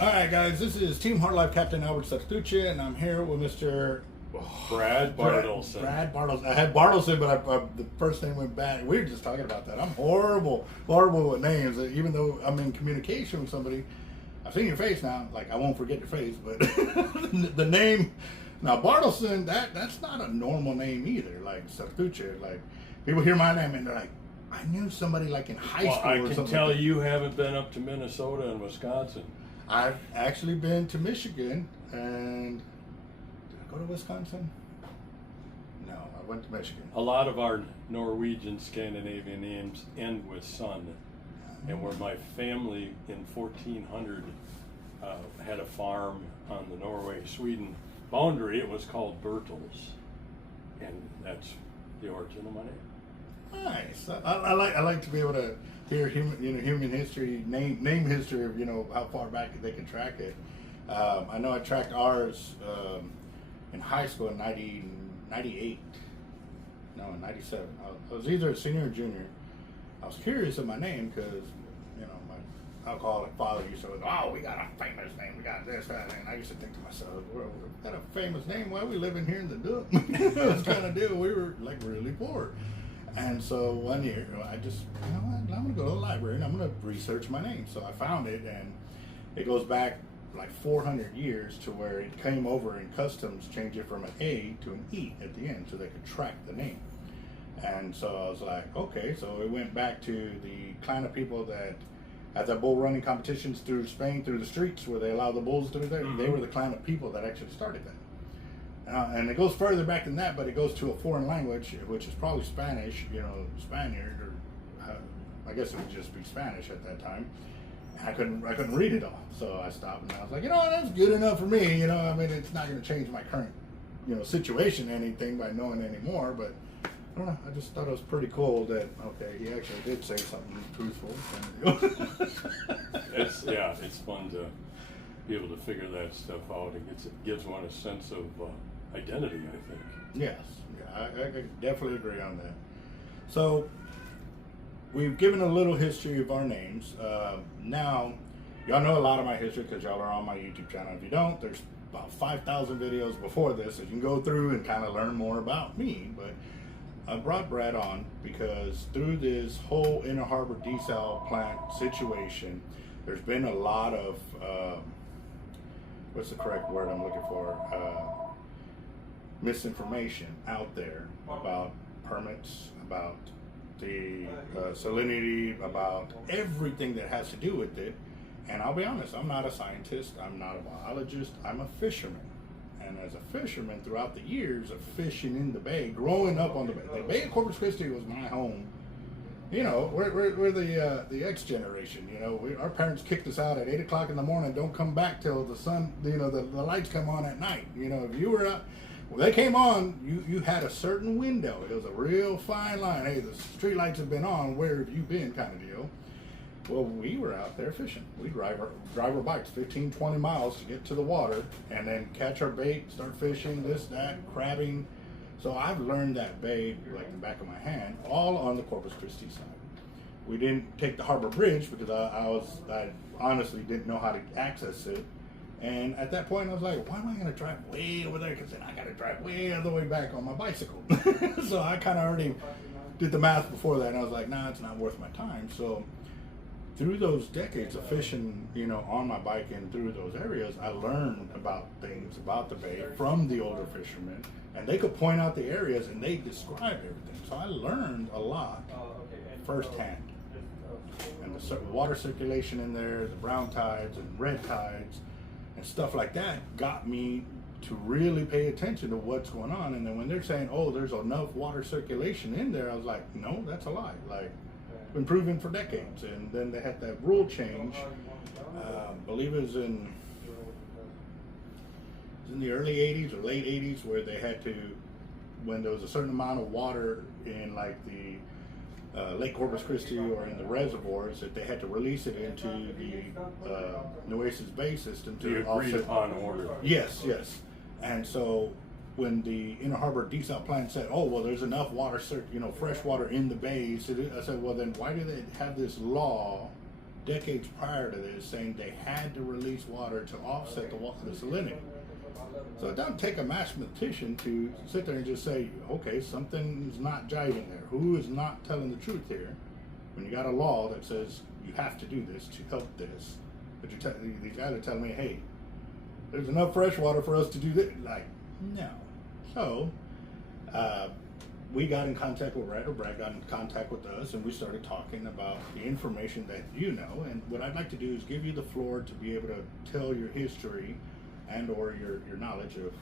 All right, guys, this is Team Hard Life Captain Albert Substituce, and I'm here with Mr. Brad Bartleson. Brad Bartleson. I had Bartleson, but the first name went bad. We were just talking about that. I'm horrible with names. Even though I'm in communication with somebody, I've seen your face now. Like, I won't forget your face, but the name. Now, Bartleson, that's not a normal name either. Like Substituce. Like, people hear my name and they're like, I knew somebody like in high school or something. I can tell you haven't been up to Minnesota and Wisconsin. I've actually been to Michigan, and did I go to Wisconsin? No, I went to Michigan. A lot of our Norwegian Scandinavian names end with son, and where my family in 1400 had a farm on the Norway-Sweden boundary, it was called Bertels, and that's the origin of my name. Nice. I like to be able to hear human history, name history of how far back they can track it. I know I tracked ours in high school in 98. No, in 97. I was either a senior or junior. I was curious of my name because my alcoholic father used to say, "Oh, we got a famous name. We got this, that," and I used to think to myself, "Well, we got a famous name. Why are we living here in the dump?" That's kind of deal. We were like really poor. And so one year, I just, I'm going to go to the library and I'm going to research my name. So I found it, and it goes back like 400 years to where it came over and customs changed it from an A to an E at the end so they could track the name. And so I was like, okay, so it went back to the clan of people that had the bull running competitions through Spain, through the streets where they allow the bulls through there. Mm-hmm. They were the clan of people that actually started that. And it goes further back than that, but it goes to a foreign language, which is probably Spanish, Spaniard, or I guess it would just be Spanish at that time. And I couldn't read it all, so I stopped and I was like, that's good enough for me. It's not going to change my current, situation, anything by knowing anymore. But I don't know. I just thought it was pretty cool that he actually did say something truthful. It's fun to be able to figure that stuff out. It gives one a sense of identity, I think. Yes, I definitely agree on that. So we've given a little history of our names. Now, y'all know a lot of my history because y'all are on my YouTube channel. If you don't, there's about 5,000 videos before this that you can go through and kind of learn more about me. But I brought Brad on because through this whole Inner Harbor desal plant situation, there's been a lot of what's the correct word I'm looking for? Misinformation out there about permits, about the salinity, about everything that has to do with it. And I'll be honest, I'm not a scientist, I'm not a biologist, I'm a fisherman. And as a fisherman, throughout the years of fishing in the bay, growing up on the bay of Corpus Christi was my home. We're the X generation. Our parents kicked us out at 8 o'clock in the morning. Don't come back till the sun, the lights come on at night. If you were out, when they came on, you had a certain window. It was a real fine line. Hey, the street lights have been on. Where have you been, kind of deal. Well, we were out there fishing. We drive our bikes 15, 20 miles to get to the water and then catch our bait, start fishing, this, that, crabbing. So I've learned that bay like the back of my hand, all on the Corpus Christi side. We didn't take the Harbor Bridge because I honestly didn't know how to access it. And at that point I was like, why am I going to drive way over there? Because then I got to drive way all the way back on my bicycle. So I kind of already did the math before that, and I was like, nah, it's not worth my time. So through those decades of fishing, on my bike and through those areas, I learned about things about the bay from the older fishermen, and they could point out the areas and they describe everything. So I learned a lot firsthand. And the water circulation in there, the brown tides and red tides and stuff like that got me to really pay attention to what's going on. And then when they're saying, there's enough water circulation in there, I was like, no, that's a lie. Like, been proven for decades. And then they had that rule change. I believe it was in the early 80s or late 80s, where they had to, when there was a certain amount of water in like the Lake Corpus Christi or in the reservoirs, that they had to release it into the Nueces Bay system to the agreed upon order. Yes. And so when the Inner Harbor desal plant said, there's enough water, fresh water in the bays, I said, well, then why do they have this law decades prior to this saying they had to release water to offset the salinity. So it doesn't take a mathematician to sit there and just say, okay, something's not jiving there. Who is not telling the truth here? When you got a law that says you have to do this to help this, but these guys are telling me, hey, there's enough fresh water for us to do this. Like, no. So we got in contact with Brad, or Brad got in contact with us, and we started talking about the information that you know. And what I'd like to do is give you the floor to be able to tell your history and or your knowledge of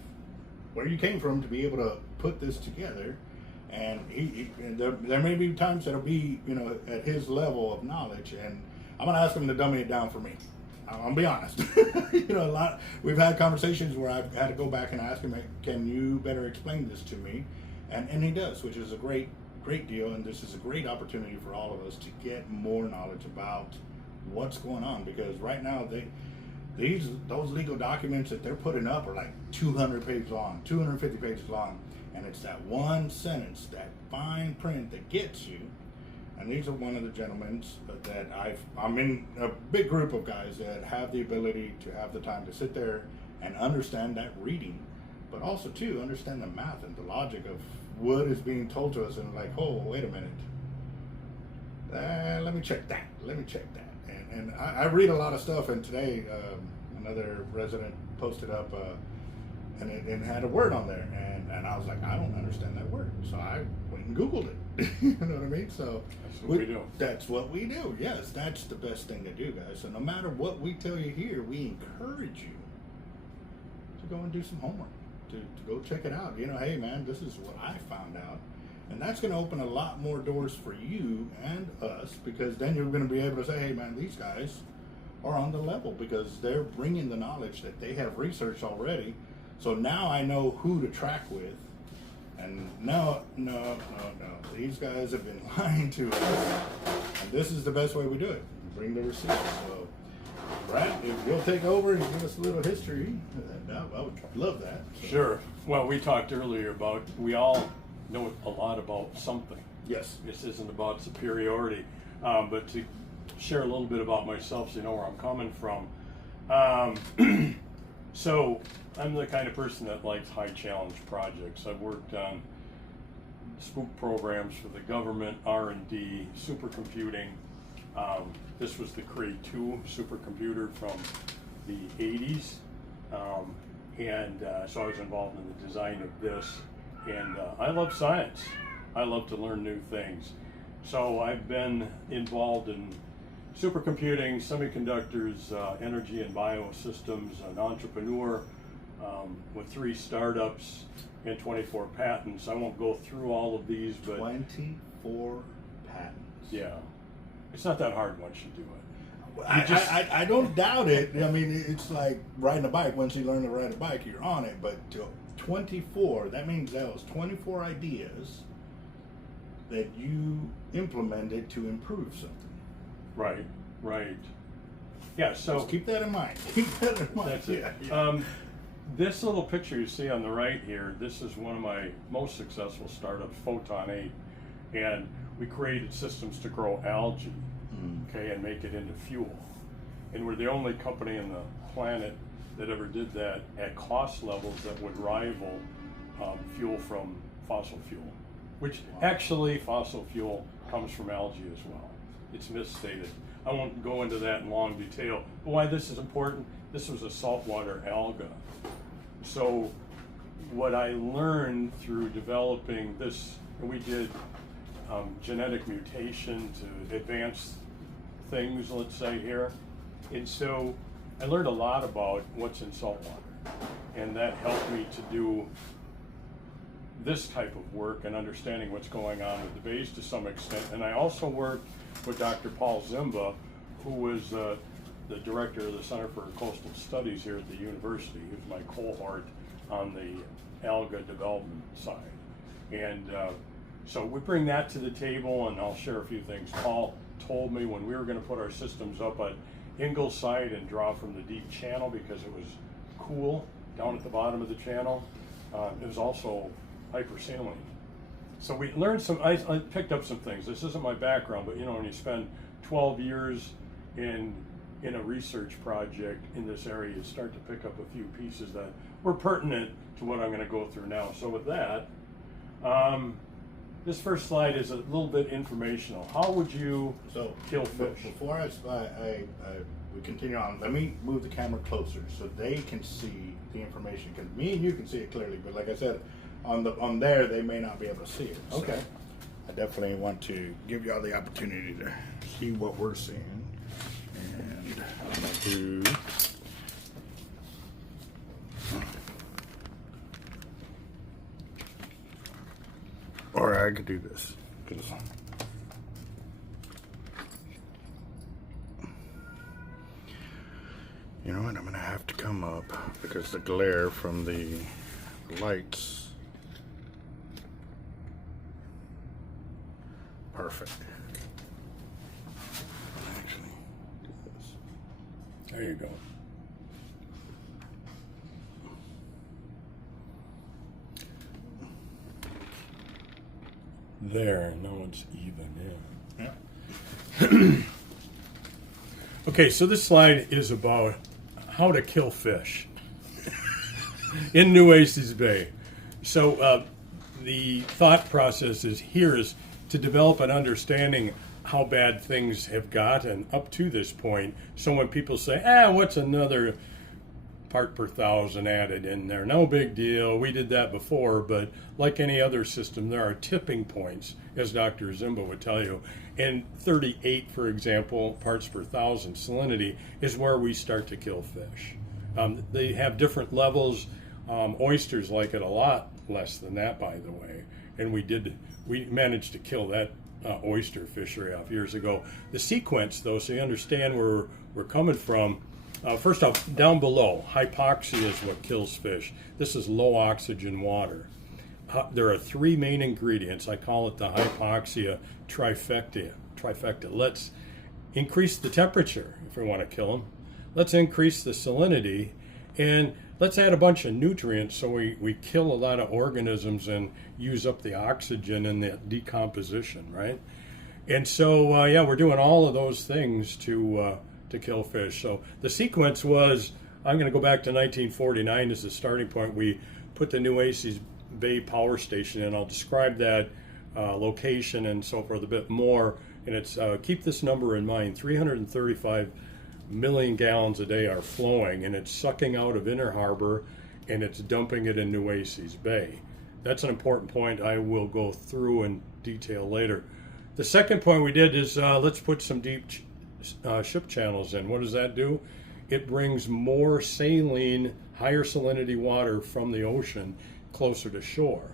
where you came from to be able to put this together. And and there may be times that'll be, you know, at his level of knowledge, and I'm gonna ask him to dummy it down for me. I'm gonna be honest. You know, we've had conversations where I've had to go back and ask him, can you better explain this to me? And he does, which is a great deal, and this is a great opportunity for all of us to get more knowledge about what's going on, because right now those legal documents that they're putting up are like 200 pages long, 250 pages long, and it's that one sentence, that fine print that gets you. And these are one of the gentlemen that I'm in a big group of guys that have the ability to have the time to sit there and understand that reading, but also to understand the math and the logic of what is being told to us, and like, oh, wait a minute, let me check that. And I read a lot of stuff, and today another resident posted up and it had a word on there, and I was like, I don't understand that word, so I went and Googled it. You know what I mean? So that's what we do. That's what we do. Yes, that's the best thing to do, guys. So no matter what we tell you here, we encourage you to go and do some homework, to go check it out. You know, hey man, this is what I found out. And that's going to open a lot more doors for you and us, because then you're going to be able to say, hey man, these guys are on the level because they're bringing the knowledge that they have researched already. So now I know who to track with. And no, these guys have been lying to us. And this is the best way we do it. Bring the receipts. So, Brad, if you'll take over and give us a little history, I would love that. So. Sure. Well, we talked earlier about, we all know a lot about something. Yes. This isn't about superiority, but to share a little bit about myself so you know where I'm coming from. So I'm the kind of person that likes high challenge projects. I've worked on spook programs for the government, R&D, supercomputing. This was the Cray 2 supercomputer from the 80s. So I was involved in the design of this. And I love science. I love to learn new things. So I've been involved in supercomputing, semiconductors, energy and biosystems, an entrepreneur with 3 startups and 24 patents. I won't go through all of these, but 24 patents. Yeah, it's not that hard once you do it. I don't doubt it. I mean, it's like riding a bike. Once you learn to ride a bike, you're on it. But 24, that means that was 24 ideas that you implemented to improve something. Right. Yeah, so just keep that in mind. Keep that in mind. That's it. Yeah. This little picture you see on the right here, this is one of my most successful startups, Photon 8. And we created systems to grow algae, okay, and make it into fuel. And we're the only company in the planet that ever did that at cost levels that would rival fuel from fossil fuel, which actually fossil fuel comes from algae as well. It's misstated. I won't go into that in long detail, but why this is important, this was a saltwater alga. So what I learned through developing this, and we did genetic mutation to advance things, let's say here, and so I learned a lot about what's in salt water, and that helped me to do this type of work and understanding what's going on with the bays to some extent. And I also worked with Dr. Paul Zimba, who was the director of the Center for Coastal Studies here at the university. He was my cohort on the alga development side. And so we bring that to the table, and I'll share a few things. Paul told me when we were going to put our systems up at Ingleside and draw from the deep channel because it was cool down at the bottom of the channel. It was also hypersaline. So we learned some, I picked up some things. This isn't my background, but you know, when you spend 12 years and in a research project in this area, you start to pick up a few pieces that were pertinent to what I'm going to go through now. So with that, this first slide is a little bit informational. How would you kill fish? Before we continue on, let me move the camera closer so they can see the information, because me and you can see it clearly, but like I said, on there they may not be able to see it. Okay. So I definitely want to give y'all the opportunity to see what we're seeing. And I'm going to do... Or I could do this. You know what? I'm going to have to come up because the glare from the lights. Perfect. Actually, do this. There you go. There, now it's even in. Yeah. Okay, so this slide is about how to kill fish in Nueces Bay. So the thought process is to develop an understanding how bad things have gotten up to this point. So when people say, what's another part per thousand added in there? No big deal. We did that before, but like any other system, there are tipping points, as Dr. Zimba would tell you. And 38, for example, parts per thousand salinity is where we start to kill fish. They have different levels. Oysters like it a lot less than that, by the way. And we managed to kill that oyster fishery off years ago. The sequence, though, so you understand where we're coming from. First off, down below, hypoxia is what kills fish. This is low oxygen water. There are three main ingredients. I call it the hypoxia trifecta. Let's increase the temperature if we want to kill them. Let's increase the salinity, and let's add a bunch of nutrients so we kill a lot of organisms and use up the oxygen in the decomposition, right? And so, we're doing all of those things to kill fish. So the sequence was, I'm going to go back to 1949 as the starting point. We put the Nueces Bay Power Station in. I'll describe that location and so forth a bit more. And it's keep this number in mind: 335 million gallons a day are flowing, and it's sucking out of Inner Harbor, and it's dumping it in Nueces Bay. That's an important point I will go through in detail later. The second point we did is let's put some deep ship channels in. What does that do? It brings more saline, higher salinity water from the ocean closer to shore.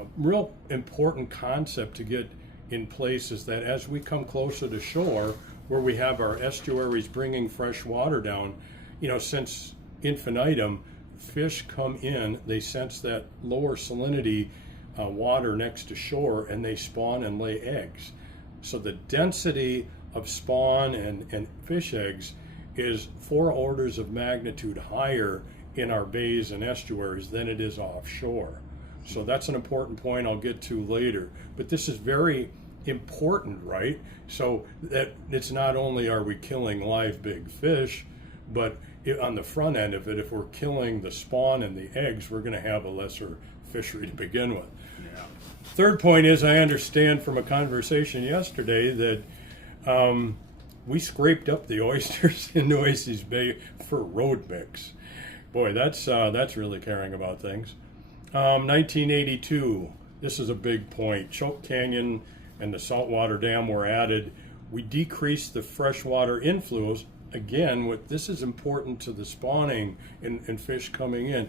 A real important concept to get in place is that as we come closer to shore, where we have our estuaries bringing fresh water down, since infinitum, fish come in, they sense that lower salinity water next to shore, and they spawn and lay eggs. So the density of spawn and fish eggs is 4 orders of magnitude higher in our bays and estuaries than it is offshore. So that's an important point I'll get to later. But this is very important, right? So that it's not only are we killing live big fish, but on the front end of it, if we're killing the spawn and the eggs, we're going to have a lesser fishery to begin with. Yeah. Third point is, I understand from a conversation yesterday that we scraped up the oysters in Nueces Bay for road mix. Boy, that's really caring about things. 1982, this is a big point. Choke Canyon and the saltwater dam were added. We decreased the freshwater inflows. Again, this is important to the spawning and fish coming in.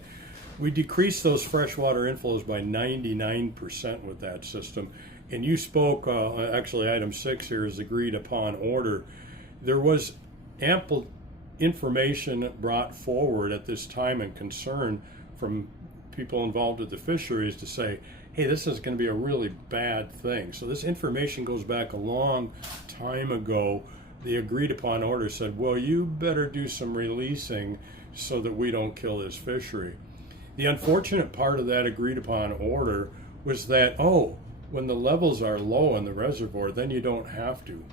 We decreased those freshwater inflows by 99% with that system. And you spoke, actually item 6 here is agreed upon order. There was ample information brought forward at this time and concern from people involved with the fisheries to say, hey, this is going to be a really bad thing. So this information goes back a long time ago. The agreed upon order said, well, you better do some releasing so that we don't kill this fishery. The unfortunate part of that agreed upon order was that, when the levels are low in the reservoir, then you don't have to.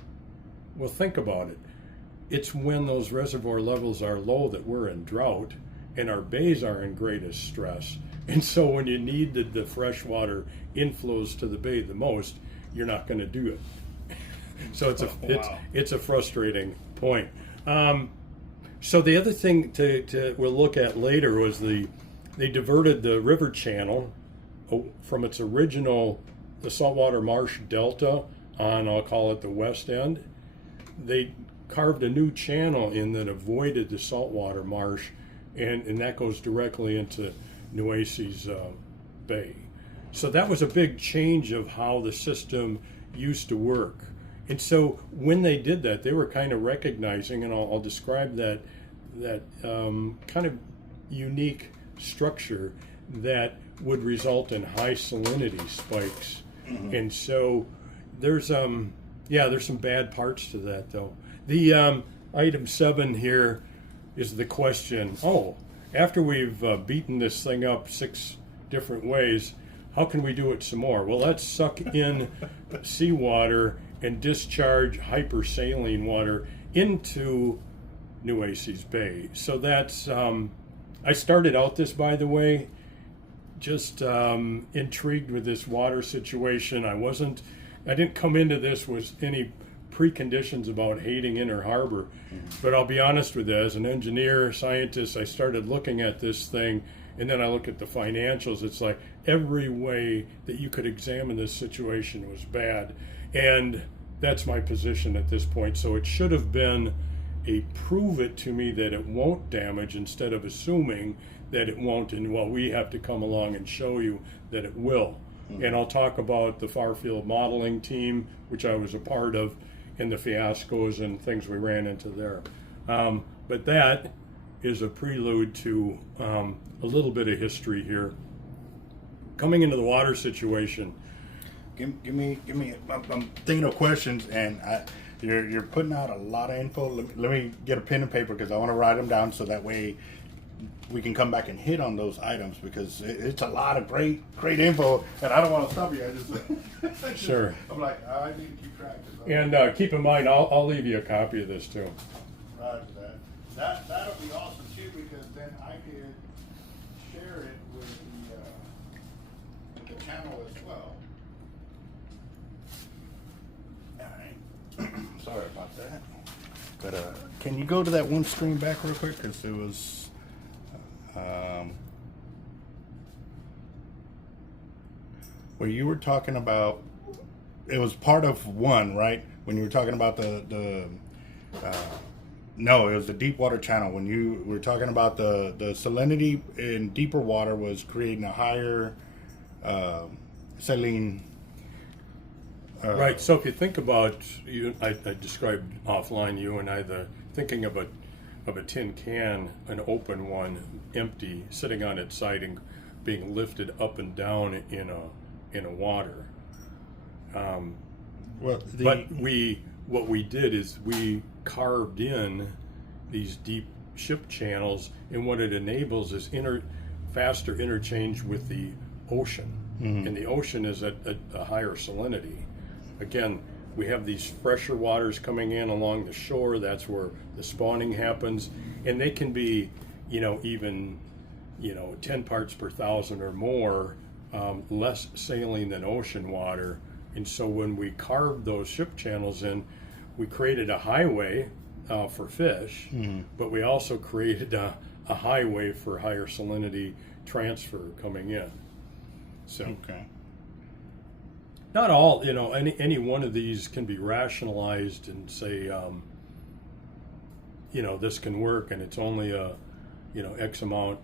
Well, think about it. it's when those reservoir levels are low that we're in drought and our bays are in greatest stress. And so when you need the freshwater inflows to the bay the most, you're not going to do it. So it's a frustrating point. So the other thing we'll look at later was they diverted the river channel from its original, the saltwater marsh delta on, I'll call it the west end. They carved a new channel in that avoided the saltwater marsh, and that goes directly into Nueces Bay. So that was a big change of how the system used to work. And so when they did that, they were kind of recognizing, and I'll describe that kind of unique structure that would result in high salinity spikes. Mm-hmm. And so there's some bad parts to that, though. The item 7 here is the question, after we've beaten this thing up 6 different ways, how can we do it some more? Well, let's suck in seawater and discharge hypersaline water into Nueces Bay. So that's, I started out this, by the way, just intrigued with this water situation. I didn't come into this with any preconditions about hating Inner Harbor, but I'll be honest with you, as an engineer, scientist, I started looking at this thing, and then I look at the financials. It's like every way that you could examine this situation was bad, and that's my position at this point. So it should have been a prove it to me that it won't damage instead of assuming that it won't, and we have to come along and show you that it will. Mm-hmm. And I'll talk about the far field modeling team, which I was a part of, and the fiascos and things we ran into there. But that is a prelude to a little bit of history here. Coming into the water situation. Give me. I'm thinking of questions, and you're putting out a lot of info. Let me get a pen and paper because I want to write them down so that way we can come back and hit on those items, because it's a lot of great info, and I don't want to stop you. Sure. I'm like, I need to keep track. And keep in mind, I'll leave you a copy of this too. Roger that. That'll be awesome too, because then I could share it with the channel as well. All right. Sorry about that. But can you go to that one screen back real quick, because it was. Where you were talking about, it was part of one, right? When you were talking about no, it was the deep water channel. When you were talking about the salinity in deeper water was creating a higher saline. Right. So if you think about I described offline you and I thinking of a tin can, an open one, empty, sitting on its side and being lifted up and down in a water. What we did is we carved in these deep ship channels, and what it enables is faster interchange with the ocean. Mm-hmm. And the ocean is at a higher salinity. Again, we have these fresher waters coming in along the shore. That's where the spawning happens, and they can be, even 10 parts per thousand or more less saline than ocean water. And so when we carved those ship channels in, we created a highway for fish, mm-hmm. but we also created a highway for higher salinity transfer coming in. So. Okay. Not all, any one of these can be rationalized and say, this can work, and it's only a, X amount,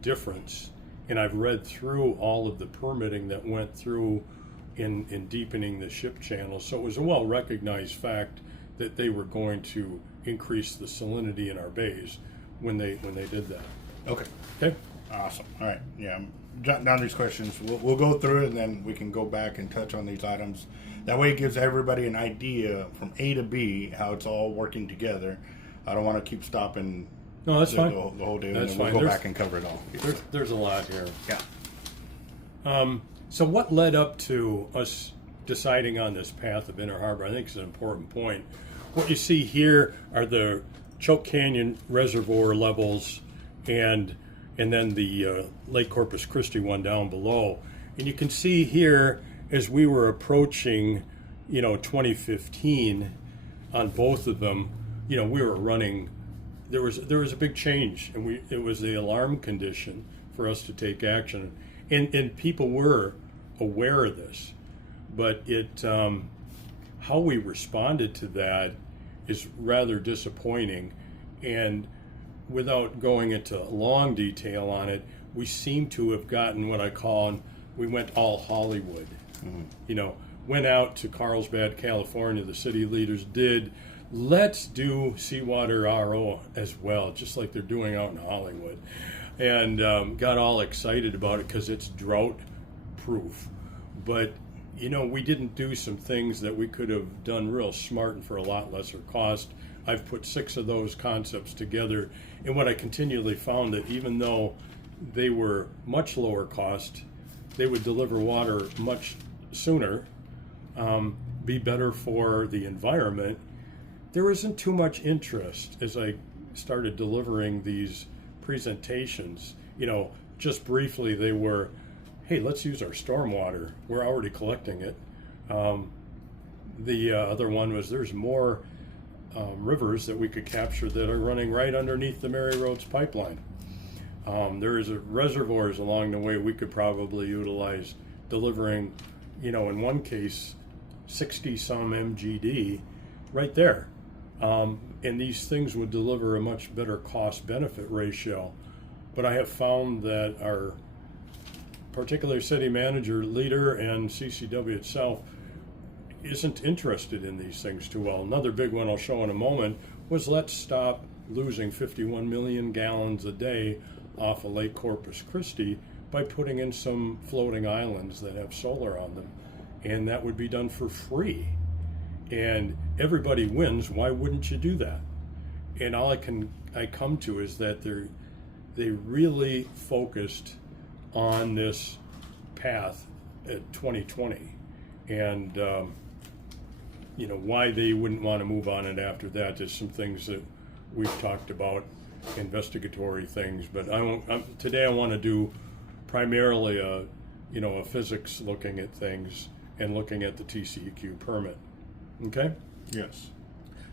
difference. And I've read through all of the permitting that went through in deepening the ship channel. So it was a well-recognized fact that they were going to increase the salinity in our bays when they did that. Okay. Awesome. All right. Yeah. I'm jotting down these questions. We'll go through it, and then we can go back and touch on these items. That way it gives everybody an idea from A to B how it's all working together. I don't want to keep stopping the whole day, and then we'll go back and cover it all. There's a lot here. Yeah. So what led up to us deciding on this path of Inner Harbor? I think it's an important point. what you see here are the Choke Canyon reservoir levels, and then the Lake Corpus Christi one down below. And you can see here, as we were approaching, 2015 on both of them, we were running. There was a big change, and it was the alarm condition for us to take action, and people were aware of this, but how we responded to that is rather disappointing. And without going into long detail on it, we seem to have gotten what I call, we went all Hollywood. Went out to Carlsbad, California, the city leaders did, let's do seawater RO as well, just like they're doing out in Hollywood. And got all excited about it because it's drought proof. But, we didn't do some things that we could have done real smart and for a lot lesser cost. I've put 6 of those concepts together, and what I continually found that even though they were much lower cost, they would deliver water much sooner, be better for the environment. There isn't too much interest as I started delivering these presentations. Just briefly, they were, hey, let's use our stormwater. We're already collecting it. The other one was there's more rivers that we could capture that are running right underneath the Mary Roads pipeline. There's reservoirs along the way we could probably utilize, delivering, in one case, 60-some MGD right there. And these things would deliver a much better cost-benefit ratio. But I have found that our particular city manager, leader, and CCW itself isn't interested in these things too well. Another big one I'll show in a moment was let's stop losing 51 million gallons a day off of Lake Corpus Christi by putting in some floating islands that have solar on them. And that would be done for free. And everybody wins. Why wouldn't you do that? And all I come to is that they really focused on this path at 2020, and why they wouldn't want to move on it after that is some things that we've talked about, investigatory things. But today I want to do primarily a physics looking at things and looking at the TCEQ permit. Okay? Yes.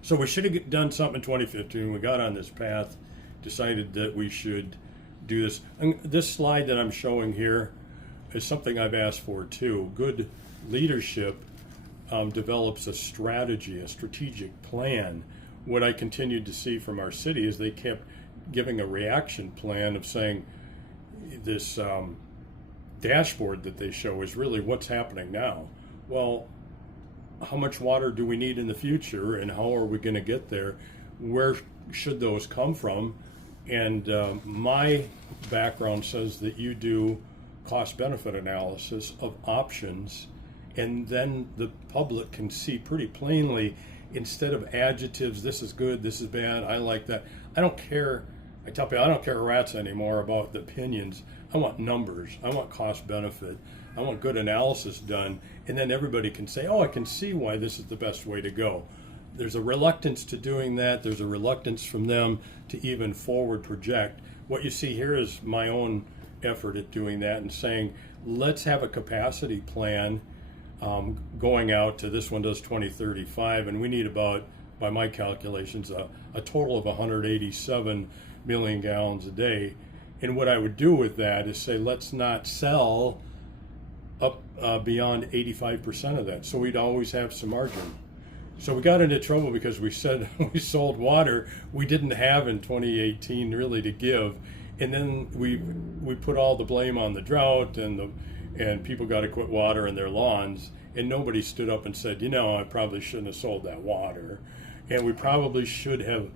So we should have done something in 2015. We got on this path, decided that we should do this. And this slide that I'm showing here is something I've asked for too. Good leadership develops a strategy, a strategic plan. What I continued to see from our city is they kept giving a reaction plan of saying this dashboard that they show is really what's happening now. Well, how much water do we need in the future, and how are we going to get there? Where should those come from? And my background says that you do cost-benefit analysis of options, and then the public can see pretty plainly, instead of adjectives, this is good, this is bad, I like that. I don't care. I tell people I don't care rats anymore about the opinions. I want numbers. I want cost-benefit. I want good analysis done, and then everybody can say, oh, I can see why this is the best way to go. There's a reluctance to doing that. There's a reluctance from them to even forward project. What you see here is my own effort at doing that and saying, let's have a capacity plan going out to, this one does 2035, and we need about, by my calculations, a total of 187 million gallons a day. And what I would do with that is say, let's not sell up beyond 85% of that. So we'd always have some margin. So we got into trouble because we said we sold water we didn't have in 2018 really to give, and then we put all the blame on the drought, and people got to quit watering their lawns, and nobody stood up and said, I probably shouldn't have sold that water, and we probably should have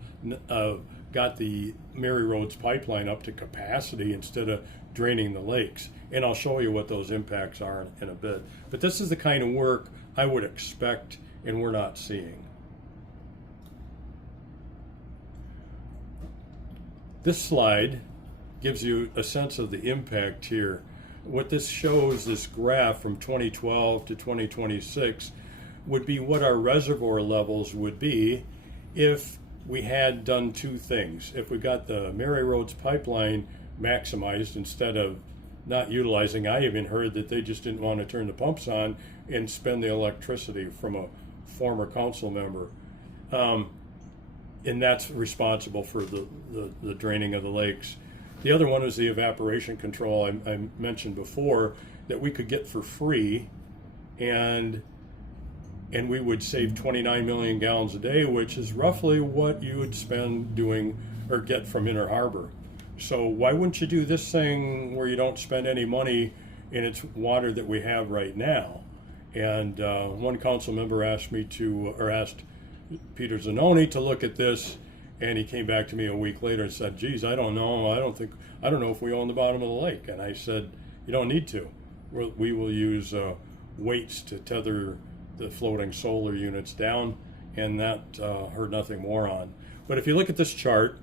got the Mary Roads pipeline up to capacity instead of draining the lakes. And I'll show you what those impacts are in a bit. But this is the kind of work I would expect and we're not seeing. This slide gives you a sense of the impact here. What this shows, this graph from 2012 to 2026, would be what our reservoir levels would be if we had done two things. If we got the Mary Roads pipeline maximized instead of not utilizing, I even heard that they just didn't want to turn the pumps on and spend the electricity from a former council member. And that's responsible for the draining of the lakes. The other one was the evaporation control I mentioned before that we could get for free, and we would save 29 million gallons a day, which is roughly what you would spend doing or get from Inner Harbor. So why wouldn't you do this thing where you don't spend any money and it's water that we have right now? And one council member asked Peter Zanoni to look at this, and he came back to me a week later and said, geez, I don't know if we own the bottom of the lake. And I said, you don't need to. We will use weights to tether the floating solar units down, and that heard nothing more on. But if you look at this chart,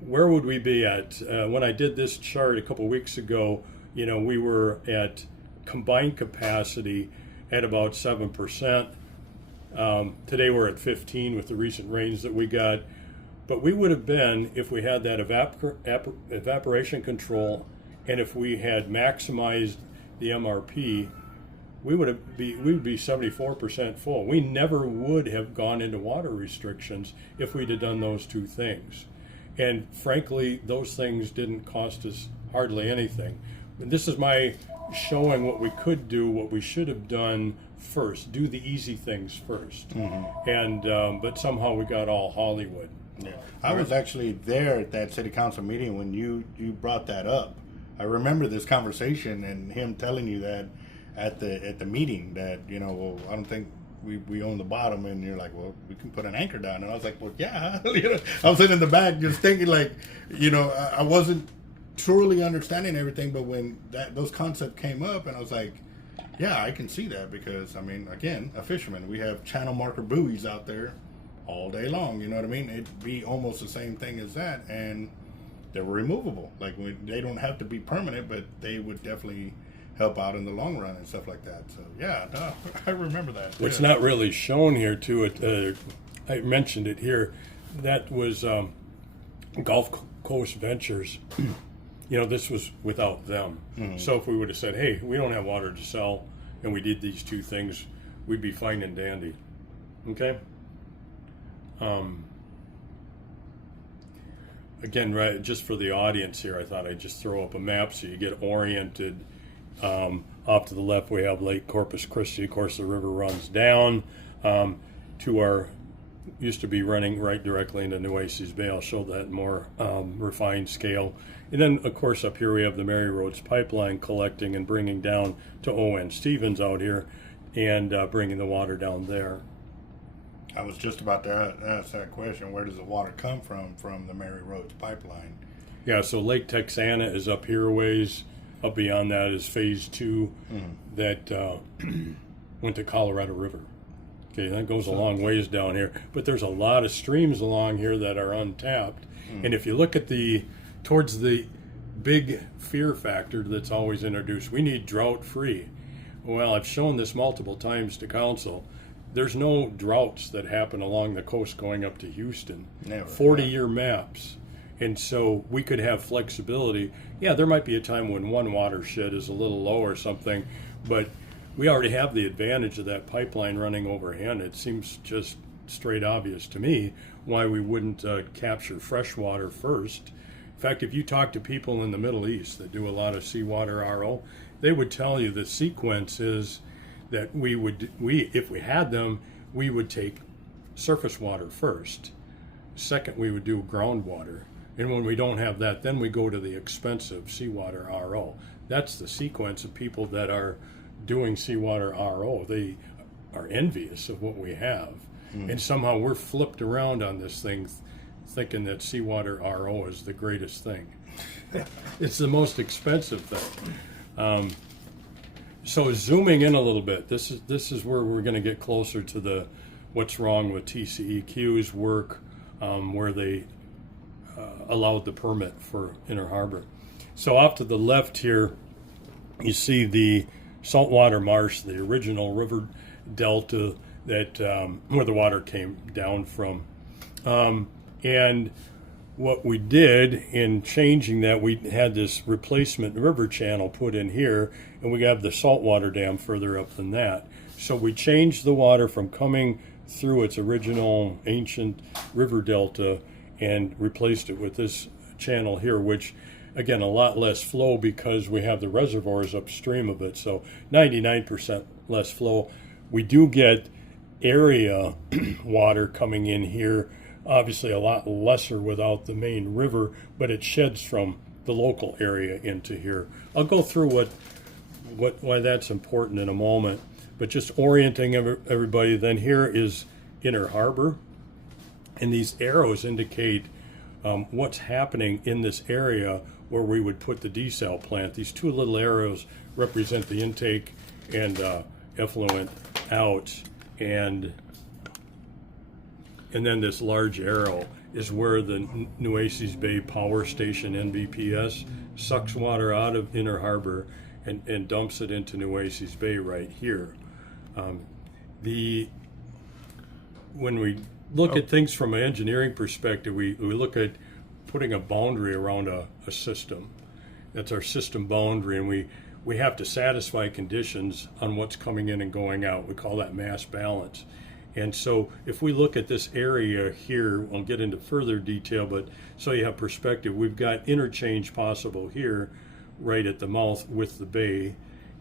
where would we be at? When I did this chart a couple weeks ago, we were at combined capacity at about 7%. Today we're at 15 with the recent rains that we got. But we would have been, if we had that evaporation control, and if we had maximized the MRP, we would be 74% full. We never would have gone into water restrictions if we'd have done those two things. And frankly, those things didn't cost us hardly anything. And this is my showing what we could do, what we should have done first. Do the easy things first. Mm-hmm. And but somehow we got all Hollywood. Yeah. I was actually there at that city council meeting when you brought that up. I remember this conversation and him telling you that at the meeting that, well, I don't think we own the bottom, and you're like, well, we can put an anchor down. And I was like, well, yeah. I was sitting in the back just thinking like, I wasn't truly understanding everything, but when those concepts came up, and I was like, yeah, I can see that, because again, a fisherman, we have channel marker buoys out there all day long, you know what I mean? It'd be almost the same thing as that, and they're removable. Like, they don't have to be permanent, but they would definitely help out in the long run and stuff like that. So yeah, no, I remember that. What's not really shown here too, I mentioned it here, that was Gulf Coast Ventures. This was without them. Mm-hmm. So if we would have said, hey, we don't have water to sell, and we did these two things, we'd be fine and dandy. Okay? Again, right, just for the audience here, I thought I'd just throw up a map so you get oriented. Off to the left, we have Lake Corpus Christi. Of course, the river runs down to our, used to be running right directly into Nueces Bay. I'll show that more refined scale. And then, of course, up here we have the Mary Roads pipeline collecting and bringing down to O.N. Stevens out here, and bringing the water down there. I was just about to ask that question. Where does the water come from the Mary Roads pipeline? Yeah, so Lake Texana is up here a ways. Up beyond that is phase 2 that went to Colorado River. Okay, that goes a long ways down here. But there's a lot of streams along here that are untapped. And if you look at towards the big fear factor that's always introduced, we need drought free. Well, I've shown this multiple times to council. There's no droughts that happen along the coast going up to Houston. Never. 40-year maps. And so we could have flexibility. Yeah, there might be a time when one watershed is a little low or something, but we already have the advantage of that pipeline running overhead. It seems just straight obvious to me why we wouldn't capture fresh water first. In fact, if you talk to people in the Middle East that do a lot of seawater RO, they would tell you the sequence is that if we had them, we would take surface water first. Second, we would do groundwater. And when we don't have that, then we go to the expensive seawater RO. That's the sequence of people that are doing seawater RO. They are envious of what we have. And somehow we're flipped around on this thing, thinking that seawater RO is the greatest thing. It's the most expensive thing. So zooming in a little bit, this is where we're going to get closer to what's wrong with TCEQ's work, where they allowed the permit for Inner Harbor. So off to the left here, you see the saltwater marsh, the original river delta that where the water came down from. And what we did in changing that, we had this replacement river channel put in here, and we have the saltwater dam further up than that. So we changed the water from coming through its original ancient river delta and replaced it with this channel here, which again, a lot less flow because we have the reservoirs upstream of it. So 99% less flow. We do get area water coming in here, obviously a lot lesser without the main river, but it sheds from the local area into here. I'll go through why that's important in a moment, but just orienting everybody, then here is Inner Harbor, and these arrows indicate what's happening in this area where we would put the desal plant. These two little arrows represent the intake and effluent out, and then this large arrow is where the Nueces Bay Power Station, NBPS, sucks water out of Inner Harbor and dumps it into Nueces Bay right here. When we look at things from an engineering perspective, we look at putting a boundary around a system. That's our system boundary, and we have to satisfy conditions on what's coming in and going out. We call that mass balance. And so if we look at this area here, I'll get into further detail, but so you have perspective, we've got interchange possible here right at the mouth with the bay.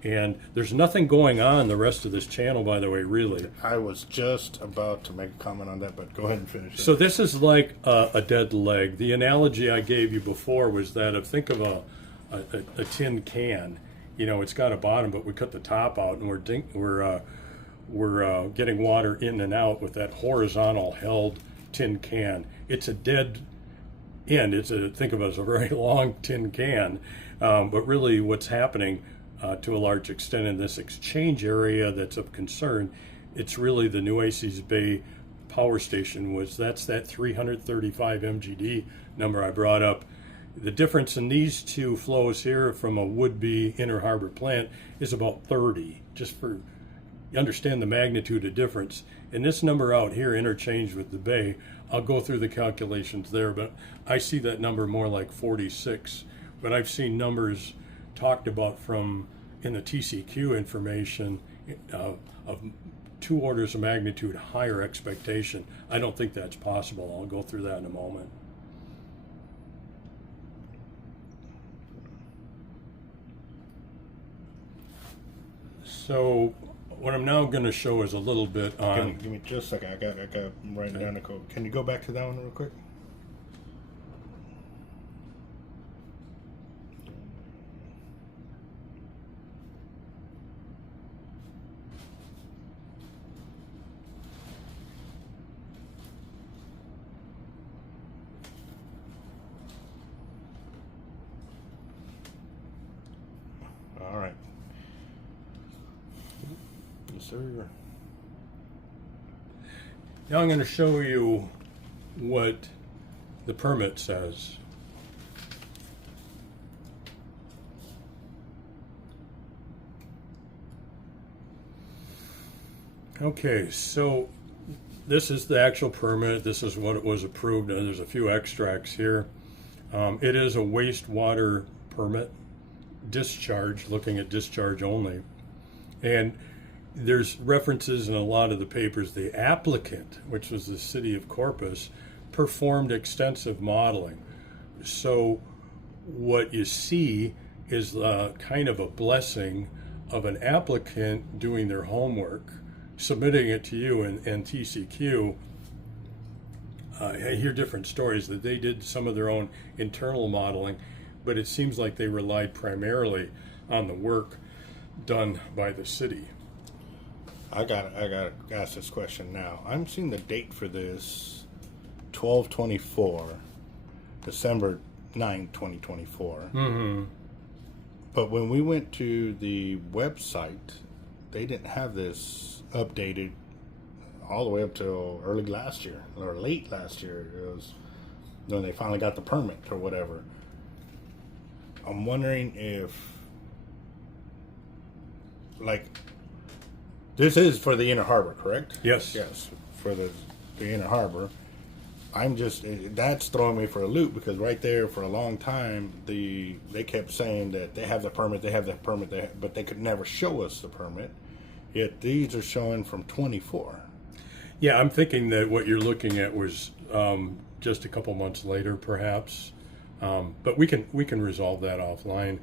And there's nothing going on the rest of this channel, by the way, really. I was just about to make a comment on that, but go ahead and finish it. So this is like a dead leg. The analogy I gave you before was that of, think of a tin can. You know, it's got a bottom, but we cut the top out, and we're getting water in and out with that horizontal held tin can. It's a dead end. Think of it as a very long tin can, but really what's happening to a large extent in this exchange area that's of concern, it's really the Nueces Bay Power Station. That's that 335 MGD number I brought up. The difference in these two flows here from a would-be Inner Harbor plant is about 30, just for you understand the magnitude of difference. And this number out here interchanged with the bay, I'll go through the calculations there, but I see that number more like 46. But I've seen numbers talked about from in the TCQ information of 2 orders of magnitude higher expectation. I don't think that's possible. I'll go through that in a moment. So what I'm now going to show is a little bit on... Give me just a second. I got writing down the code. Can you go back to that one real quick? All right. Yes, sir. Now I'm going to show you what the permit says. Okay, so this is the actual permit. This is what it was approved, and there's a few extracts here. It is a wastewater permit, discharge, looking at discharge only. And there's references in a lot of the papers. The applicant, which was the city of Corpus, performed extensive modeling. So what you see is kind of a blessing of an applicant doing their homework, submitting it to you and TCQ. I hear different stories that they did some of their own internal modeling, but it seems like they relied primarily on the work done by the city. I got to ask this question now. I'm seeing the date for this 12/24, December 9, 2024. Mm-hmm. But when we went to the website, they didn't have this updated all the way up till early last year or late last year. It was when they finally got the permit or whatever. I'm wondering if, like, this is for the Inner Harbor, correct? Yes. Yes, for the Inner Harbor. that's throwing me for a loop, because right there for a long time they kept saying that they have the permit, but they could never show us the permit. Yet these are showing from 24. Yeah, I'm thinking that what you're looking at was just a couple months later, perhaps. But we can resolve that offline.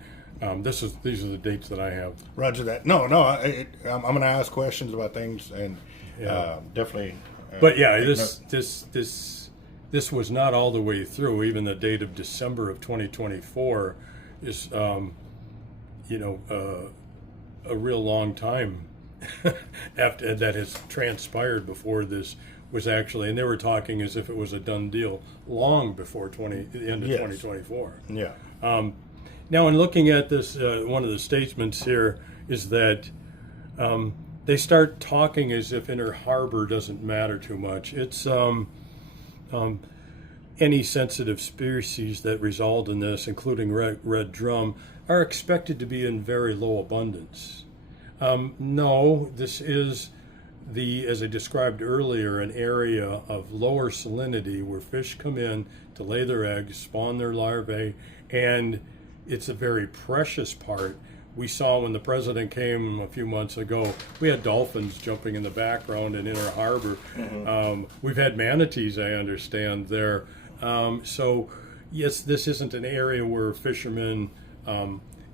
These are the dates that I have. Roger that. No, I'm going to ask questions about things, and definitely. But yeah, this was not all the way through. Even the date of December of 2024 is, a real long time after that has transpired before this was actually. And they were talking as if it was a done deal long before the end of 2024. Yeah. Now, in looking at this, one of the statements here is that they start talking as if Inner Harbor doesn't matter too much. It's any sensitive species that result in this, including red drum, are expected to be in very low abundance. No, this is as I described earlier, an area of lower salinity where fish come in to lay their eggs, spawn their larvae, and it's a very precious part. We saw when the president came a few months ago, we had dolphins jumping in the background in Inner Harbor. Mm-hmm. We've had manatees, I understand, there. So, yes, this isn't an area where fishermen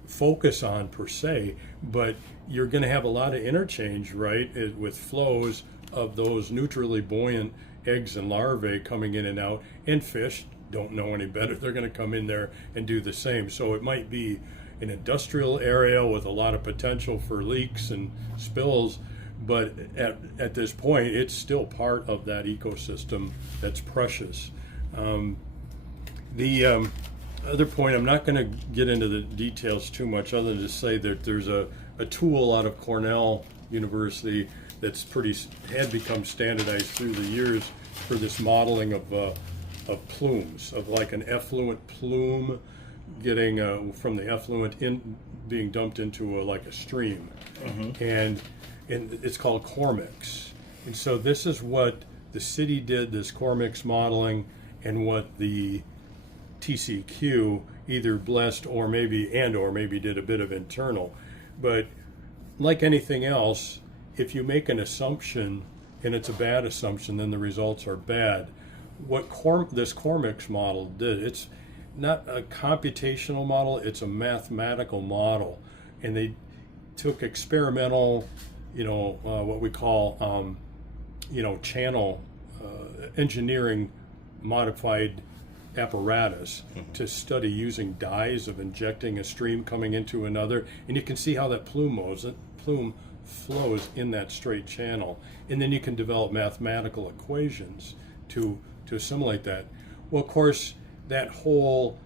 focus on per se, but you're going to have a lot of interchange, right, with flows of those neutrally buoyant eggs and larvae coming in and out, and fish don't know any better. They're going to come in there and do the same. So it might be an industrial area with a lot of potential for leaks and spills, but at this point, it's still part of that ecosystem that's precious. The other point, I'm not going to get into the details too much, other than to say that there's a tool out of Cornell University that's had become standardized through the years for this modeling of plumes, of like an effluent plume getting from the effluent being dumped into like a stream. Mm-hmm. and it's called Cormix. And so this is what the city did, this Cormix modeling, and what the TCQ either blessed or maybe did a bit of internal. But like anything else, if you make an assumption and it's a bad assumption, then the results are bad. What this Cormix model did, it's not a computational model, it's a mathematical model. And they took experimental, what we call, channel engineering modified apparatus to study using dyes of injecting a stream coming into another, and you can see how that plume flows in that straight channel, and then you can develop mathematical equations to assimilate that. Well, of course, that whole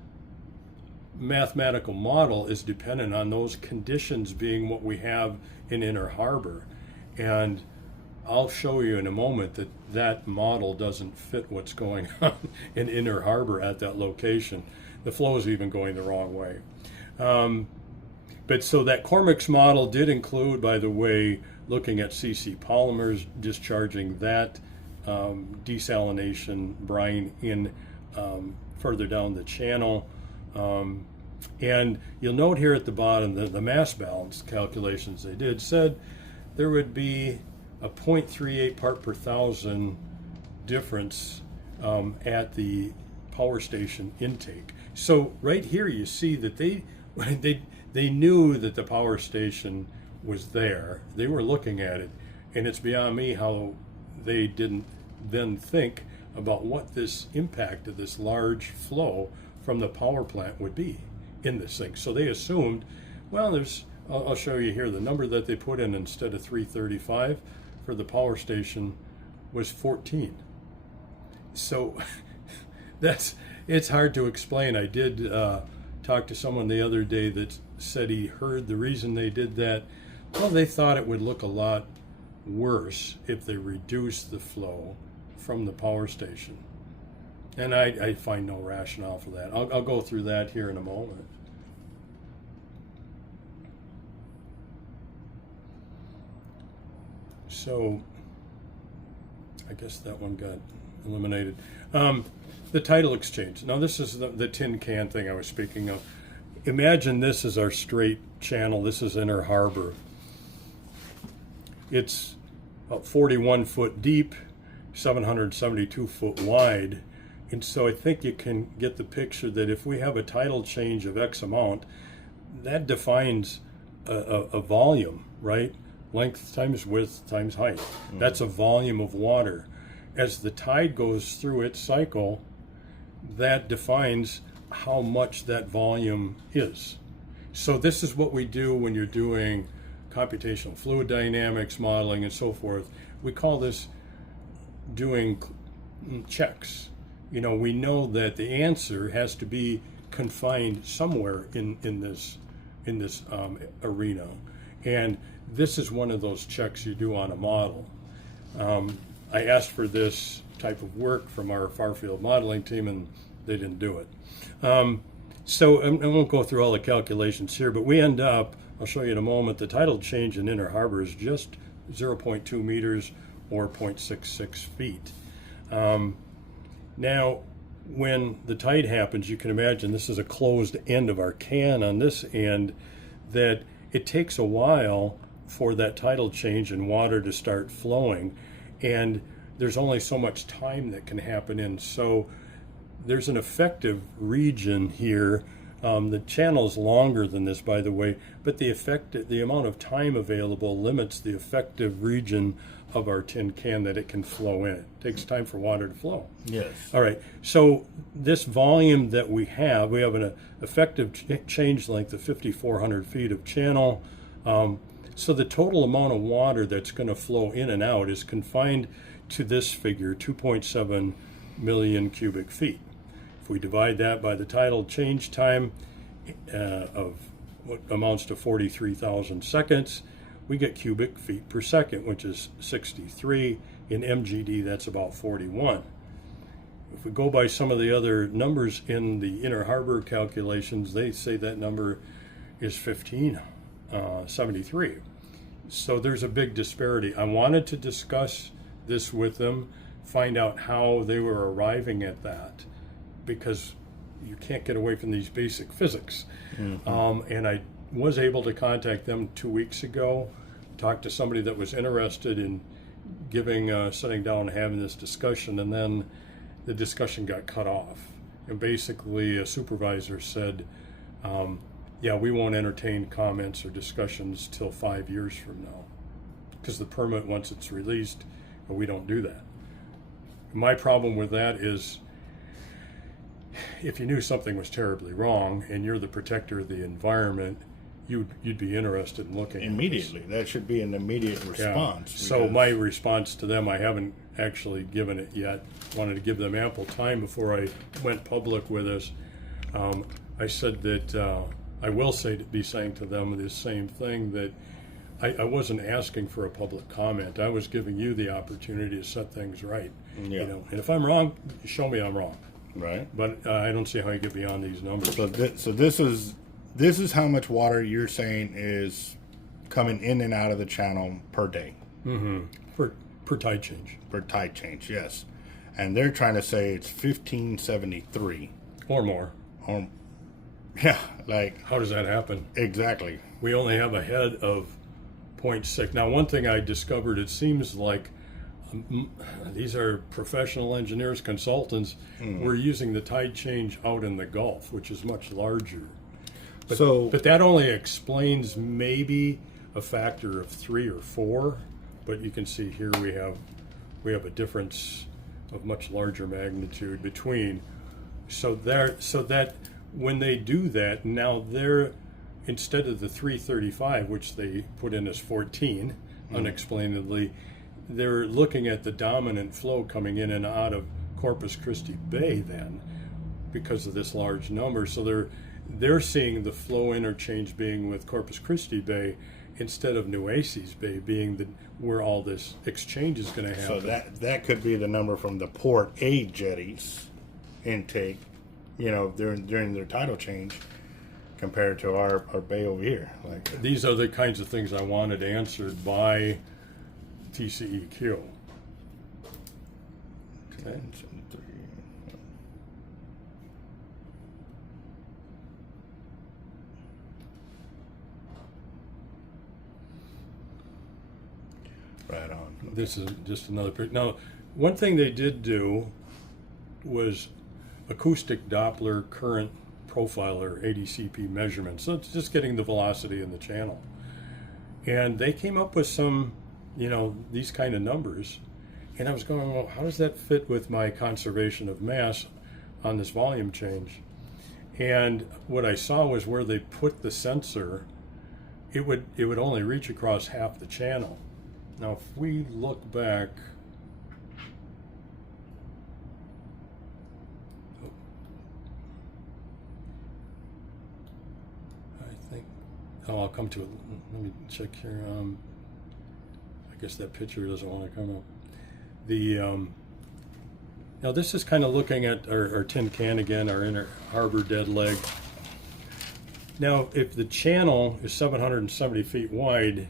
mathematical model is dependent on those conditions being what we have in Inner Harbor, and I'll show you in a moment that model doesn't fit what's going on in Inner Harbor at that location. The flow is even going the wrong way. But so that Cormix model did include, by the way, looking at CC polymers, discharging that desalination brine in further down the channel. And you'll note here at the bottom that the mass balance calculations they did said there would be a 0.38 part per thousand difference at the power station intake. So right here you see that they knew that the power station was there. They were looking at it, and it's beyond me how they didn't then think about what this impact of this large flow from the power plant would be in this thing. So they assumed, well, I'll show you here, the number that they put in instead of 335 for the power station was 14. So it's hard to explain. I did talk to someone the other day that said he heard the reason they did that. Well, they thought it would look a lot worse if they reduced the flow from the power station. And I find no rationale for that. I'll go through that here in a moment. So I guess that one got eliminated. The tidal exchange. Now this is the tin can thing I was speaking of. Imagine this is our straight channel. This is Inner Harbor. It's 41 foot deep, 772 foot wide. And so I think you can get the picture that if we have a tidal change of X amount, that defines a volume, right? Length times width times height. Mm-hmm. That's a volume of water. As the tide goes through its cycle, that defines how much that volume is. So this is what we do when you're doing computational fluid dynamics modeling and so forth. We call this doing checks. You know, we know that the answer has to be confined somewhere in this arena, and this is one of those checks you do on a model. I asked for this type of work from our far field modeling team, and they didn't do it. So I won't go through all the calculations here, but we end up, I'll show you in a moment, the tidal change in Inner Harbor is just 0.2 meters or 0.66 feet. Now, when the tide happens, you can imagine this is a closed end of our can on this end, that it takes a while for that tidal change in water to start flowing, and there's only so much time that can happen in. So there's an effective region here. The channel is longer than this, by the way, but the amount of time available limits the effective region of our tin can that it can flow in. It takes time for water to flow. Yes. All right. So this volume that we have an effective change length of 5,400 feet of channel. So the total amount of water that's going to flow in and out is confined to this figure, 2.7 million cubic feet. If we divide that by the tidal change time of what amounts to 43,000 seconds, we get cubic feet per second, which is 63. In MGD, that's about 41. If we go by some of the other numbers in the Inner Harbor calculations, they say that number is 1573. So there's a big disparity. I wanted to discuss this with them, find out how they were arriving at that, because you can't get away from these basic physics. Mm-hmm. And I was able to contact them 2 weeks ago, talk to somebody that was interested in sitting down and having this discussion, and then the discussion got cut off. And basically a supervisor said, yeah, we won't entertain comments or discussions till 5 years from now, because the permit, once it's released, we don't do that. My problem with that is, if you knew something was terribly wrong and you're the protector of the environment, you'd be interested in looking immediately. That should be an immediate response. Yeah. So my response to them, I haven't actually given it yet. Wanted to give them ample time before I went public with this. I said that I will be saying to them the same thing, that I wasn't asking for a public comment. I was giving you the opportunity to set things right. Yeah. You know, and if I'm wrong, show me I'm wrong. Right. But I don't see how you get beyond these numbers. So this is how much water you're saying is coming in and out of the channel per day. Mm-hmm. Per tide change. Per tide change, yes. And they're trying to say it's 1573 or more. Yeah, like, how does that happen? Exactly. We only have a head of 0.6. Now, one thing I discovered, it seems like these are professional engineers, consultants. We're using the tide change out in the Gulf, which is much larger. But that only explains maybe a factor of 3 or 4. But you can see here we have a difference of much larger magnitude between. So that when they do that, now they're, instead of the 335, which they put in as 14, unexplainedly, they're looking at the dominant flow coming in and out of Corpus Christi Bay then, because of this large number. So they're seeing the flow interchange being with Corpus Christi Bay instead of Nueces Bay being where all this exchange is going to happen. So that could be the number from the Port A jetties intake, during their tidal change, compared to our bay over here. Like, these are the kinds of things I wanted answered by TCEQ. Okay. 973. Right on. This is just another picture. Now, one thing they did do was acoustic Doppler current profiler ADCP measurements. So it's just getting the velocity in the channel. And they came up with some, these kind of numbers. And I was going, well, how does that fit with my conservation of mass on this volume change? And what I saw was where they put the sensor, it would only reach across half the channel. Now, if we look back, I think, I'll come to it. Let me check here. I guess that picture doesn't want to come up. Now this is kind of looking at our tin can again, our inner harbor dead leg. Now, if the channel is 770 feet wide,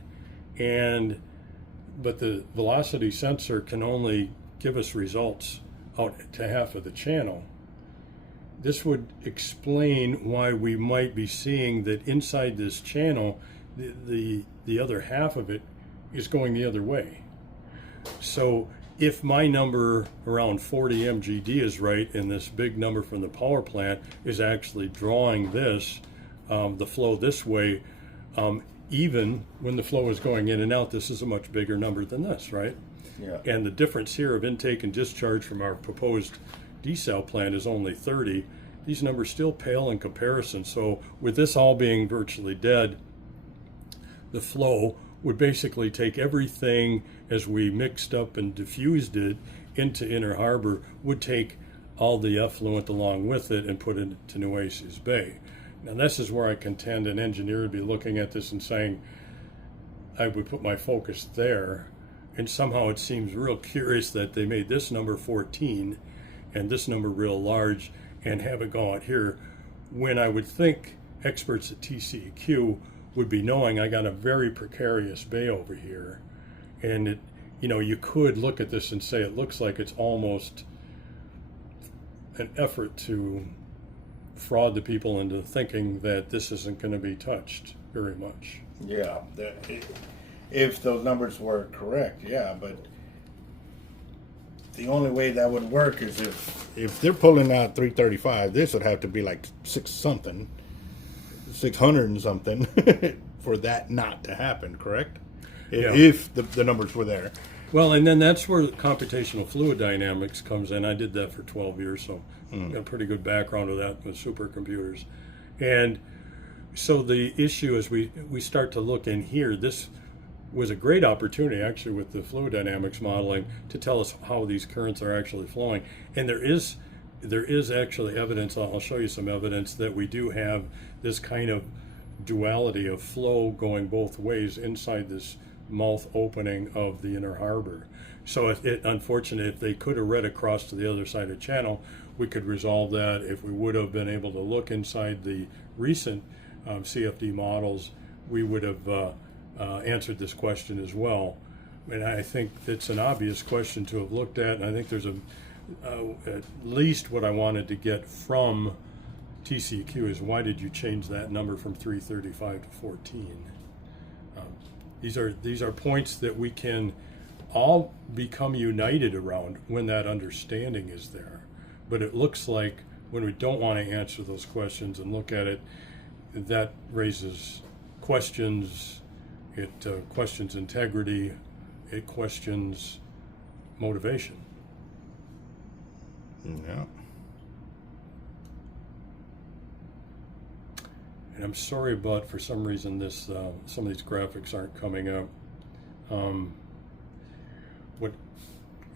but the velocity sensor can only give us results out to half of the channel, this would explain why we might be seeing that inside this channel, the other half of it is going the other way. So if my number around 40 MGD is right, and this big number from the power plant is actually drawing this, the flow this way, even when the flow is going in and out, this is a much bigger number than this, right? Yeah. And the difference here of intake and discharge from our proposed desal plant is only 30. These numbers still pale in comparison. So with this all being virtually dead, the flow would basically take everything as we mixed up and diffused it into Inner Harbor, would take all the effluent along with it and put it into Nueces Bay. Now this is where I contend an engineer would be looking at this and saying, I would put my focus there, and somehow it seems real curious that they made this number 14 and this number real large and have it go out here, when I would think experts at TCEQ would be knowing I got a very precarious bay over here. And it, you could look at this and say it looks like it's almost an effort to fraud the people into thinking that this isn't going to be touched very much. Yeah, if those numbers were correct, yeah, but the only way that would work is if they're pulling out 335, this would have to be like 600 and something for that not to happen, correct? Yeah. If the numbers were there. Well, and then that's where computational fluid dynamics comes in. I did that for 12 years, so got a pretty good background of that with supercomputers. And so the issue is we start to look in here. This was a great opportunity, actually, with the fluid dynamics modeling to tell us how these currents are actually flowing. And there is actually evidence, I'll show you some evidence, that we do have this kind of duality of flow going both ways inside this mouth opening of the Inner Harbor. So unfortunately, if they could have read across to the other side of the channel, we could resolve that. If we would have been able to look inside the recent CFD models, we would have answered this question as well. And I think it's an obvious question to have looked at, and I think there's at least what I wanted to get from TCEQ is, why did you change that number from 335 to 14? These are points that we can all become united around when that understanding is there. But it looks like when we don't want to answer those questions and look at it, that raises questions. It questions integrity. It questions motivation. Yeah. And I'm sorry, but for some reason this some of these graphics aren't coming up.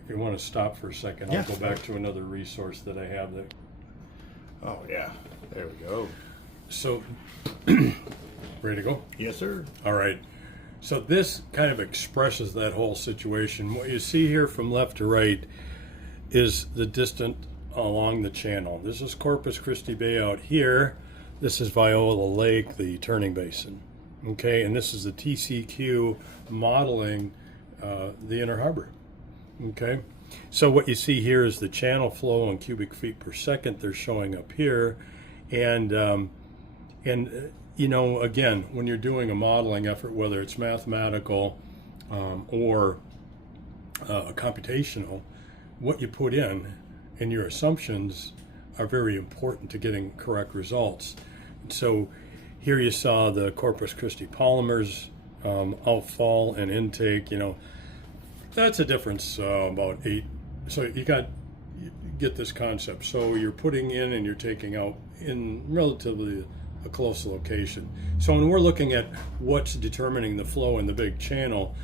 If you want to stop for a second, I'll go back to another resource that I have. Oh yeah, there we go. So, ready to go? Yes, sir. All right. So this kind of expresses that whole situation. What you see here from left to right is the distance along the channel. This is Corpus Christi Bay out here. This is Viola Lake, the turning basin. Okay, and this is the TCEQ modeling the Inner Harbor. Okay, So what you see here is the channel flow in cubic feet per second. They're showing up here, and you know, again, when you're doing a modeling effort, whether it's mathematical or computational, what you put in and your assumptions are very important to getting correct results. So here you saw the Corpus Christi polymers outfall and intake. You know, that's a difference about 8. So you get this concept. So you're putting in and you're taking out in relatively a close location. So when we're looking at what's determining the flow in the big channel,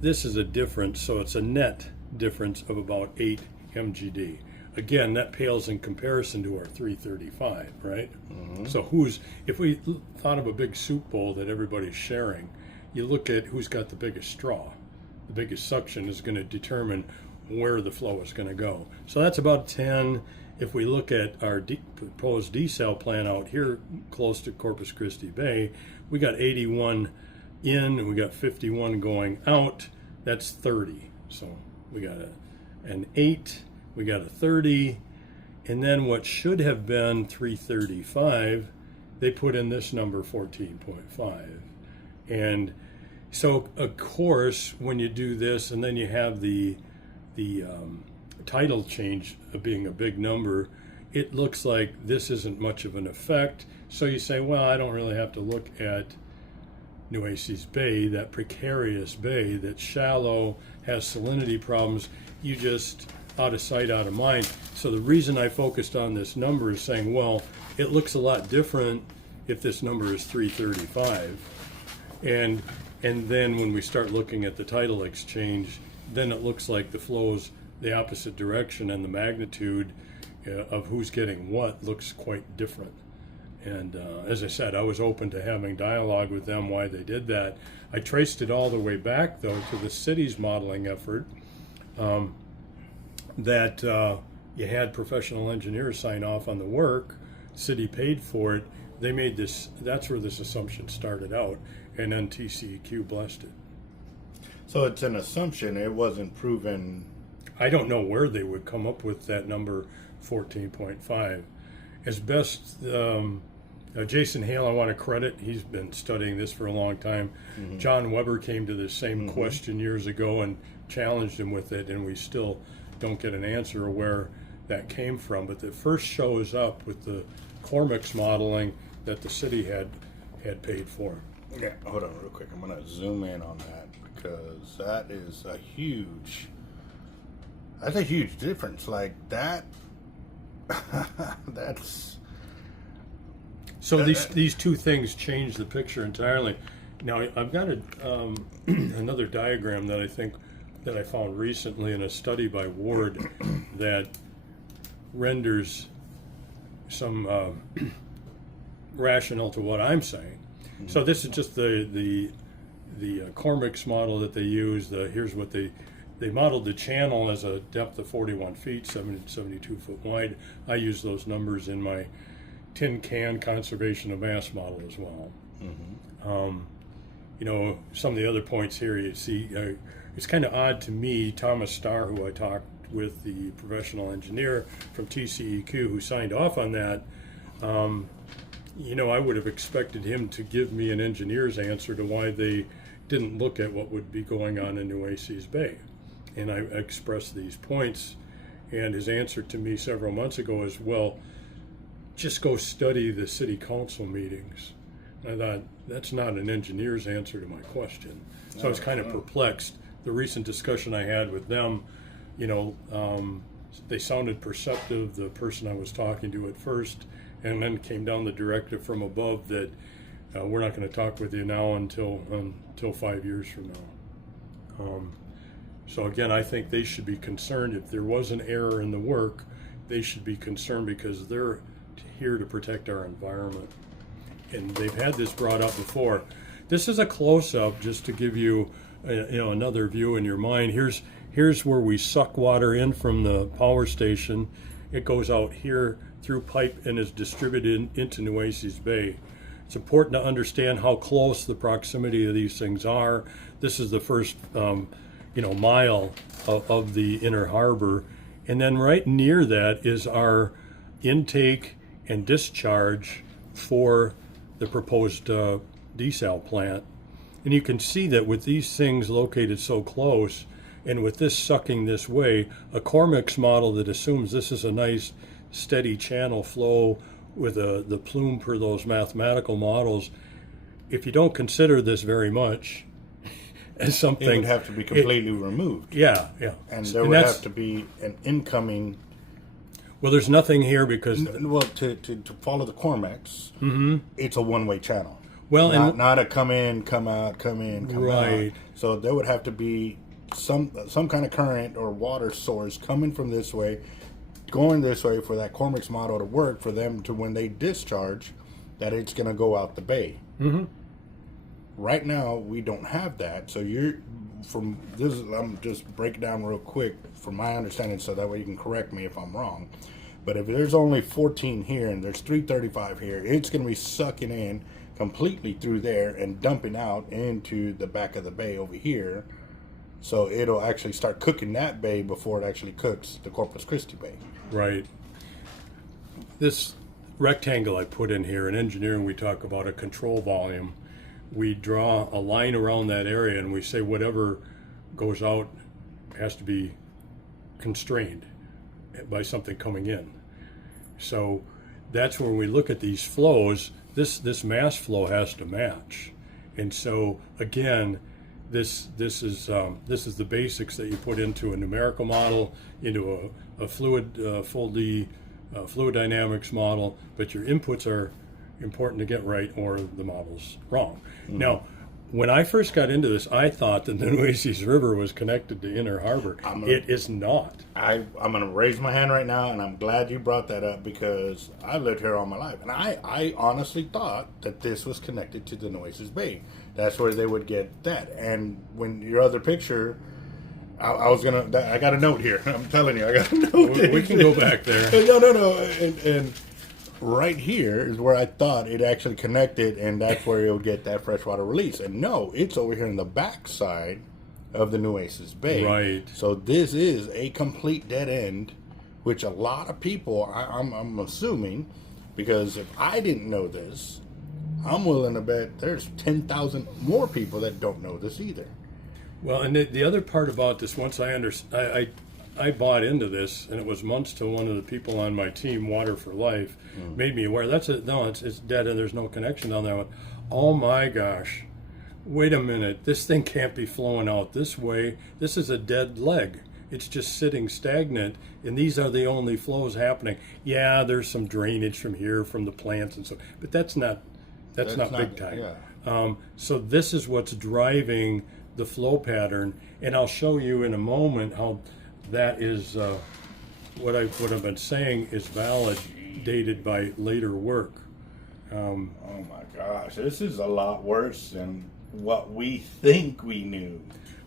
this is a difference. So it's a net difference of about 8 mgd. Again, that pales in comparison to our 335, right? Mm-hmm. So if we thought of a big soup bowl that everybody's sharing, you look at who's got the biggest straw. The biggest suction is going to determine where the flow is going to go. So that's about 10. If we look at our proposed desal plant out here close to Corpus Christi Bay, we got 81 in and we got 51 going out. That's 30. So we got an 8, we got a 30, and then what should have been 335, they put in this number 14.5. And so of course when you do this and then you have the tidal change of being a big number, it looks like this isn't much of an effect. So you say, well, I don't really have to look at Nueces Bay, that precarious bay that's shallow, has salinity problems. You just out of sight, out of mind. So the reason I focused on this number is saying, well, it looks a lot different if this number is 335. And then when we start looking at the tidal exchange, then it looks like the flow's the opposite direction, and the magnitude of who's getting what looks quite different. And as I said, I was open to having dialogue with them why they did that. I traced it all the way back, though, to the city's modeling effort that you had professional engineers sign off on the work. City paid for it. They made this, that's where this assumption started out, and then TCEQ blessed it. So it's an assumption. It wasn't proven. I don't know where they would come up with that number 14.5. As best, Jason Hale, I want to credit, he's been studying this for a long time. Mm-hmm. John Weber came to the same question years ago and challenged him with it, and we still don't get an answer of where that came from. But it first shows up with the Cormix modeling that the city had paid for. Okay, hold on real quick. I'm going to zoom in on that because that is a huge difference. Like that, that's... So these two things change the picture entirely. Now I've got another diagram that I think that I found recently in a study by Ward that renders some rationale to what I'm saying. Mm-hmm. So this is just the Cormix model that they use. Here's what they modeled the channel as a depth of 41 feet, 72 foot wide. I use those numbers in my tin can conservation of mass model as well. Mm-hmm. You know, some of the other points here you see, it's kind of odd to me, Thomas Starr, who I talked with, the professional engineer from TCEQ who signed off on that, you know, I would have expected him to give me an engineer's answer to why they didn't look at what would be going on in Nueces Bay. And I expressed these points, and his answer to me several months ago is, well, just go study the city council meetings. I thought, that's not an engineer's answer to my question. So I was kind of perplexed. The recent discussion I had with them, you know, they sounded perceptive, the person I was talking to at first, and then came down the directive from above that we're not going to talk with you now until 5 years from now. So again, I think they should be concerned if there was an error in the work. They should be concerned because they're here to protect our environment. And they've had this brought up before. This is a close-up just to give you, another view in your mind. Here's where we suck water in from the power station. It goes out here through pipe and is distributed into Nueces Bay. It's important to understand how close the proximity of these things are. This is the first mile of the inner harbor. And then right near that is our intake and discharge for the proposed desal plant. And you can see that with these things located so close, and with this sucking this way, a Cormix model that assumes this is a nice steady channel flow with the plume per those mathematical models, if you don't consider this very much as something, it would have to be completely removed. Yeah. And there would have to be an incoming. Well, there's nothing here because to follow the Cormix, it's a one-way channel. Well, not a come in, come out, come in, come out. So there would have to be some kind of current or water source coming from this way, going this way for that Cormix model to work, for them to, when they discharge, that it's going to go out the bay. Right now, we don't have that. So I'm just breaking down real quick from my understanding, so that way you can correct me if I'm wrong. But if there's only 14 here and there's 335 here, it's going to be sucking in completely through there and dumping out into the back of the bay over here. So it'll actually start cooking that bay before it actually cooks the Corpus Christi bay. Right. This rectangle I put in here, in engineering we talk about a control volume. We draw a line around that area and we say whatever goes out has to be constrained by something coming in. So that's when we look at these flows, this mass flow has to match. And so again, this is the basics that you put into a numerical model, into a fluid full D fluid dynamics model, but your inputs are important to get right or the model's wrong. Now, when I first got into this, I thought that the Nueces River was connected to Inner Harbor. It is not. I'm going to raise my hand right now, and I'm glad you brought that up because I lived here all my life. And I honestly thought that this was connected to the Nueces Bay. That's where they would get that. And when your other picture, I got a note here. I'm telling you, I got a note. We can go back there. No. And right here is where I thought it actually connected, and that's where it would get that freshwater release. And no, it's over here in the backside of the Nueces Bay. Right. So this is a complete dead end, which a lot of people, I'm assuming, because if I didn't know this, I'm willing to bet there's 10,000 more people that don't know this either. Well, and the other part about this, once I bought into this, and it was months till one of the people on my team, Water for Life, made me aware. It's dead and there's no connection down there. I went, oh my gosh, wait a minute, this thing can't be flowing out this way. This is a dead leg. It's just sitting stagnant, and these are the only flows happening. Yeah, there's some drainage from here, from the plants and so, but that's not big time. Yeah. So this is what's driving the flow pattern, and I'll show you in a moment how that is what I've been saying is validated by later work. Oh my gosh, this is a lot worse than what we think we knew.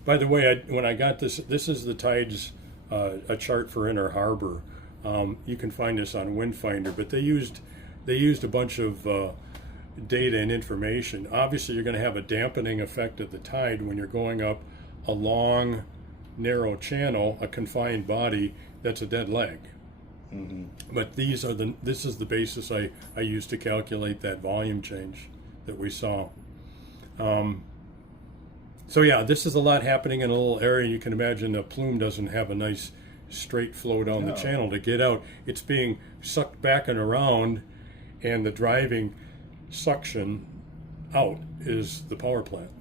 By the way, when I got this is the tides, a chart for Inner Harbor. You can find this on Windfinder, but they used a bunch of data and information. Obviously, you're going to have a dampening effect of the tide when you're going up a long, narrow channel, a confined body that's a dead leg. But this is the basis I used to calculate that volume change that we saw. So yeah, this is a lot happening in a little area. You can imagine the plume doesn't have a nice straight flow down the channel to get out. It's being sucked back and around, and the driving suction out is the power plant.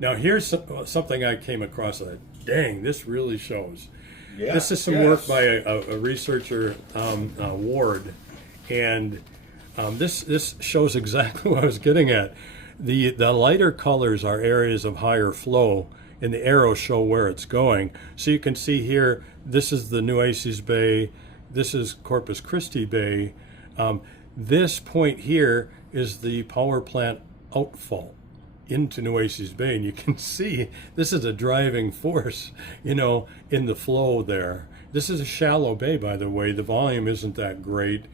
Now here's something I came across that, dang, this really shows. Yeah, this is some work by a researcher, Ward, and this shows exactly what I was getting at. The lighter colors are areas of higher flow, and the arrows show where it's going. So you can see here, this is the Nueces Bay, this is Corpus Christi Bay. This point here is the power plant outfall into Nueces Bay, and you can see this is a driving force, in the flow there. This is a shallow bay, by the way. The volume isn't that great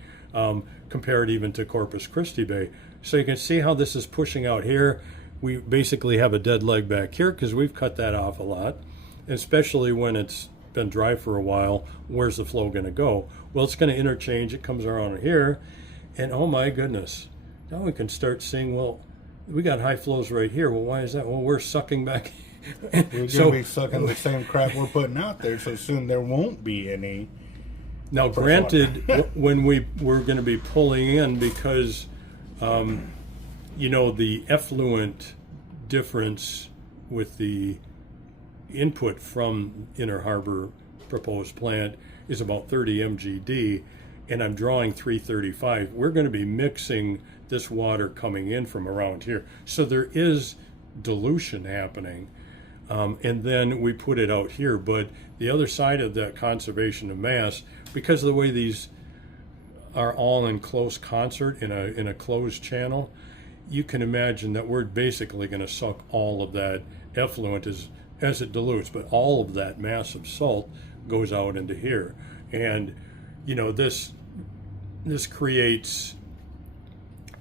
compared even to Corpus Christi Bay. So you can see how this is pushing out here. We basically have a dead leg back here because we've cut that off a lot. especially when it's been dry for a while. Where's the flow going to go? Well, it's going to interchange. It comes around here, and oh my goodness, now we can start seeing, well, we got high flows right here. Well, why is that? Well, we're sucking back. We're going to be sucking the same crap we're putting out there, so soon there won't be any. Now, granted, when we're going to be pulling in, because, the effluent difference with the input from Inner Harbor proposed plant is about 30 mgd, and I'm drawing 335. We're going to be mixing this water coming in from around here. So there is dilution happening. And then we put it out here. But the other side of that conservation of mass, because of the way these are all in close concert in a closed channel, you can imagine that we're basically going to suck all of that effluent as it dilutes, but all of that massive salt goes out into here. And this creates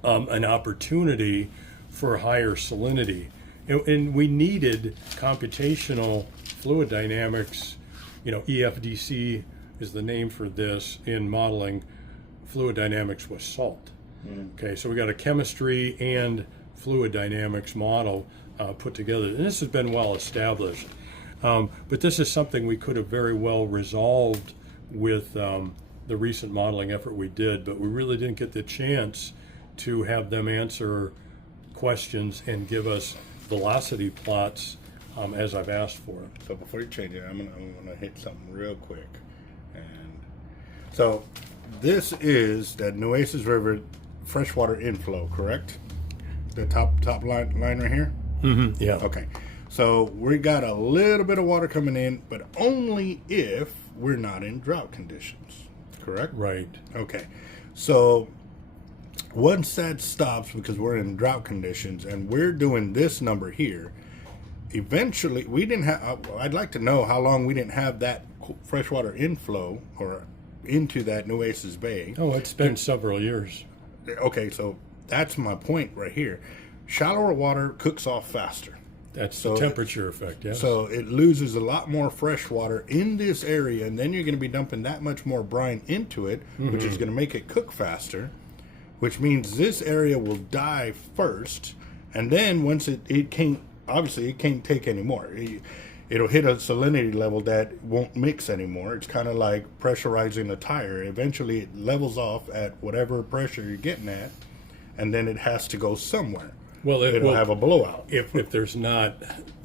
an opportunity for higher salinity. And we needed computational fluid dynamics. EFDC is the name for this in modeling fluid dynamics with salt. Okay, so we got a chemistry and fluid dynamics model put together, and this has been well established. But this is something we could have very well resolved with the recent modeling effort we did, but we really didn't get the chance to have them answer questions and give us velocity plots as I've asked for. So before you change it, I'm gonna hit something real quick. And so this is the Nueces River freshwater inflow, correct? The top line right here? Mm-hmm. Yeah. Okay. So we got a little bit of water coming in, but only if we're not in drought conditions, correct? Right. Okay. So once that stops, because we're in drought conditions and we're doing this number here, eventually we didn't have, I'd like to know how long we didn't have that freshwater inflow or into that Nueces Bay. Oh, it's been several years. Okay, so that's my point right here. Shallower water cooks off faster. That's the temperature effect, yes. So it loses a lot more fresh water in this area, and then you're going to be dumping that much more brine into it, which is going to make it cook faster, which means this area will die first, and then once it can't, obviously it can't take anymore. It'll hit a salinity level that won't mix anymore. It's kind of like pressurizing a tire. Eventually it levels off at whatever pressure you're getting at, and then it has to go somewhere. Well, it'll have a blowout. If there's not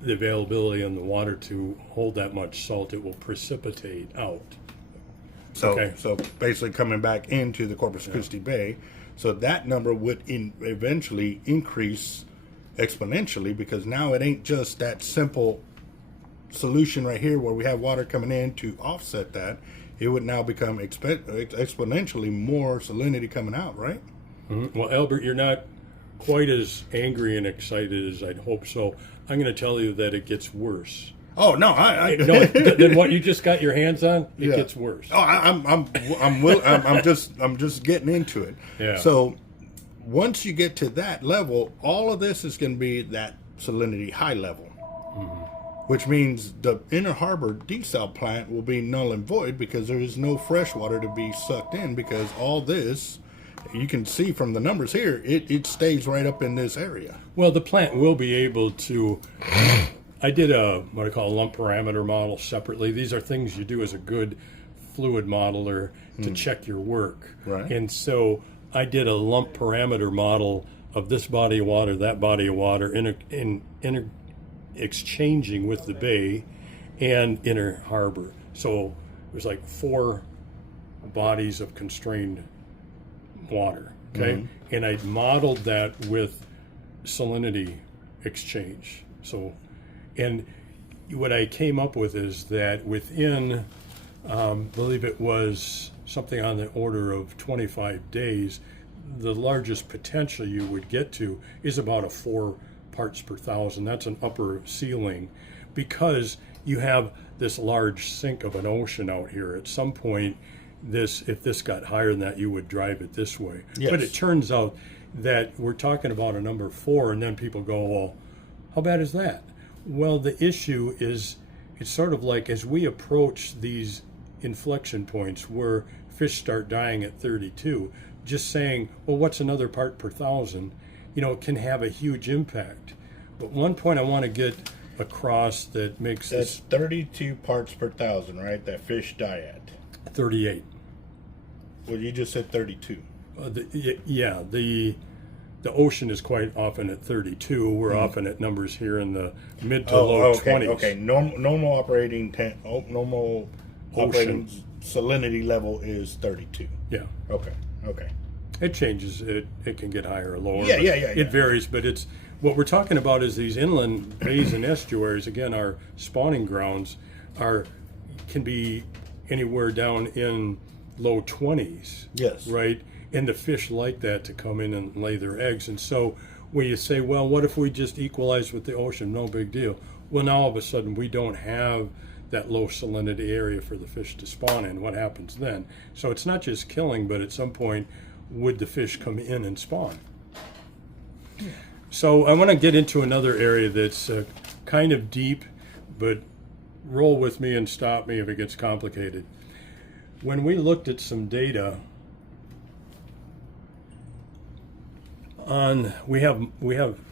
the availability in the water to hold that much salt, it will precipitate out. So basically coming back into the Corpus Christi Bay, so that number would eventually increase exponentially, because now it ain't just that simple solution right here where we have water coming in to offset that. It would now become exponentially more salinity coming out, right? Mm-hmm. Well, Albert, you're not quite as angry and excited as I'd hope, so I'm going to tell you that it gets worse. Oh no! No, then what you just got your hands on, it gets worse. Oh, I'm just getting into it. Yeah. So once you get to that level, all of this is going to be that salinity high level, which means the Inner Harbor desal plant will be null and void because there is no fresh water to be sucked in, because all this, you can see from the numbers here, it stays right up in this area. Well, the plant will be able to. I did what I call a lump parameter model separately. These are things you do as a good fluid modeler to check your work. Right. And so I did a lump parameter model of this body of water, that body of water, exchanging with the bay and Inner Harbor. So it was like 4 bodies of constrained water. Okay. And I modeled that with salinity exchange. So, and what I came up with is that within, believe it was something on the order of 25 days, the largest potential you would get to is about a 4 parts per thousand. That's an upper ceiling, because you have this large sink of an ocean out here. At some point, if this got higher than that, you would drive it this way. Yes. But it turns out that we're talking about a number 4, and then people go, well, how bad is that? Well, the issue is it's sort of like as we approach these inflection points where fish start dying at 32, just saying, well, what's another part per thousand, it can have a huge impact. But one point I want to get across that makes That's 32 parts per thousand, right? That fish die at 38. Well, you just said 32. The ocean is quite often at 32. We're often at numbers here in the mid to low 20s. Okay. Normal operating operating salinity level is 32. Yeah. Okay. It changes. It can get higher or lower. Yeah. It varies, but it's what we're talking about is these inland bays and estuaries. Again, our spawning grounds can be anywhere down in low 20s. Yes. Right. And the fish like that to come in and lay their eggs. And so when you say, well, what if we just equalize with the ocean? No big deal. Well, now all of a sudden we don't have that low salinity area for the fish to spawn in. What happens then? So it's not just killing, but at some point, would the fish come in and spawn? So I want to get into another area that's kind of deep, but roll with me and stop me if it gets complicated. When we looked at some data we have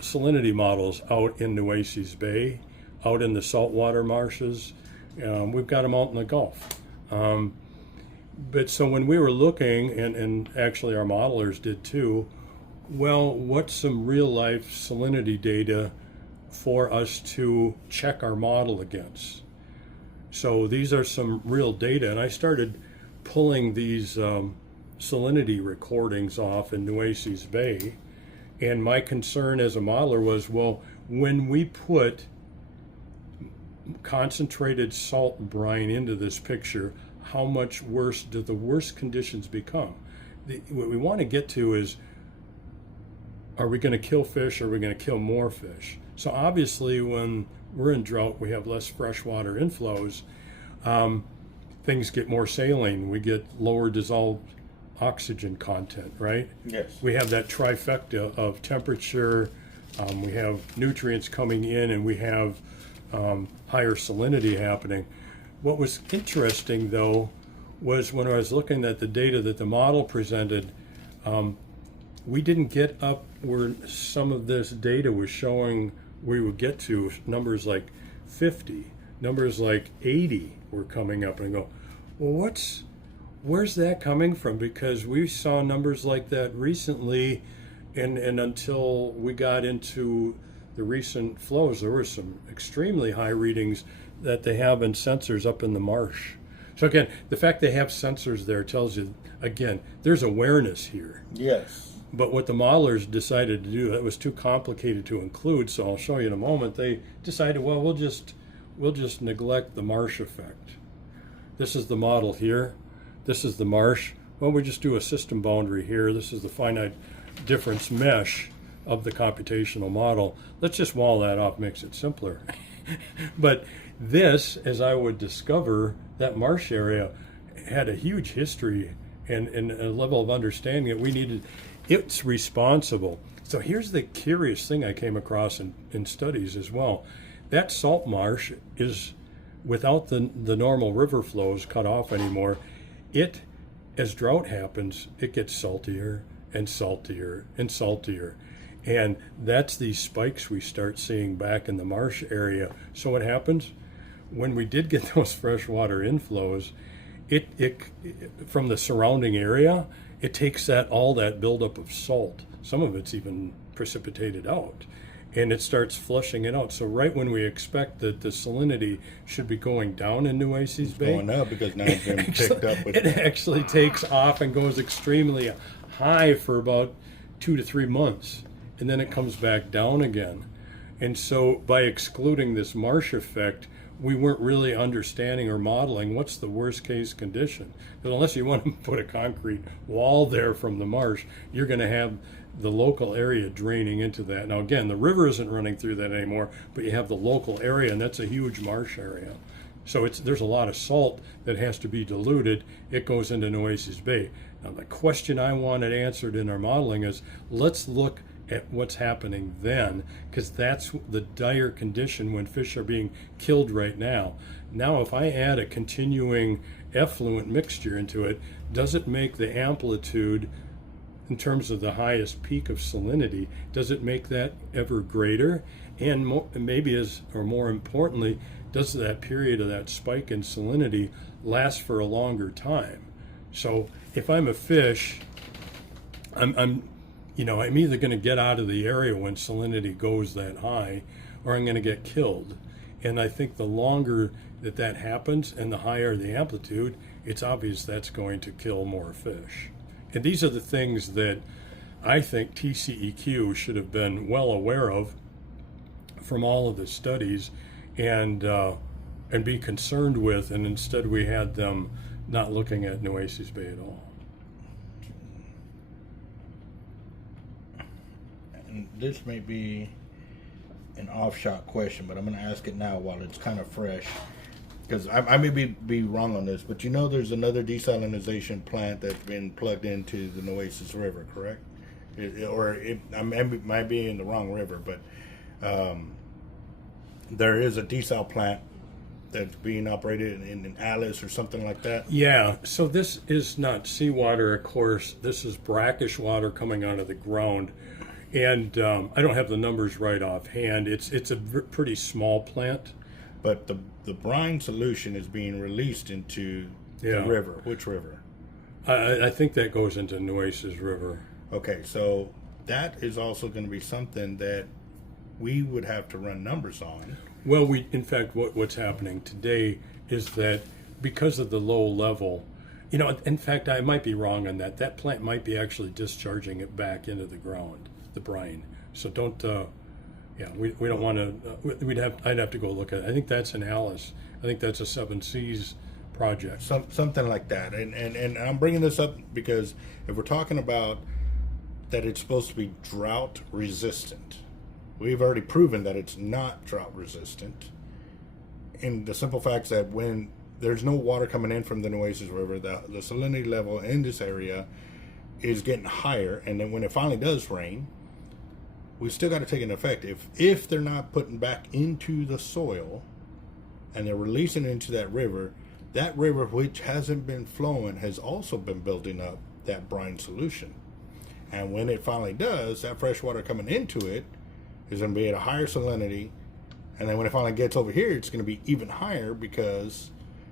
salinity models out in Nueces Bay, out in the saltwater marshes. We've got them out in the Gulf. But so when we were looking, and actually our modelers did too, well, what's some real life salinity data for us to check our model against? So these are some real data, and I started pulling these salinity recordings off in Nueces Bay. And my concern as a modeler was, well, when we put concentrated salt brine into this picture, how much worse do the worst conditions become? What we want to get to is, are we going to kill fish, or are we going to kill more fish? So obviously when we're in drought, we have less freshwater inflows. Things get more saline. We get lower dissolved oxygen content, right? Yes. We have that trifecta of temperature, we have nutrients coming in, and we have higher salinity happening. What was interesting, though, was when I was looking at the data that the model presented, we didn't get up where some of this data was showing we would get to numbers like 50, numbers like 80 were coming up, and I go, well, where's that coming from? Because we saw numbers like that recently, and until we got into the recent flows, there were some extremely high readings that they have in sensors up in the marsh. So again, the fact they have sensors there tells you, again, there's awareness here. Yes. But what the modelers decided to do, that was too complicated to include, so I'll show you in a moment. They decided, well, we'll just neglect the marsh effect. This is the model here. This is the marsh. Well, we just do a system boundary here. This is the finite difference mesh of the computational model. Let's just wall that off, makes it simpler. But this, as I would discover, that marsh area had a huge history and a level of understanding that we needed. It's responsible. So here's the curious thing I came across in studies as well. That salt marsh is, without the normal river flows cut off anymore, as drought happens, it gets saltier and saltier and saltier. And that's these spikes we start seeing back in the marsh area. So what happens? When we did get those freshwater inflows, it from the surrounding area, it takes all that buildup of salt. Some of it's even precipitated out, and it starts flushing it out. So right when we expect that the salinity should be going down in Nueces Bay, going up because now it's been picked up with it actually takes off and goes extremely high for about 2 to 3 months, and then it comes back down again. And so by excluding this marsh effect, we weren't really understanding or modeling what's the worst case condition. But unless you want to put a concrete wall there from the marsh, you're going to have the local area draining into that. Now again, the river isn't running through that anymore, but you have the local area, and that's a huge marsh area. So there's a lot of salt that has to be diluted. It goes into Nueces Bay. Now the question I wanted answered in our modeling is, let's look at what's happening then, because that's the dire condition when fish are being killed right now. Now, if I add a continuing effluent mixture into it, does it make the amplitude, in terms of the highest peak of salinity, does it make that ever greater? And more importantly, does that period of that spike in salinity last for a longer time? So if I'm a fish, I'm either going to get out of the area when salinity goes that high, or I'm going to get killed. And I think the longer that happens and the higher the amplitude, it's obvious that's going to kill more fish. And these are the things that I think TCEQ should have been well aware of from all of the studies and be concerned with, and instead we had them not looking at Nueces Bay at all. And this may be an off-shot question, but I'm going to ask it now while it's kind of fresh, because I may be wrong on this, but there's another desalination plant that's been plugged into the Nueces River, correct? I might be in the wrong river, but there is a desal plant that's being operated in Alice or something like that. Yeah, so this is not seawater, of course. This is brackish water coming out of the ground. And I don't have the numbers right offhand. It's a pretty small plant. But the brine solution is being released into the river. Which river? I think that goes into Nueces River. Okay, so that is also going to be something that we would have to run numbers on. Well, in fact, what's happening today is that because of the low level, in fact, I might be wrong on that. That plant might be actually discharging it back into the ground, the brine. So don't, we don't want to, I'd have to go look at it. I think that's in Alice. I think that's a Seven Seas project. Something like that. And I'm bringing this up because if we're talking about that it's supposed to be drought resistant, we've already proven that it's not drought resistant. And the simple fact is that when there's no water coming in from the Nueces River, the salinity level in this area is getting higher. And then when it finally does rain, we still got to take an effect. If they're not putting back into the soil and they're releasing it into that river which hasn't been flowing has also been building up that brine solution. And when it finally does, that fresh water coming into it is going to be at a higher salinity. And then when it finally gets over here, it's going to be even higher because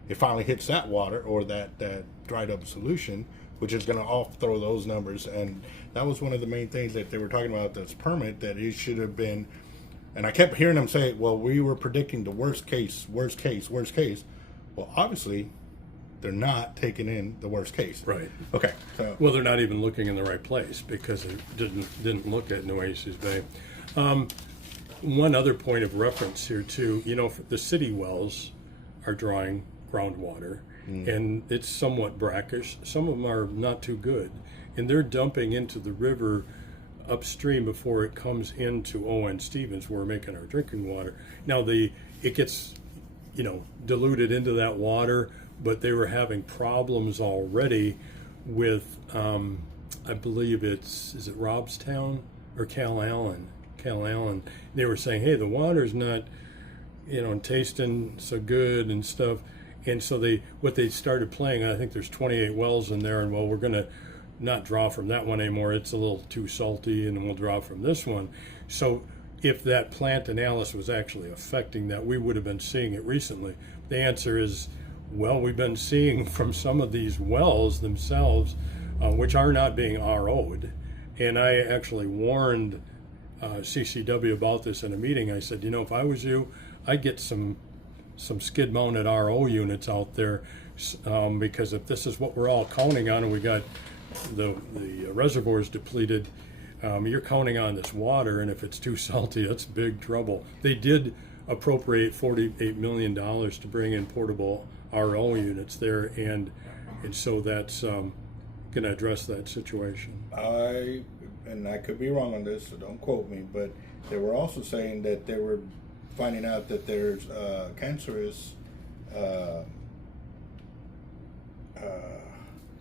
it finally hits that water or that dried up solution, which is going to off throw those numbers. And that was one of the main things that they were talking about, this permit, that it should have been. And I kept hearing them say, well, we were predicting the worst case. Well, obviously, they're not taking in the worst case. Right. Okay. So. Well, they're not even looking in the right place because they didn't look at Nueces Bay. One other point of reference here, too, the city wells are drawing groundwater, and it's somewhat brackish. Some of them are not too good, and they're dumping into the river upstream before it comes into O.N. Stevens, where we're making our drinking water. Now, it gets, diluted into that water, but they were having problems already with, I believe is it Robstown or Cal Allen? They were saying, hey, the water's not, tasting so good and stuff. And so what they started playing, I think there's 28 wells in there, and well, we're going to not draw from that one anymore. It's a little too salty, and we'll draw from this one. So if that plant in Alice was actually affecting that, we would have been seeing it recently. The answer is, well, we've been seeing from some of these wells themselves, which are not being RO'd. And I actually warned CCW about this in a meeting. I said, if I was you, I'd get some skid mounted RO units out there, because if this is what we're all counting on, and we got the reservoirs depleted, you're counting on this water, and if it's too salty, that's big trouble. They did appropriate $48 million to bring in portable RO units there, and so that's going to address that situation. And I could be wrong on this, so don't quote me, but they were also saying that they were finding out that there's cancerous.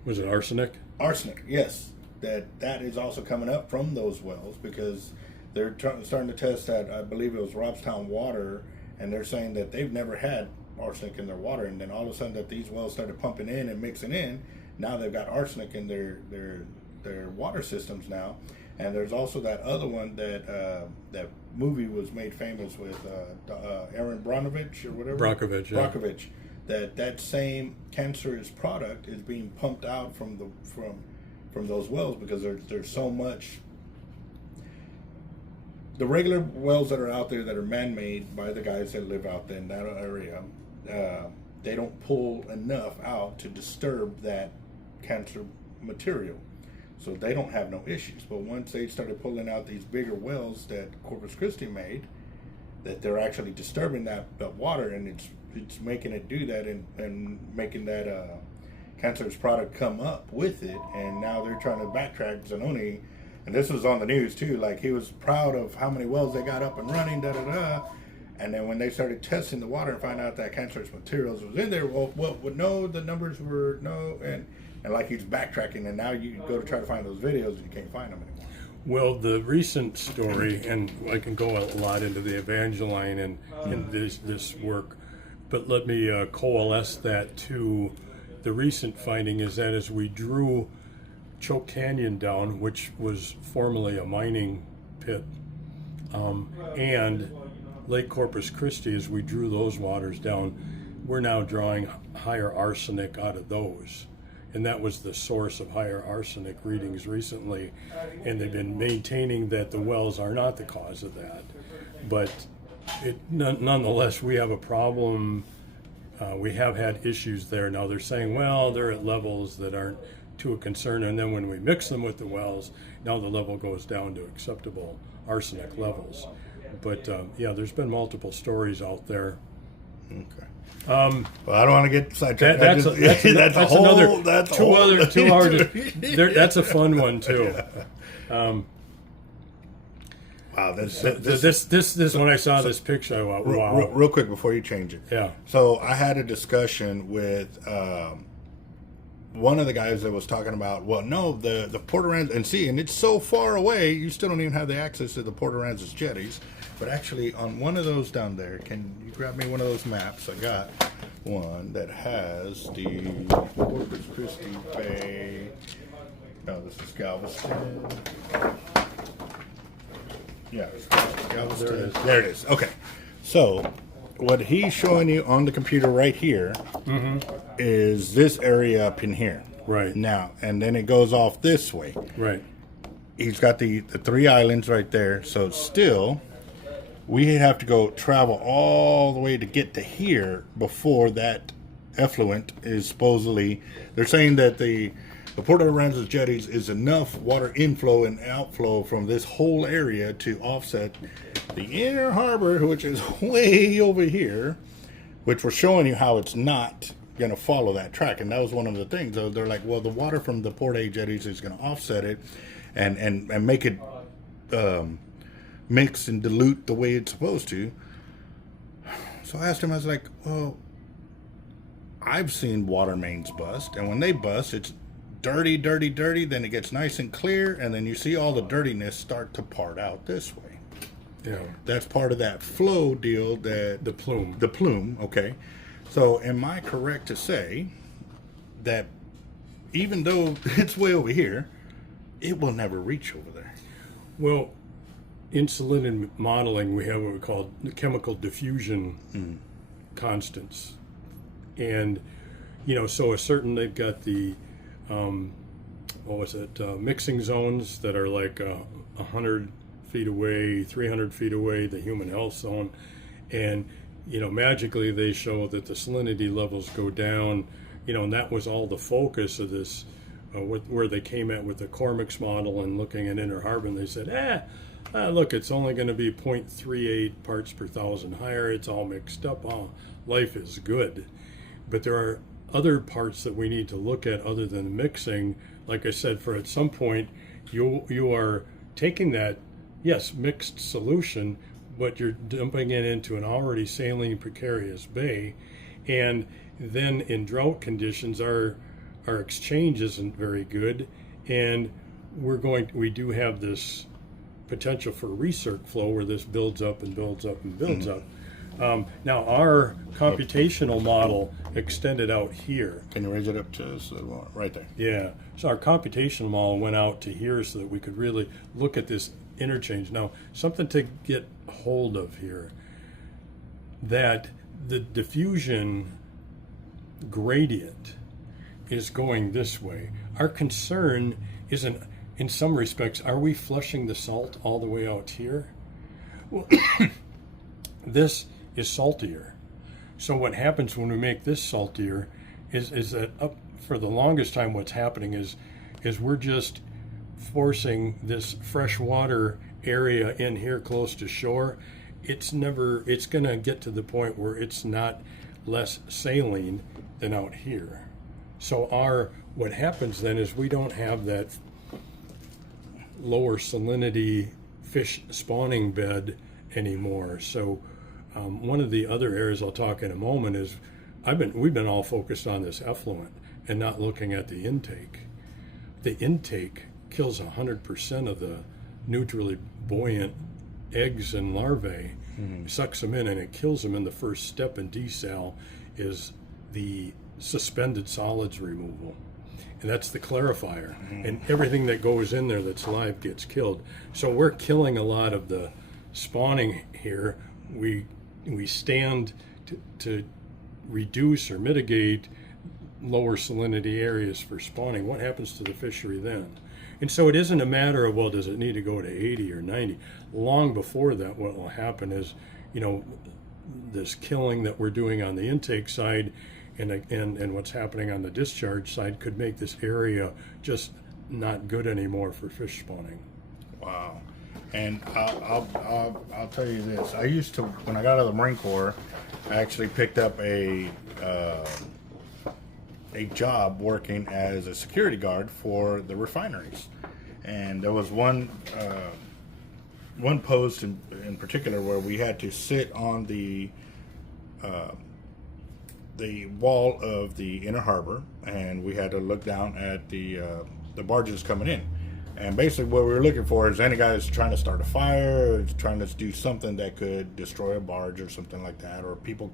Was it arsenic? Arsenic, yes. that is also coming up from those wells, because they're starting to test that, I believe it was Robstown water, and they're saying that they've never had arsenic in their water, and then all of a sudden that these wells started pumping in and mixing in, now they've got arsenic in their water systems now. And there's also that other one that that movie was made famous with Aaron Bronovich or whatever. Brockovich, yeah. Brockovich. That same cancerous product is being pumped out from those wells, because there's so much. The regular wells that are out there that are man-made by the guys that live out there in that area, they don't pull enough out to disturb that cancer material. So they don't have no issues. But once they started pulling out these bigger wells that Corpus Christi made, that they're actually disturbing that water, and it's making it do that, and making that cancerous product come up with it. And now they're trying to backtrack. Zanoni, and this was on the news too, like he was proud of how many wells they got up and running, and then when they started testing the water and find out that cancerous materials was in there, well, no, the numbers were no, and like he's backtracking, and now you can go to try to find those videos and you can't find them anymore. Well, the recent story, and I can go a lot into the Evangeline and this work, but let me coalesce that to the recent finding is that as we drew Choke Canyon down, which was formerly a mining pit, and Lake Corpus Christi, as we drew those waters down, we're now drawing higher arsenic out of those. And that was the source of higher arsenic readings recently. And they've been maintaining that the wells are not the cause of that. But nonetheless, we have a problem. We have had issues there. Now they're saying, well, they're at levels that aren't to a concern. And then when we mix them with the wells, now the level goes down to acceptable arsenic levels. But yeah, there's been multiple stories out there. Okay. Well, I don't want to get sidetracked. That's another 2 hours. That's a fun one too. Wow, this when I saw this picture, I went, wow. Real quick before you change it. Yeah. So I had a discussion with one of the guys that was talking about, well, no, the Port Aransas, and it's so far away, you still don't even have the access to the Port Aransas jetties. But actually, on one of those down there, can you grab me one of those maps? I got one that has the Corpus Christi Bay. No, this is Galveston. Yeah, it's Galveston. There it is. Okay. So, what he's showing you on the computer right here is this area up in here. Right. Now, and then it goes off this way. Right. He's got the 3 islands right there. So, still, we have to go travel all the way to get to here before that effluent is supposedly. They're saying that the Port Aransas jetties is enough water inflow and outflow from this whole area to offset the inner harbor, which is way over here, which we're showing you how it's not going to follow that track. And that was one of the things. They're like, well, the water from the Port A jetties is going to offset it and make it mix and dilute the way it's supposed to. So I asked him, I was like, well, I've seen water mains bust, and when they bust, it's dirty, then it gets nice and clear, and then you see all the dirtiness start to part out this way. Yeah. That's part of that flow deal, that the plume. The plume, okay. So am I correct to say that even though it's way over here, it will never reach over there? Well, in salinity modeling, we have what we call chemical diffusion constants. And, so they've got the, mixing zones that are like 100 feet away, 300 feet away, the human health zone. And, magically they show that the salinity levels go down, and that was all the focus of this, where they came at with the Cormix model and looking at Inner Harbor, and they said, look, it's only going to be 0.38 parts per thousand higher. It's all mixed up. Life is good. But there are other parts that we need to look at other than mixing. Like I said, for at some point, you are taking that, yes, mixed solution, but you're dumping it into an already saline precarious bay. And then in drought conditions, our exchange isn't very good. And we do have this potential for recirc flow where this builds up and builds up and builds up. Now our computational model extended out here. Can you raise it up to us? Right there. Yeah. So our computational model went out to here so that we could really look at this interchange. Now, something to get hold of here, that the diffusion gradient is going this way. Our concern isn't, in some respects, are we flushing the salt all the way out here? Well, this is saltier. So what happens when we make this saltier is that up for the longest time what's happening is we're just forcing this freshwater area in here close to shore. It's going to get to the point where it's not less saline than out here. So what happens then is we don't have that lower salinity fish spawning bed anymore. So one of the other areas I'll talk in a moment is we've been all focused on this effluent and not looking at the intake. The intake kills 100% of the neutrally buoyant eggs and larvae, sucks them in, and it kills them. And the first step in desal is the suspended solids removal. And that's the clarifier. And everything that goes in there that's live gets killed. So we're killing a lot of the spawning here. We stand to reduce or mitigate lower salinity areas for spawning. What happens to the fishery then? And so it isn't a matter of, well, does it need to go to 80 or 90? Long before that, what will happen is, this killing that we're doing on the intake side and what's happening on the discharge side could make this area just not good anymore for fish spawning. Wow. And I'll tell you this. I used to, when I got out of the Marine Corps, I actually picked up a job working as a security guard for the refineries. And there was one post in particular where we had to sit on the wall of the inner harbor, and we had to look down at the barges coming in. And basically what we were looking for is any guy that's trying to start a fire, or trying to do something that could destroy a barge or something like that, or people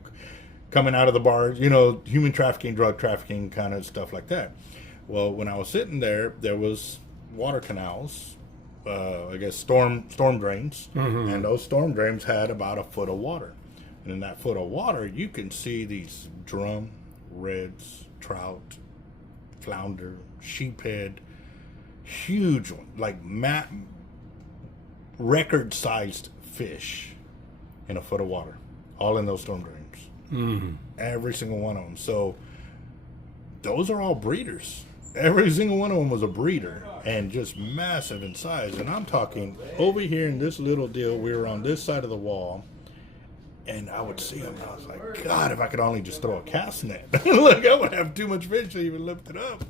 coming out of the barge, human trafficking, drug trafficking, kind of stuff like that. Well, when I was sitting there, there was water canals, I guess storm drains, and those storm drains had about a foot of water. And in that foot of water, you can see these drum, reds, trout, flounder, sheephead, huge one, like record-sized fish in a foot of water, all in those storm drains. Every single one of them. So those are all breeders. Every single one of them was a breeder, and just massive in size. And I'm talking over here in this little deal, we were on this side of the wall, and I would see them, and I was like, God, if I could only just throw a cast net. Look, I would have too much fish to even lift it up.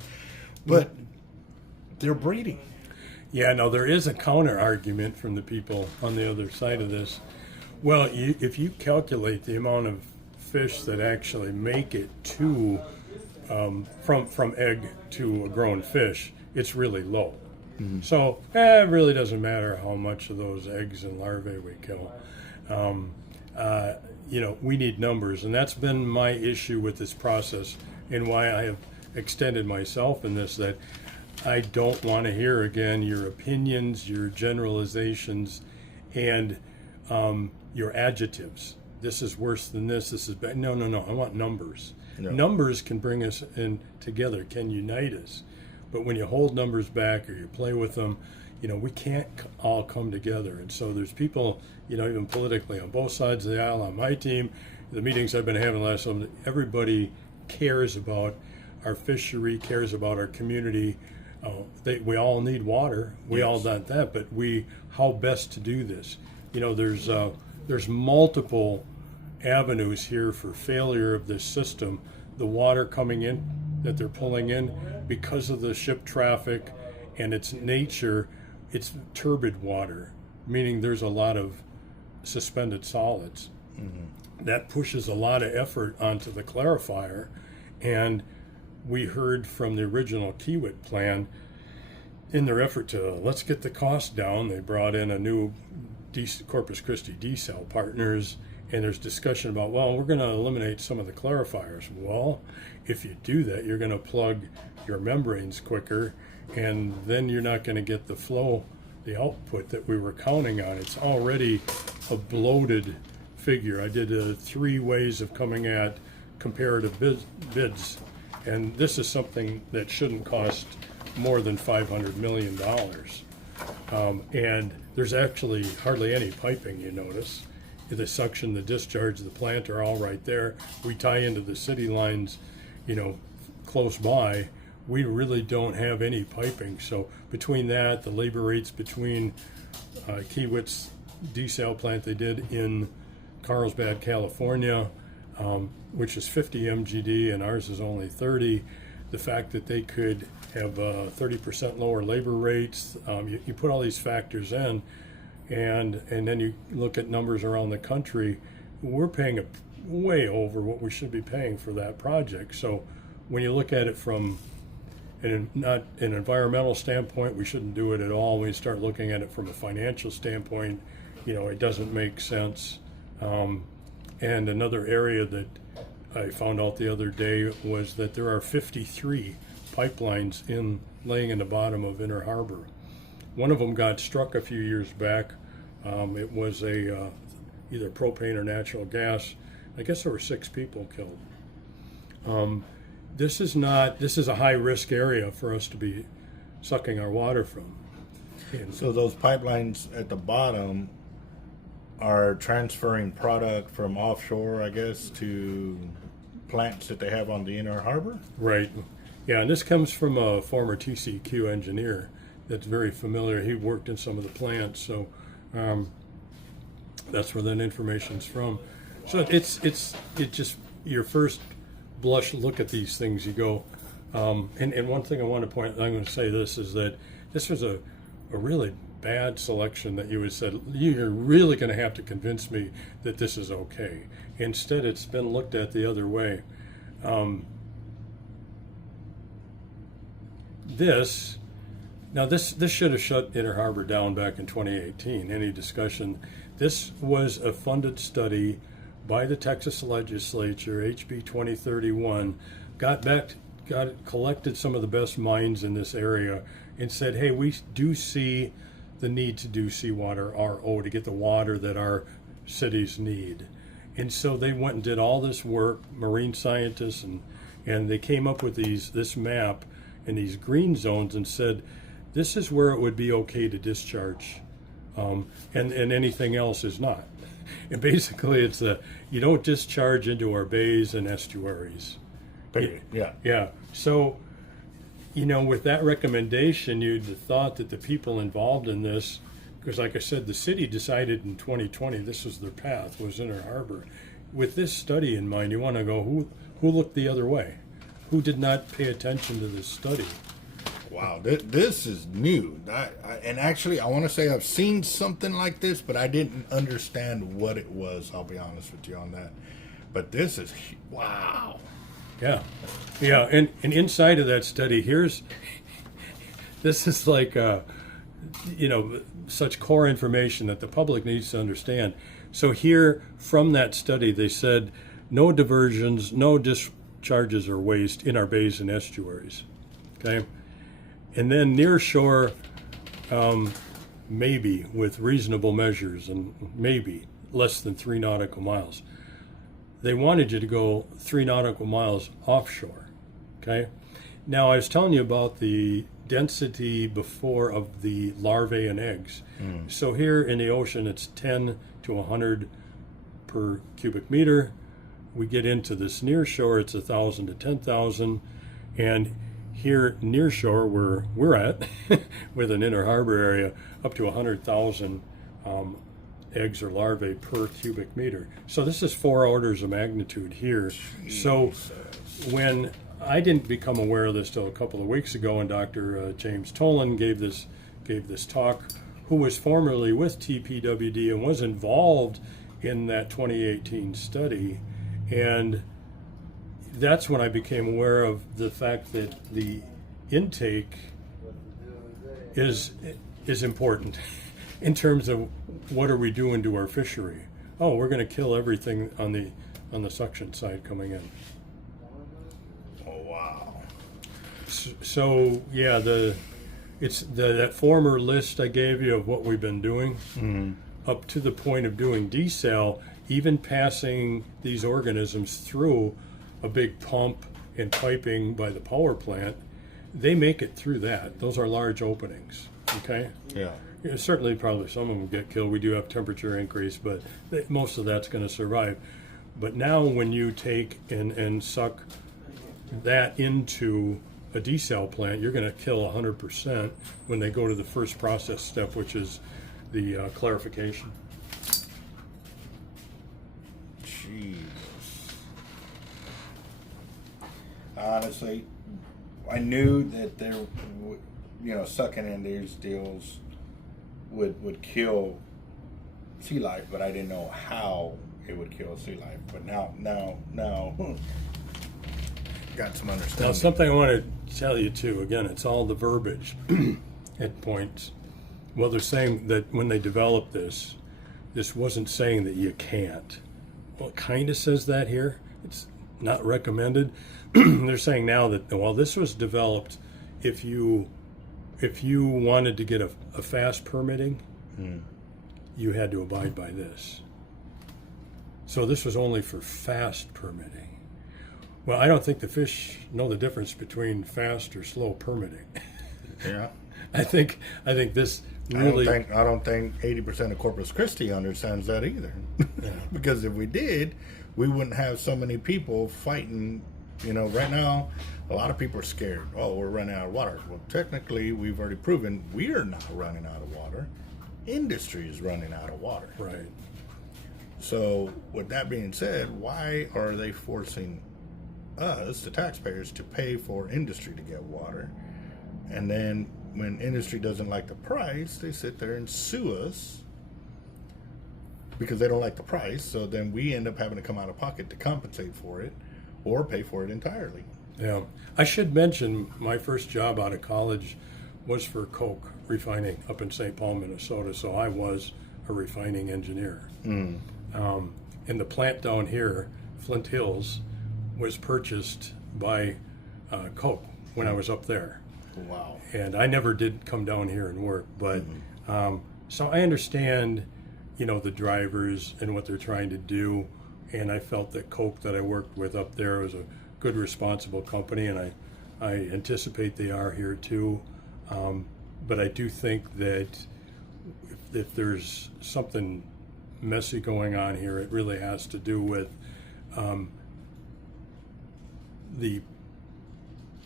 But they're breeding. Yeah, no, there is a counter argument from the people on the other side of this. Well, if you calculate the amount of fish that actually make it to from egg to a grown fish, it's really low. So it really doesn't matter how much of those eggs and larvae we kill. We need numbers, and that's been my issue with this process, and why I have extended myself in this, that I don't want to hear again your opinions, your generalizations, and your adjectives. This is worse than this. This is bad. No. I want numbers. No. Numbers can bring us in together, can unite us. But when you hold numbers back or you play with them, we can't all come together. And so there's people, even politically on both sides of the aisle, on my team, the meetings I've been having last summer, everybody cares about our fishery, cares about our community. We all need water. We all want that, but how best to do this? There's multiple avenues here for failure of this system. The water coming in that they're pulling in, because of the ship traffic and its nature, it's turbid water, meaning there's a lot of suspended solids. That pushes a lot of effort onto the clarifier. And we heard from the original Kiewit plan, in their effort to let's get the cost down, they brought in a new Corpus Christi desal partners, and there's discussion about, well, we're going to eliminate some of the clarifiers. Well, if you do that, you're going to plug your membranes quicker, and then you're not going to get the flow, the output that we were counting on. It's already a bloated figure. I did 3 ways of coming at comparative vids, and this is something that shouldn't cost more than $500 million. And there's actually hardly any piping, you notice. The suction, the discharge, the plant are all right there. We tie into the city lines, close by. We really don't have any piping. So between that, the labor rates between Kiewit's desal plant they did in Carlsbad, California, which is 50 MGD and ours is only 30. The fact that they could have 30% lower labor rates, you put all these factors in, and then you look at numbers around the country, we're paying way over what we should be paying for that project. So when you look at it from not an environmental standpoint, we shouldn't do it at all. When you start looking at it from a financial standpoint, it doesn't make sense. And another area that I found out the other day was that there are 53 pipelines laying in the bottom of Inner Harbor. One of them got struck a few years back. It was either propane or natural gas. I guess there were 6 people killed. This is a high risk area for us to be sucking our water from. So those pipelines at the bottom are transferring product from offshore, I guess, to plants that they have on the Inner Harbor? Right. Yeah, and this comes from a former TCQ engineer that's very familiar. He worked in some of the plants, so that's where that information's from. So it's just your first blush look at these things. You go, and one thing I want to point, I'm going to say this, is that this was a really bad selection that you had said, you're really going to have to convince me that this is okay. Instead, it's been looked at the other way. This should have shut Inner Harbor down back in 2018. Any discussion? This was a funded study by the Texas legislature, HB 2031, collected some of the best minds in this area and said, hey, we do see the need to do seawater RO to get the water that our cities need. And so they went and did all this work, marine scientists, and they came up with this map and these green zones and said, this is where it would be okay to discharge, and anything else is not. And basically it's you don't discharge into our bays and estuaries. Yeah. So, with that recommendation, you'd have thought that the people involved in this, because like I said, the city decided in 2020 this was their path, was Inner Harbor. With this study in mind, you want to go, who looked the other way? Who did not pay attention to this study? Wow, this is new. And actually, I want to say I've seen something like this, but I didn't understand what it was. I'll be honest with you on that. But this is, wow. Yeah, and inside of that study, this is like, such core information that the public needs to understand. So here, from that study, they said no diversions, no discharges or waste in our bays and estuaries, okay? And then near shore, maybe with reasonable measures and maybe less than 3 nautical miles. They wanted you to go 3 nautical miles offshore, okay? Now, I was telling you about the density before of the larvae and eggs. So here in the ocean, it's 10 to 100 per cubic meter. We get into this near shore, it's 1,000 to 10,000. And here near shore, where we're at, with an Inner Harbor area, up to 100,000 eggs or larvae per cubic meter. So this is 4 orders of magnitude here. Jesus. So when I didn't become aware of this till a couple of weeks ago, and Dr. James Tolan gave this talk, who was formerly with TPWD and was involved in that 2018 study, and that's when I became aware of the fact that the intake is important in terms of what are we doing to our fishery. Oh, we're going to kill everything on the suction side coming in. Oh wow. So yeah, that former list I gave you of what we've been doing, up to the point of doing desal, even passing these organisms through a big pump and piping by the power plant, they make it through that. Those are large openings. Okay. Yeah. Certainly, probably some of them get killed. We do have temperature increase, but most of that's going to survive. But now, when you take and suck that into a desal plant, you're going to kill 100% when they go to the first process step, which is the clarification. Jesus. Honestly, I knew that there, sucking in these deals would kill sea life, but I didn't know how it would kill sea life. But now, got some understanding. Now, something I want to tell you too. Again, it's all the verbiage at points. Well, they're saying that when they developed this wasn't saying that you can't. Well, it kind of says that here. It's not recommended. They're saying now that, well, this was developed if you wanted to get a fast permitting, you had to abide by this. So this was only for fast permitting. Well, I don't think the fish know the difference between fast or slow permitting. Yeah. I think this really. I don't think 80% of Corpus Christi understands that either. Yeah. Because if we did, we wouldn't have so many people fighting. Right now, a lot of people are scared. Oh, we're running out of water. Well, technically, we've already proven we are not running out of water. Industry is running out of water. Right. So, with that being said, why are they forcing us, the taxpayers, to pay for industry to get water? And then, when industry doesn't like the price, they sit there and sue us because they don't like the price. So then we end up having to come out of pocket to compensate for it or pay for it entirely. Yeah. I should mention my first job out of college was for Coke refining up in St. Paul, Minnesota. So I was a refining engineer. And the plant down here, Flint Hills, was purchased by Coke when I was up there. Wow. And I never did come down here and work, but so I understand, the drivers and what they're trying to do. And I felt that Coke that I worked with up there was a good, responsible company, and I anticipate they are here too. But I do think that if there's something messy going on here, it really has to do with the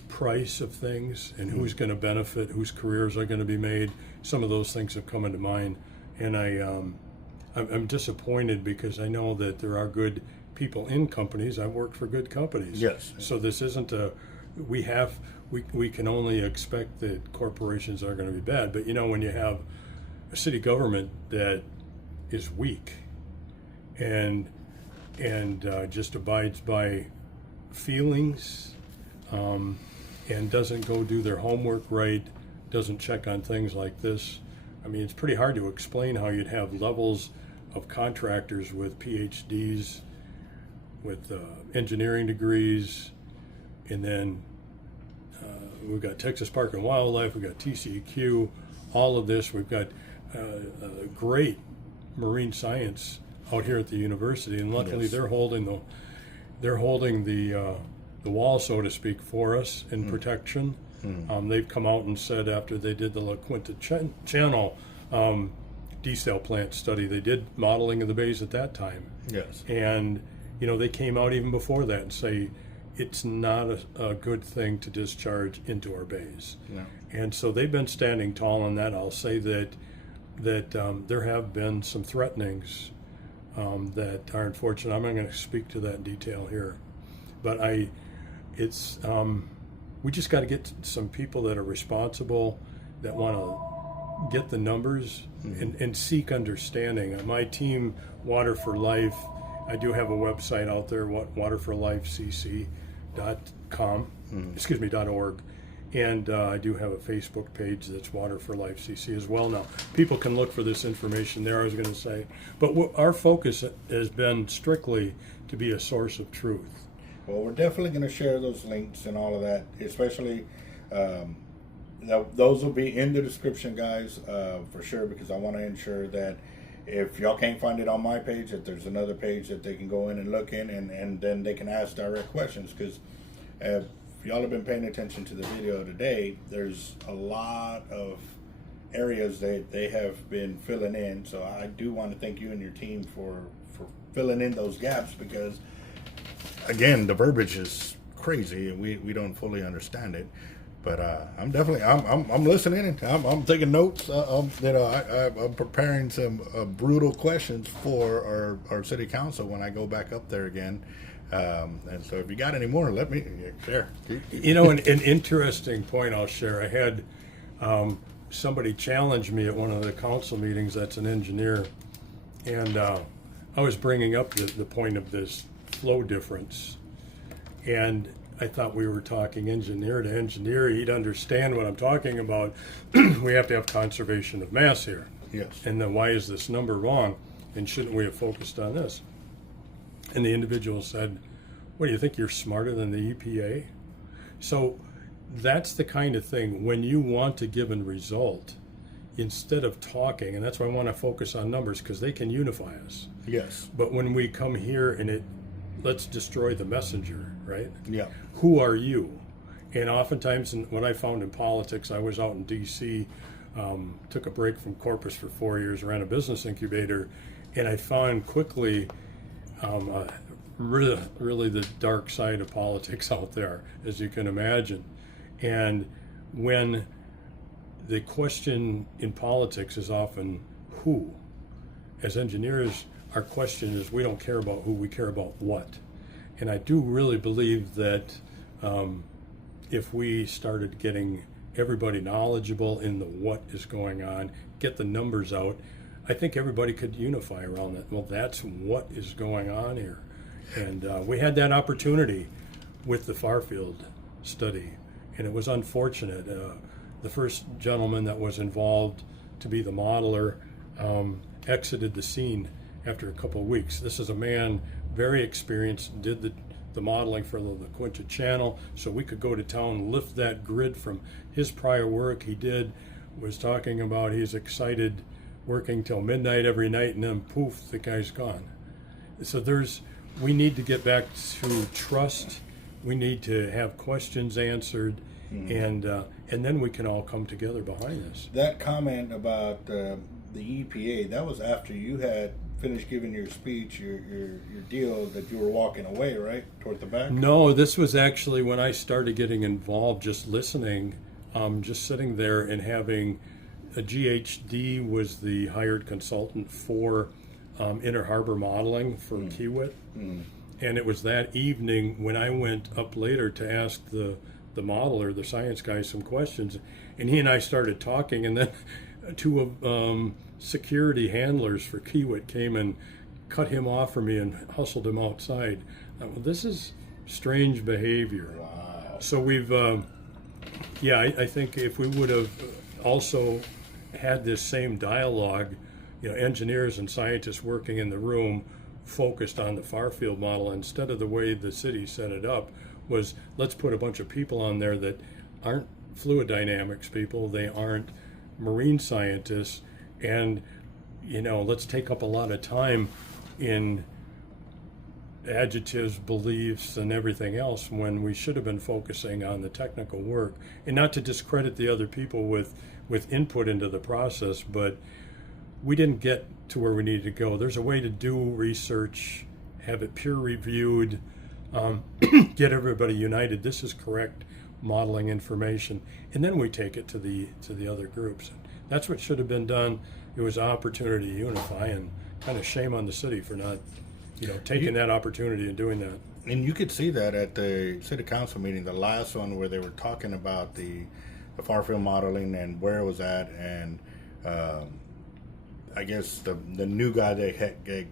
price of things and who's going to benefit, whose careers are going to be made. Some of those things have come into mind, and I'm disappointed because I know that there are good people in companies. I've worked for good companies. Yes. So this isn't we can only expect that corporations are going to be bad. But when you have a city government that is weak and just abides by feelings and doesn't go do their homework right, doesn't check on things like this. I mean, it's pretty hard to explain how you'd have levels of contractors with PhDs, with engineering degrees, and then we've got Texas Park and Wildlife, we've got TCEQ, all of this. We've got great marine science out here at the university, and luckily Yes. they're holding the wall, so to speak, for us in protection. They've come out and said after they did the La Quinta Channel desal plant study, they did modeling of the bays at that time. Yes. And, they came out even before that and say it's not a good thing to discharge into our bays. No. And so they've been standing tall on that. I'll say that there have been some threatenings that are unfortunate. I'm not going to speak to that in detail here. But we just got to get some people that are responsible, that want to get the numbers and seek understanding. My team, Water for Life, I do have a website out there, waterforlifecc.com, .org, And I do have a Facebook page that's Water for Life CC as well now. People can look for this information there, I was going to say. But our focus has been strictly to be a source of truth. Well, we're definitely going to share those links and all of that, especially those will be in the description, guys, for sure, because I want to ensure that if y'all can't find it on my page, that there's another page that they can go in and look in, and then they can ask direct questions, because if y'all have been paying attention to the video today, there's a lot of areas that they have been filling in. So I do want to thank you and your team for filling in those gaps, because again, the verbiage is crazy and we don't fully understand it. But I'm definitely I'm listening, and I'm taking notes. I'm preparing some brutal questions for our city council when I go back up there again. And so if you got any more, let me share. You know, an interesting point I'll share. I had somebody challenge me at one of the council meetings that's an engineer, and I was bringing up the point of this flow difference, and I thought we were talking engineer to engineer. He'd understand what I'm talking about. We have to have conservation of mass here. Yes. And then why is this number wrong? And shouldn't we have focused on this? And the individual said, what, do you think you're smarter than the EPA? So that's the kind of thing, when you want a given result, instead of talking, and that's why I want to focus on numbers, because they can unify us. Yes. But when we come here and let's destroy the messenger, right? Yeah. Who are you? And oftentimes, what I found in politics, I was out in D.C., took a break from Corpus for 4 years, ran a business incubator, and I found quickly really the dark side of politics out there, as you can imagine. And when the question in politics is often who, as engineers, our question is, we don't care about who, we care about what. And I do really believe that if we started getting everybody knowledgeable in the what is going on, get the numbers out, I think everybody could unify around that. Well, that's what is going on here. And we had that opportunity with the Farfield study, and it was unfortunate. The first gentleman that was involved to be the modeler exited the scene after a couple of weeks. This is a man very experienced, did the modeling for the Quinta Channel, so we could go to town, lift that grid from his prior work. He was talking about he's excited, working till midnight every night, and then poof, the guy's gone. So we need to get back to trust. We need to have questions answered, and then we can all come together behind this. That comment about the EPA, that was after you had finished giving your speech, your deal, that you were walking away, right, toward the back? No, this was actually when I started getting involved, just listening, just sitting there and having a GHD was the hired consultant for Inner Harbor modeling for Kiewit. And it was that evening when I went up later to ask the modeler, the science guy, some questions, and he and I started talking, and then two of security handlers for Kiewit came and cut him off from me and hustled him outside. Well, this is strange behavior. Wow. So we've, I think if we would have also had this same dialogue, engineers and scientists working in the room focused on the Farfield model, instead of the way the city set it up was, let's put a bunch of people on there that aren't fluid dynamics people, they aren't marine scientists, and let's take up a lot of time in adjectives, beliefs, and everything else, when we should have been focusing on the technical work. And not to discredit the other people with input into the process, but we didn't get to where we needed to go. There's a way to do research, have it peer reviewed, get everybody united. This is correct modeling information, and then we take it to the other groups. That's what should have been done. It was an opportunity to unify, and kind of shame on the city for not, taking that opportunity and doing that. And you could see that at the city council meeting, the last one, where they were talking about the Farfield modeling and where it was at, and I guess the new guy that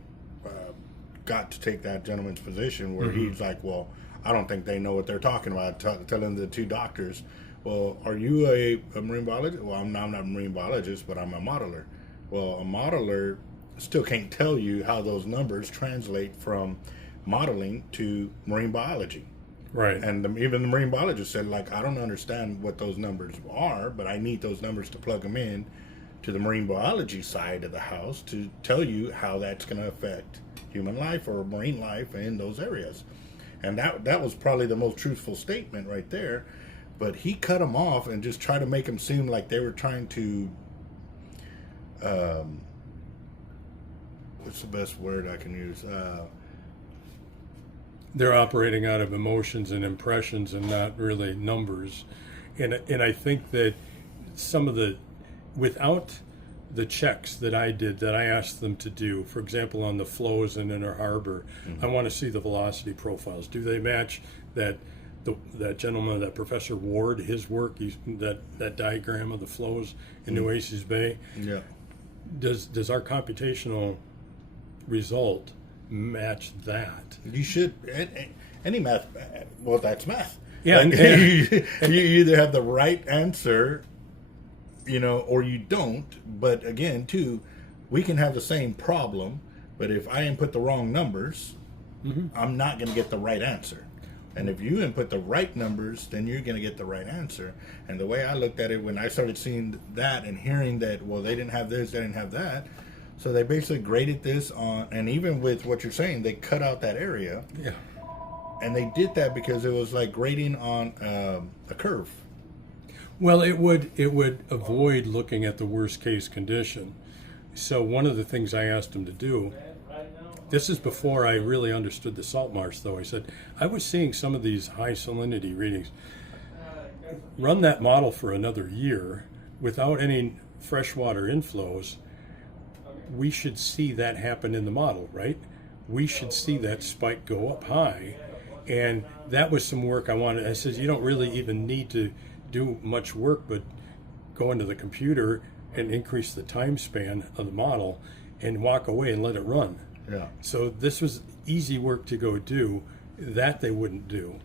got to take that gentleman's position, where he's like, well, I don't think they know what they're talking about, telling the two doctors Well, are you a marine biologist? Well, I'm not a marine biologist, but I'm a modeler. Well, a modeler still can't tell you how those numbers translate from modeling to marine biology. Right. And even the marine biologist said, like, I don't understand what those numbers are, but I need those numbers to plug them in to the marine biology side of the house to tell you how that's going to affect human life or marine life in those areas. And that was probably the most truthful statement right there. But he cut them off and just tried to make them seem like they were trying to, what's the best word I can use? They're operating out of emotions and impressions and not really numbers. And I think that some of without the checks that I did, that I asked them to do, for example, on the flows in Inner Harbor, I want to see the velocity profiles. Do they match that gentleman, that Professor Ward, his work, that diagram of the flows in Nueces Bay? Yeah. Does our computational result match that? You should. Any math, well, that's math. Yeah. Like, you either have the right answer, or you don't. But again, too, we can have the same problem, but if I input the wrong numbers, I'm not going to get the right answer. And if you input the right numbers, then you're going to get the right answer. And the way I looked at it when I started seeing that and hearing that, well, they didn't have this, they didn't have that. So they basically graded this on, and even with what you're saying, they cut out that area. Yeah. And they did that because it was like grading on a curve. Well, it would avoid looking at the worst case condition. So one of the things I asked them to do, this is before I really understood the salt marsh, though. I said, I was seeing some of these high salinity readings. Run that model for another year without any freshwater inflows. We should see that happen in the model, right? We should see that spike go up high. And that was some work I wanted. I said, you don't really even need to do much work, but go into the computer and increase the time span of the model and walk away and let it run. Yeah. So this was easy work to go do. That they wouldn't do.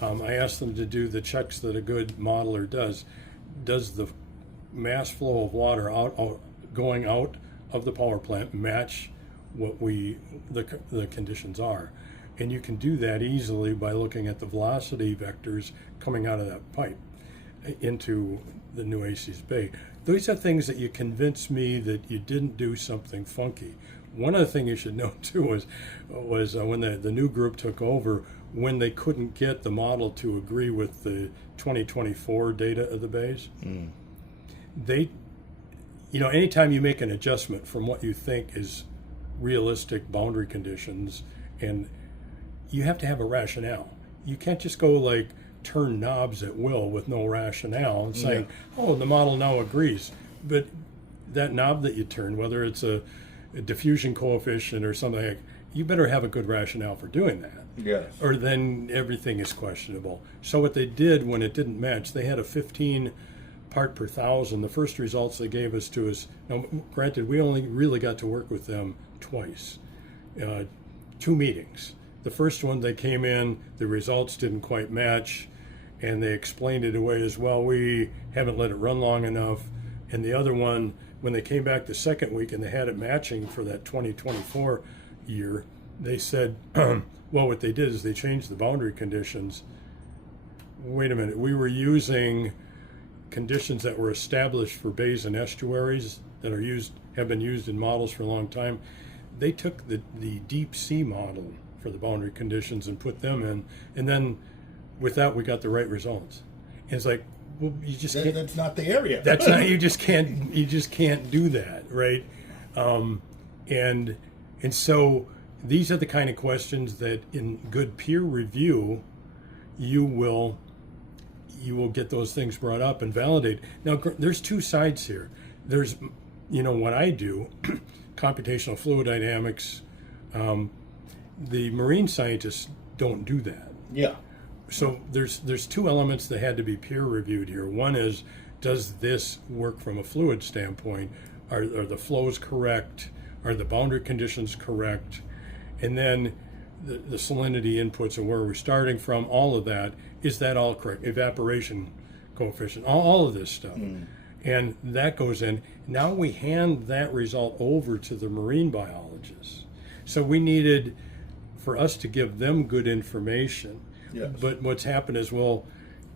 I asked them to do the checks that a good modeler does. Does the mass flow of water going out of the power plant match what the conditions are? And you can do that easily by looking at the velocity vectors coming out of that pipe into the Nueces Bay. These are things that you convince me that you didn't do something funky. One other thing you should know too was when the new group took over, when they couldn't get the model to agree with the 2024 data of the bays, they, anytime you make an adjustment from what you think is realistic boundary conditions, and you have to have a rationale. You can't just go like turn knobs at will with no rationale and saying, oh, the model now agrees. But that knob that you turn, whether it's a diffusion coefficient or something, like, you better have a good rationale for doing that. Yes. Or then everything is questionable. So what they did when it didn't match, they had a 15 part per thousand. The first results they gave us to us, now granted, we only really got to work with them twice, 2 meetings. The first one, they came in, the results didn't quite match, and they explained it away as well. We haven't let it run long enough. And the other one, when they came back the second week and they had it matching for that 2024 year, they said, well, what they did is they changed the boundary conditions. Wait a minute, we were using conditions that were established for bays and estuaries that have been used in models for a long time. They took the deep sea model for the boundary conditions and put them in, and then with that we got the right results. And it's like, well, you just can't. That's not the area. That's not. You just can't do that, right? And so these are the kind of questions that in good peer review you will get those things brought up and validate. Now there's 2 sides here. There's what I do, computational fluid dynamics. The marine scientists don't do that. Yeah. So there's 2 elements that had to be peer reviewed here. One is, does this work from a fluid standpoint? Are the flows correct? Are the boundary conditions correct? And then the salinity inputs and where we're starting from, all of that, is that all correct? Evaporation coefficient, all of this stuff. And that goes in. Now we hand that result over to the marine biologists. So we needed for us to give them good information. Yes. But what's happened is, well,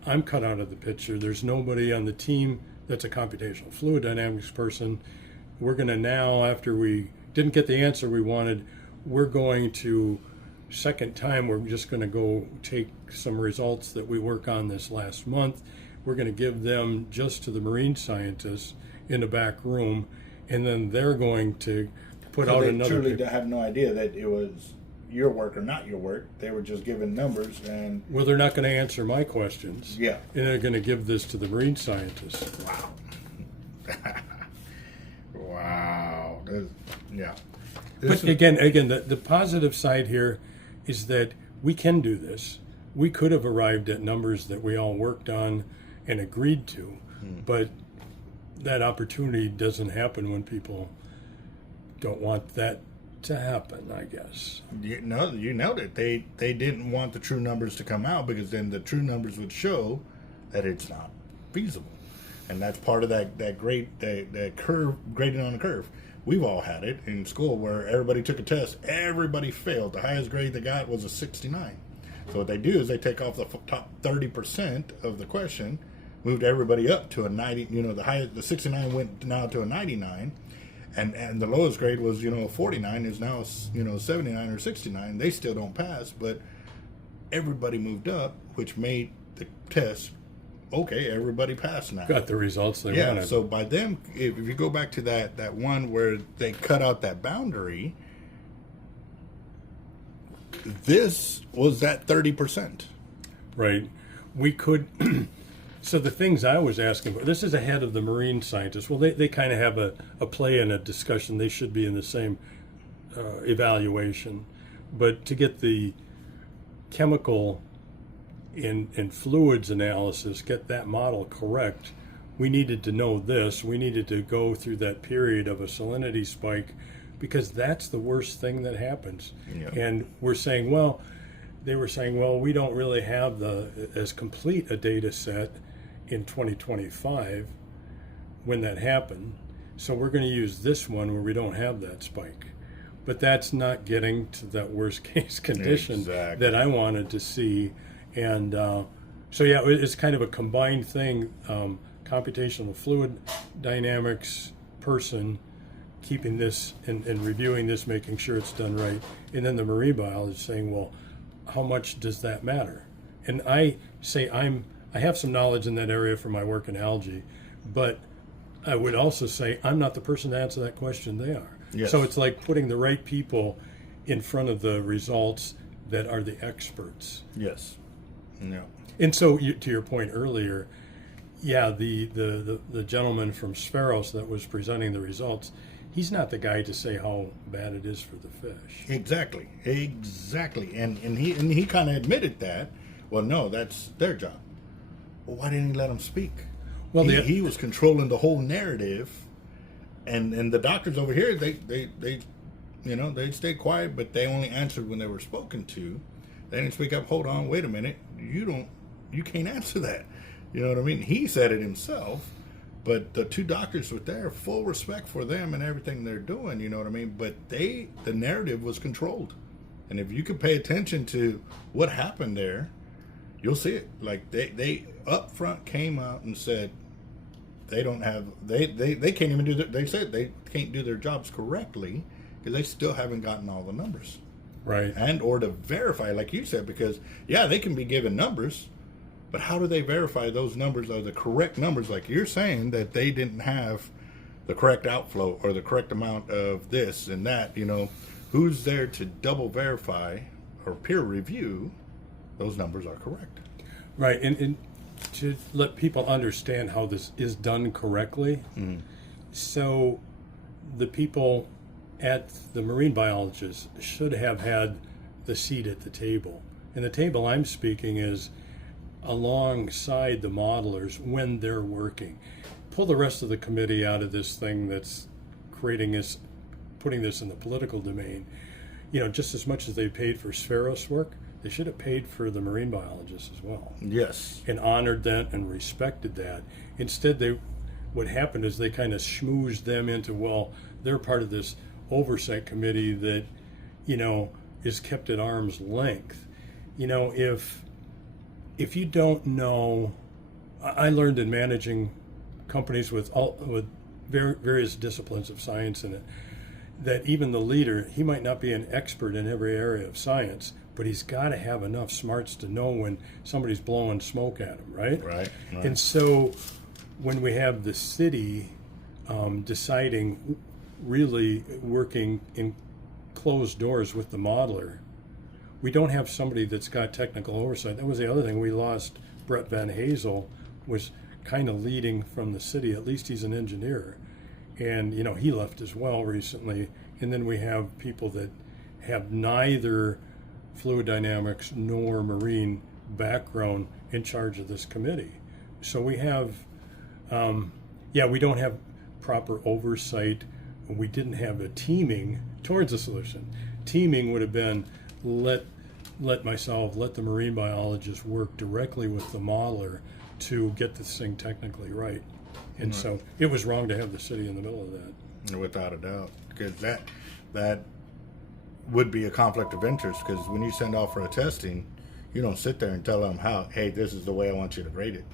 I'm cut out of the picture. There's nobody on the team that's a computational fluid dynamics person. We're going to now, after we didn't get the answer we wanted, we're going to, second time, we're just going to go take some results that we work on this last month. We're going to give them just to the marine scientists in the back room, and then they're going to put out another. They truly have no idea that it was your work or not your work. They were just given numbers, and well, they're not going to answer my questions. Yeah, and they're going to give this to the marine scientists. Wow. Wow. Yeah. But again, the positive side here is that we can do this. We could have arrived at numbers that we all worked on and agreed to, but that opportunity doesn't happen when people don't want that to happen, I guess. No, you nailed it. They didn't want the true numbers to come out, because then the true numbers would show that it's not feasible. And that's part of that curve, grading on the curve. We've all had it in school where everybody took a test, everybody failed. The highest grade they got was a 69. So what they do is they take off the top 30% of the question, moved everybody up to a 90. The 69 went now to a 99, and the lowest grade was 49 is now 79 or 69. They still don't pass, but everybody moved up, which made the test okay. Everybody passed now. Got the results they wanted. So by them, if you go back to that one where they cut out that boundary, this was that 30%. Right. We could. So the things I was asking for, this is ahead of the marine scientists. Well, they kind of have a play in a discussion. They should be in the same evaluation. But to get the chemical and fluids analysis, get that model correct, we needed to know this. We needed to go through that period of a salinity spike, because that's the worst thing that happens. Yeah. And they were saying, well, we don't really have as complete a data set in 2025 when that happened. So we're going to use this one where we don't have that spike. But that's not getting to that worst case condition that I wanted to see. And so, yeah, it's kind of a combined thing, computational fluid dynamics person, keeping this and reviewing this, making sure it's done right. And then the marine biologist saying, well, how much does that matter? And I say I have some knowledge in that area from my work in algae, but I would also say I'm not the person to answer that question. They are. Yes. So it's like putting the right people in front of the results that are the experts. Yes. No. And so to your point earlier, yeah, the gentleman from Spheros that was presenting the results, he's not the guy to say how bad it is for the fish. Exactly. And he kind of admitted that. Well, no, that's their job. Well, why didn't he let him speak? Well, he was controlling the whole narrative, and the doctors over here, they stayed quiet, but they only answered when they were spoken to. They didn't speak up. Hold on, wait a minute. You can't answer that. You know what I mean? He said it himself, but the two doctors were there, full respect for them and everything they're doing. You know what I mean? But the narrative was controlled, and if you could pay attention to what happened there, you'll see it. Like they up front came out and said they can't even they said they can't do their jobs correctly because they still haven't gotten all the numbers. Right. And or to verify, like you said, because they can be given numbers, but how do they verify those numbers are the correct numbers? Like you're saying that they didn't have the correct outflow or the correct amount of this and that, who's there to double verify or peer review those numbers are correct? Right. And to let people understand how this is done correctly. Mm-hmm. So the people at the marine biologists should have had the seat at the table. And the table I'm speaking is alongside the modelers when they're working. Pull the rest of the committee out of this thing that's creating this, putting this in the political domain. Just as much as they paid for Spheros work, they should have paid for the marine biologists as well. Yes. And honored that and respected that. Instead, what happened is they kind of schmoozed them into, well, they're part of this oversight committee that, is kept at arm's length. If you don't know, I learned in managing companies with various disciplines of science in it, that even the leader, he might not be an expert in every area of science, but he's got to have enough smarts to know when somebody's blowing smoke at him, right? Right. And so when we have the city deciding, really working in closed doors with the modeler, we don't have somebody that's got technical oversight. That was the other thing. We lost Brett Van Hazel, was kind of leading from the city. At least he's an engineer. And, he left as well recently. And then we have people that have neither fluid dynamics nor marine background in charge of this committee. So we have, we don't have proper oversight. We didn't have a teaming towards a solution. Teaming would have been let the marine biologist work directly with the modeler to get this thing technically right. And so it was wrong to have the city in the middle of that. Without a doubt, because that would be a conflict of interest, because when you send off for a testing, you don't sit there and tell them hey, this is the way I want you to grade it.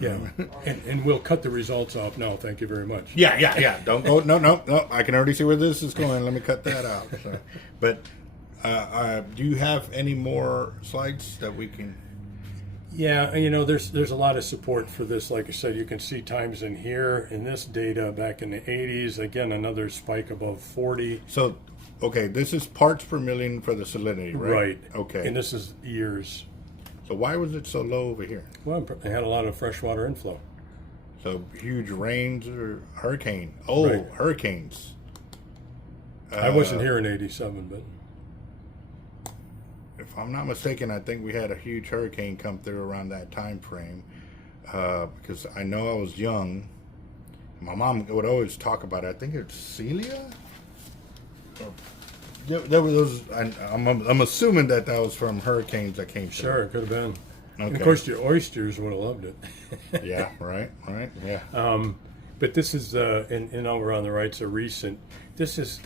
Yeah, and we'll cut the results off now. Thank you very much. Yeah. Don't go. No. I can already see where this is going. Let me cut that out. So, but do you have any more slides that we can? Yeah, there's a lot of support for this. Like I said, you can see times in here in this data back in the 80s. Again, another spike above 40. So, okay, this is parts per million for the salinity, right? Right. Okay. And this is years. So why was it so low over here? Well, they had a lot of freshwater inflow. So huge rains or hurricane? Oh, right. Hurricanes. I wasn't here in '87, but if I'm not mistaken, I think we had a huge hurricane come through around that time frame. Because I know I was young. My mom would always talk about it. I think it's Celia. Yeah, there was. I'm assuming that was from hurricanes that came through. Sure, it could have been. Okay. And of course, your oysters would have loved it. Yeah, right, yeah. But this is, and over on the right's a recent. This is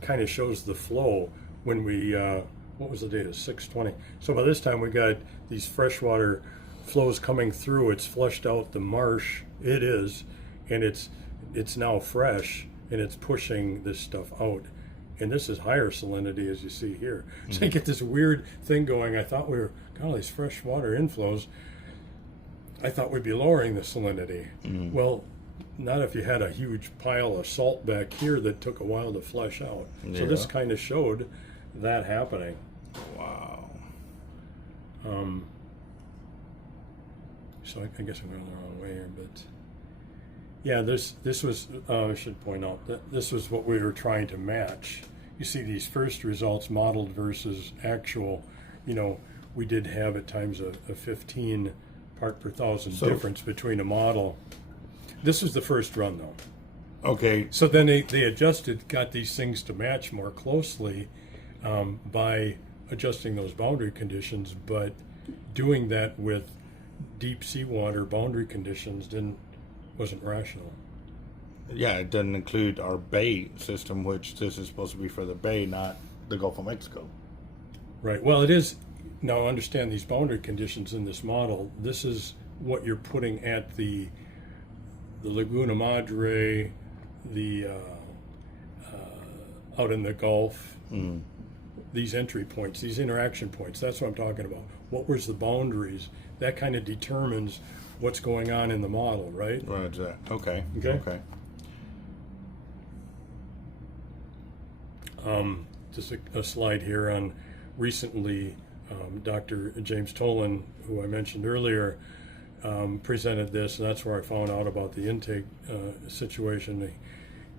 kind of shows the flow when we. What was the data? 620. So by this time we got these freshwater flows coming through. It's flushed out the marsh. It is, and it's now fresh, and it's pushing this stuff out. And this is higher salinity, as you see here. Mm-hmm. So you get this weird thing going. I thought we were, all these freshwater inflows, I thought we'd be lowering the salinity. Mm-hmm. Well, not if you had a huge pile of salt back here that took a while to flush out. Yeah. So this kind of showed that happening. Wow. So I guess I'm going the wrong way here, but yeah, this was, I should point out that this was what we were trying to match. You see these first results modeled versus actual, we did have at times a 15 part per thousand difference between a model. This was the first run though. Okay. So then they adjusted, got these things to match more closely by adjusting those boundary conditions, but doing that with deep seawater boundary conditions wasn't rational. Yeah, it doesn't include our bay system, which this is supposed to be for the bay, not the Gulf of Mexico. Right. Well, it is. Now, understand these boundary conditions in this model. This is what you're putting at the Laguna Madre, the out in the Gulf. Mm. These entry points, these interaction points. That's what I'm talking about. What was the boundaries? That kind of determines what's going on in the model, right? Roger. Okay. Just a slide here on recently, Dr. James Tolan, who I mentioned earlier, presented this, and that's where I found out about the intake situation.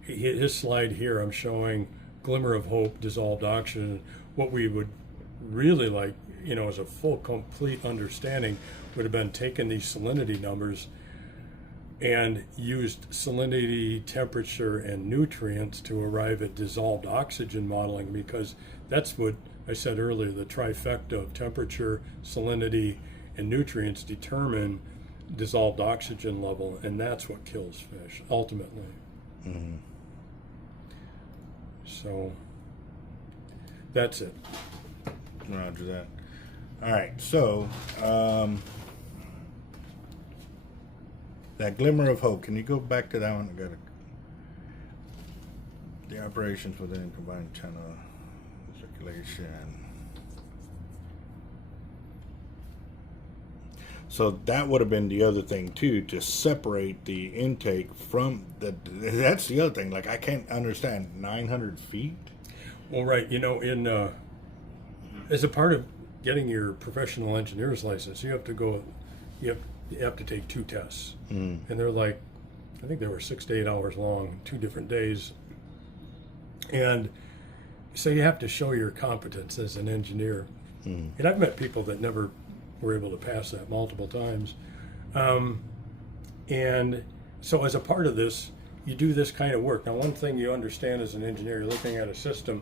His slide here, I'm showing glimmer of hope, dissolved oxygen. What we would really like, as a full, complete understanding would have been taking these salinity numbers and used salinity, temperature, and nutrients to arrive at dissolved oxygen modeling, because that's what I said earlier, the trifecta of temperature, salinity, and nutrients determine dissolved oxygen level, and that's what kills fish, ultimately. Mm-hmm. So, that's it. Roger that. All right, so that glimmer of hope. Can you go back to that one? I got the operations within combined channel circulation. So that would have been the other thing too, to separate the intake from the. That's the other thing. Like, I can't understand 900 feet. Well, right. You know, in as a part of getting your professional engineer's license, you have to go. You have to take 2 tests, and they're like, I think they were 6 to 8 hours long, 2 different days, and so you have to show your competence as an engineer. And I've met people that never were able to pass that multiple times, and so as a part of this, you do this kind of work. Now, one thing you understand as an engineer, you're looking at a system,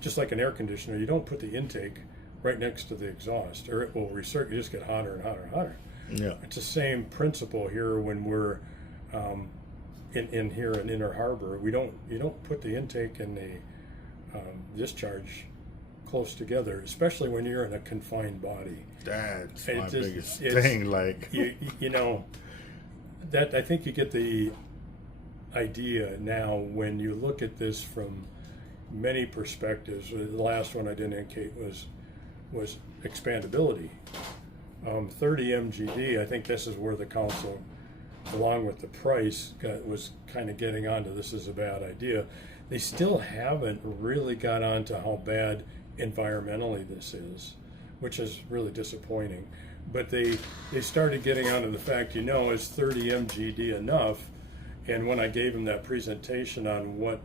just like an air conditioner. You don't put the intake right next to the exhaust, or it will recirculate. You just get hotter and hotter and hotter. Yeah, it's the same principle here when we're in here in Inner Harbor. You don't put the intake and the discharge close together, especially when you're in a confined body. That's my biggest thing. Like, you know, that I think you get the idea now when you look at this from many perspectives. The last one I didn't indicate was expandability. 30 MGD, I think this is where the council, along with the price, was kind of getting onto this is a bad idea. They still haven't really got onto how bad environmentally this is, which is really disappointing. But they started getting onto the fact, is 30 MGD enough? And when I gave them that presentation on what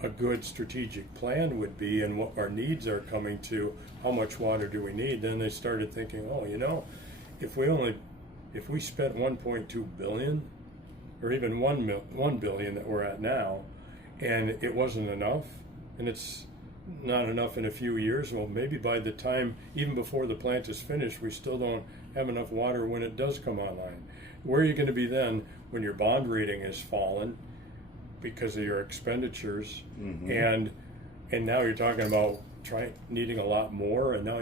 a good strategic plan would be and what our needs are coming to, how much water do we need, then they started thinking, if we spent 1.2 billion or even 1 billion that we're at now, and it wasn't enough, and it's not enough in a few years, well, maybe by the time, even before the plant is finished, we still don't have enough water when it does come online. Where are you going to be then when your bond rating has fallen because of your expenditures, and now you're talking about needing a lot more, and now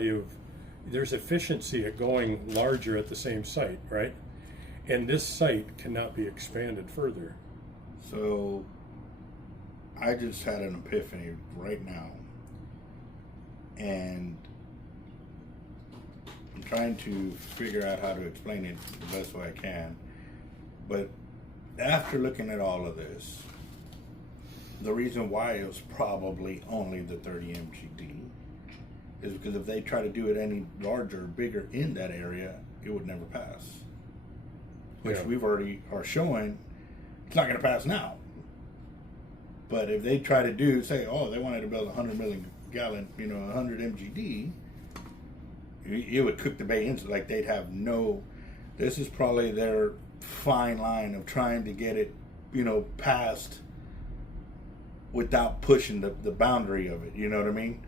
there's efficiency at going larger at the same site, right? And this site cannot be expanded further. So I just had an epiphany right now, and I'm trying to figure out how to explain it the best way I can. But after looking at all of this, the reason why it was probably only the 30 MGD is because if they try to do it any larger, bigger in that area, it would never pass. Which we've already are showing it's not going to pass now. But if they try to they wanted to build 100 million gallon, 100 MGD, it would cook the bay into, like, they'd have this is probably their fine line of trying to get it, past without pushing the boundary of it, you know what I mean?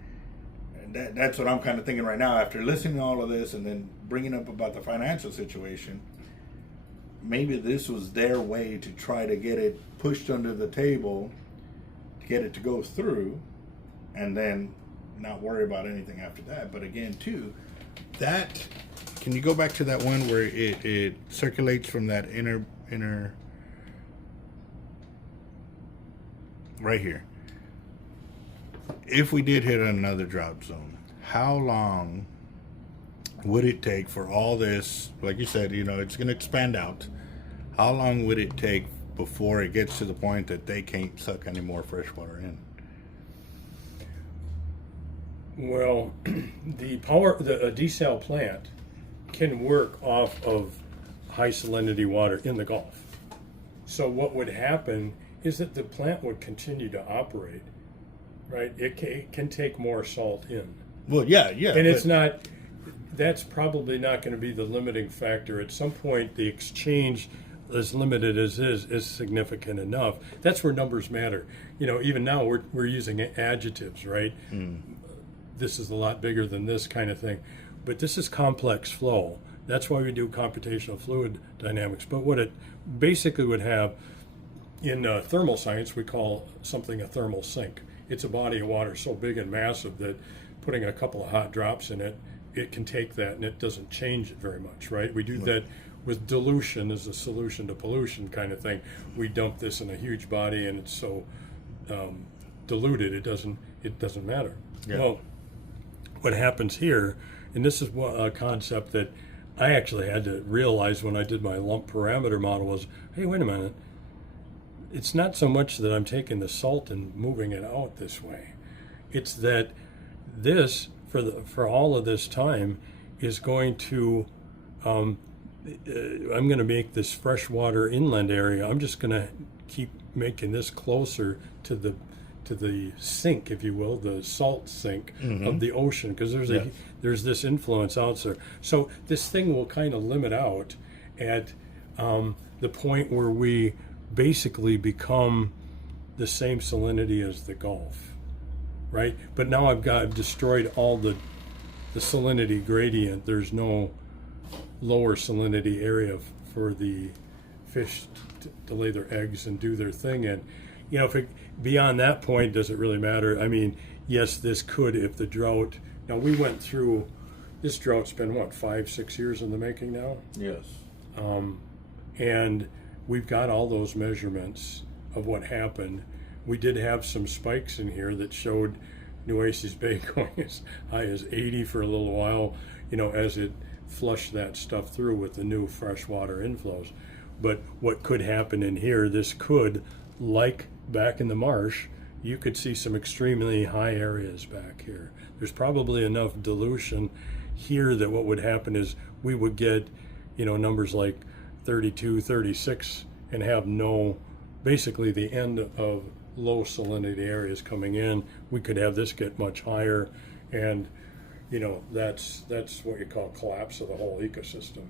And that's what I'm kind of thinking right now after listening to all of this and then bringing up about the financial situation. Maybe this was their way to try to get it pushed under the table, to get it to go through, and then not worry about anything after that. But again, too, can you go back to that one where it circulates from that inner right here? If we did hit another drought zone, how long would it take for all this, like you said, it's going to expand out. How long would it take before it gets to the point that they can't suck any more fresh water in? Well, the desal plant can work off of high salinity water in the Gulf. So what would happen is that the plant would continue to operate, right? It can take more salt in. Well, yeah. That's probably not going to be the limiting factor. At some point, the exchange as limited as is significant enough. That's where numbers matter. Even now we're using adjectives, right? This is a lot bigger than this kind of thing. But this is complex flow. That's why we do computational fluid dynamics. But what it basically would have, in thermal science, we call something a thermal sink. It's a body of water so big and massive that putting a couple of hot drops in it, it can take that and it doesn't change it very much, right? We do that with dilution as a solution to pollution kind of thing. We dump this in a huge body and it's so diluted it doesn't matter. Yeah. Well, what happens here, and this is a concept that I actually had to realize when I did my lump parameter model, was, hey, wait a minute. It's not so much that I'm taking the salt and moving it out this way. It's that this, for all of this time, is going to, I'm going to make this freshwater inland area, I'm just going to keep making this closer to the sink, if you will, the salt sink of the ocean, because there's this influence out there. So this thing will kind of limit out at the point where we basically become the same salinity as the Gulf, right? But now I've destroyed all the salinity gradient. There's no lower salinity area for the fish to lay their eggs and do their thing in. Beyond that point, does it really matter? I mean, yes, this could, if the drought. Now we went through. This drought's been 5-6 years in the making now. Yes. And we've got all those measurements of what happened. We did have some spikes in here that showed Nueces Bay going as high as 80 for a little while, as it flushed that stuff through with the new freshwater inflows. But what could happen in here, this could, like back in the marsh, you could see some extremely high areas back here. There's probably enough dilution here that what would happen is we would get, numbers like 32, 36, and have basically the end of low salinity areas coming in. We could have this get much higher, and that's what you call collapse of the whole ecosystem.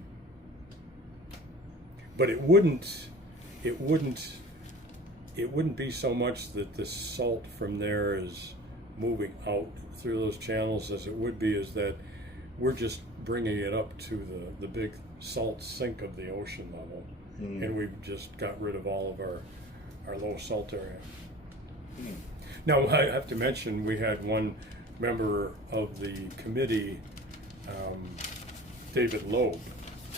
But it wouldn't be so much that the salt from there is moving out through those channels as it would be is that we're just bringing it up to the big salt sink of the ocean level, and we've just got rid of all of our low salt area. Now I have to mention we had one member of the committee, David Loeb.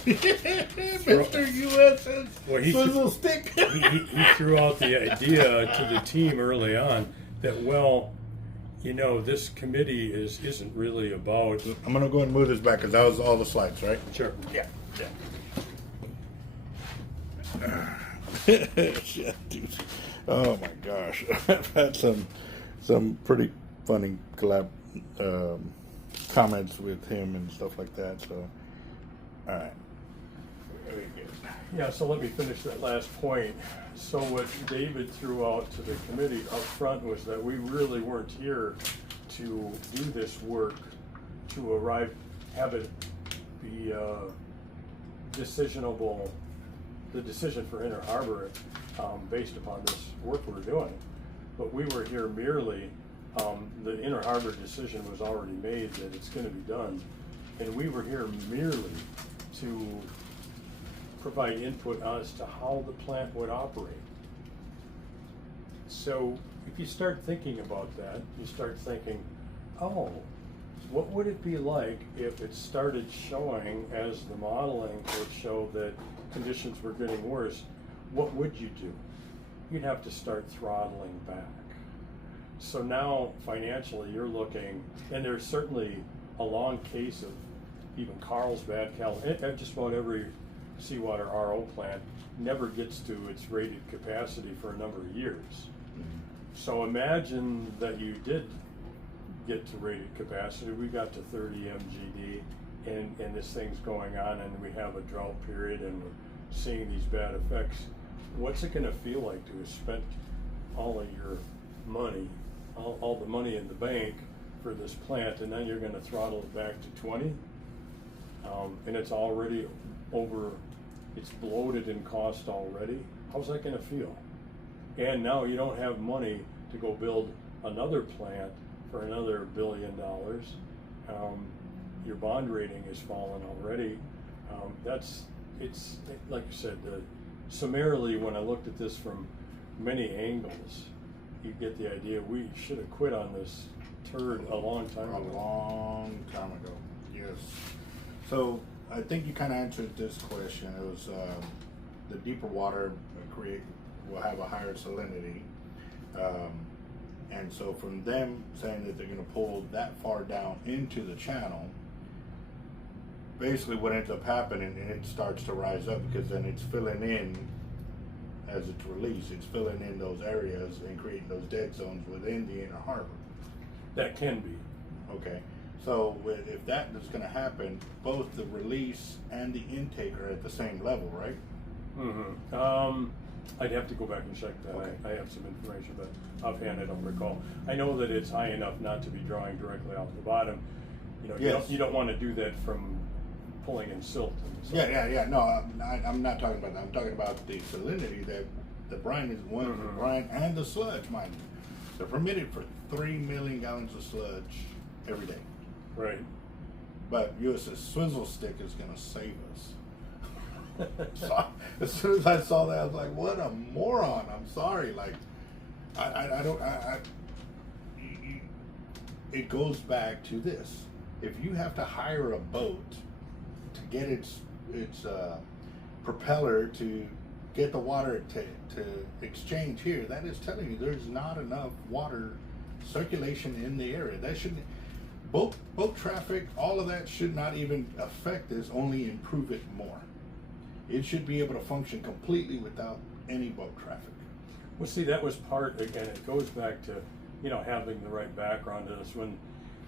Mr. USS Swizzle Stick. He threw out the idea to the team early on that, this committee isn't really about. I'm gonna go ahead and move this back because that was all the slides, right? Sure. Yeah. Yeah, dude. Oh my gosh, I've had some pretty funny comments with him and stuff like that. So, all right. Yeah, so let me finish that last point. So what David threw out to the committee up front was that we really weren't here to do this work to have it be decisionable, the decision for Inner Harbor based upon this work we're doing. But we were here merely, the Inner Harbor decision was already made that it's going to be done, and we were here merely to provide input as to how the plant would operate. So if you start thinking about that, you start thinking, what would it be like if it started showing, as the modeling would show, that conditions were getting worse? What would you do? You'd have to start throttling back. So now financially you're looking, and there's certainly a long case of even Carlsbad, and just about every seawater RO plant never gets to its rated capacity for a number of years. So imagine that you did get to rated capacity, we got to 30 MGD, and this thing's going on, and we have a drought period, and we're seeing these bad effects. What's it going to feel like to have spent all of your money, all the money in the bank for this plant, and then you're going to throttle it back to 20? And it's already over it's bloated in cost already. How's that going to feel? And now you don't have money to go build another plant for another $1 billion. Your bond rating has fallen already. It's like you said, summarily, when I looked at this from many angles, you get the idea we should have quit on this turd a long time ago. A long time ago, yes. So I think you kind of answered this question. It was the deeper water will have a higher salinity. And so from them saying that they're going to pull that far down into the channel, basically what ends up happening, and it starts to rise up because then it's filling in, as it's released, it's filling in those areas and creating those dead zones within the inner harbor. That can be. Okay, so if that is going to happen, both the release and the intake are at the same level, right? Mm-hmm. I'd have to go back and check that. Okay. I have some information, but offhand I don't recall. I know that it's high enough not to be drawing directly off the bottom. You don't want to do that from pulling in silt. Yeah. No, I'm not talking about that. I'm talking about the salinity that the brine is one, the brine and the sludge, mind you. They're permitted for 3 million gallons of sludge every day. Right. But USS Swizzle Stick is going to save us. So, as soon as I saw that, I was like, what a moron. I'm sorry. Like, it goes back to this. If you have to hire a boat to get its propeller to get the water to exchange here, that is telling you there's not enough water circulation in the area. That shouldn't, boat traffic, all of that should not even affect this, only improve it more. It should be able to function completely without any boat traffic. Well, see, that was part, again, it goes back to, having the right background to this. When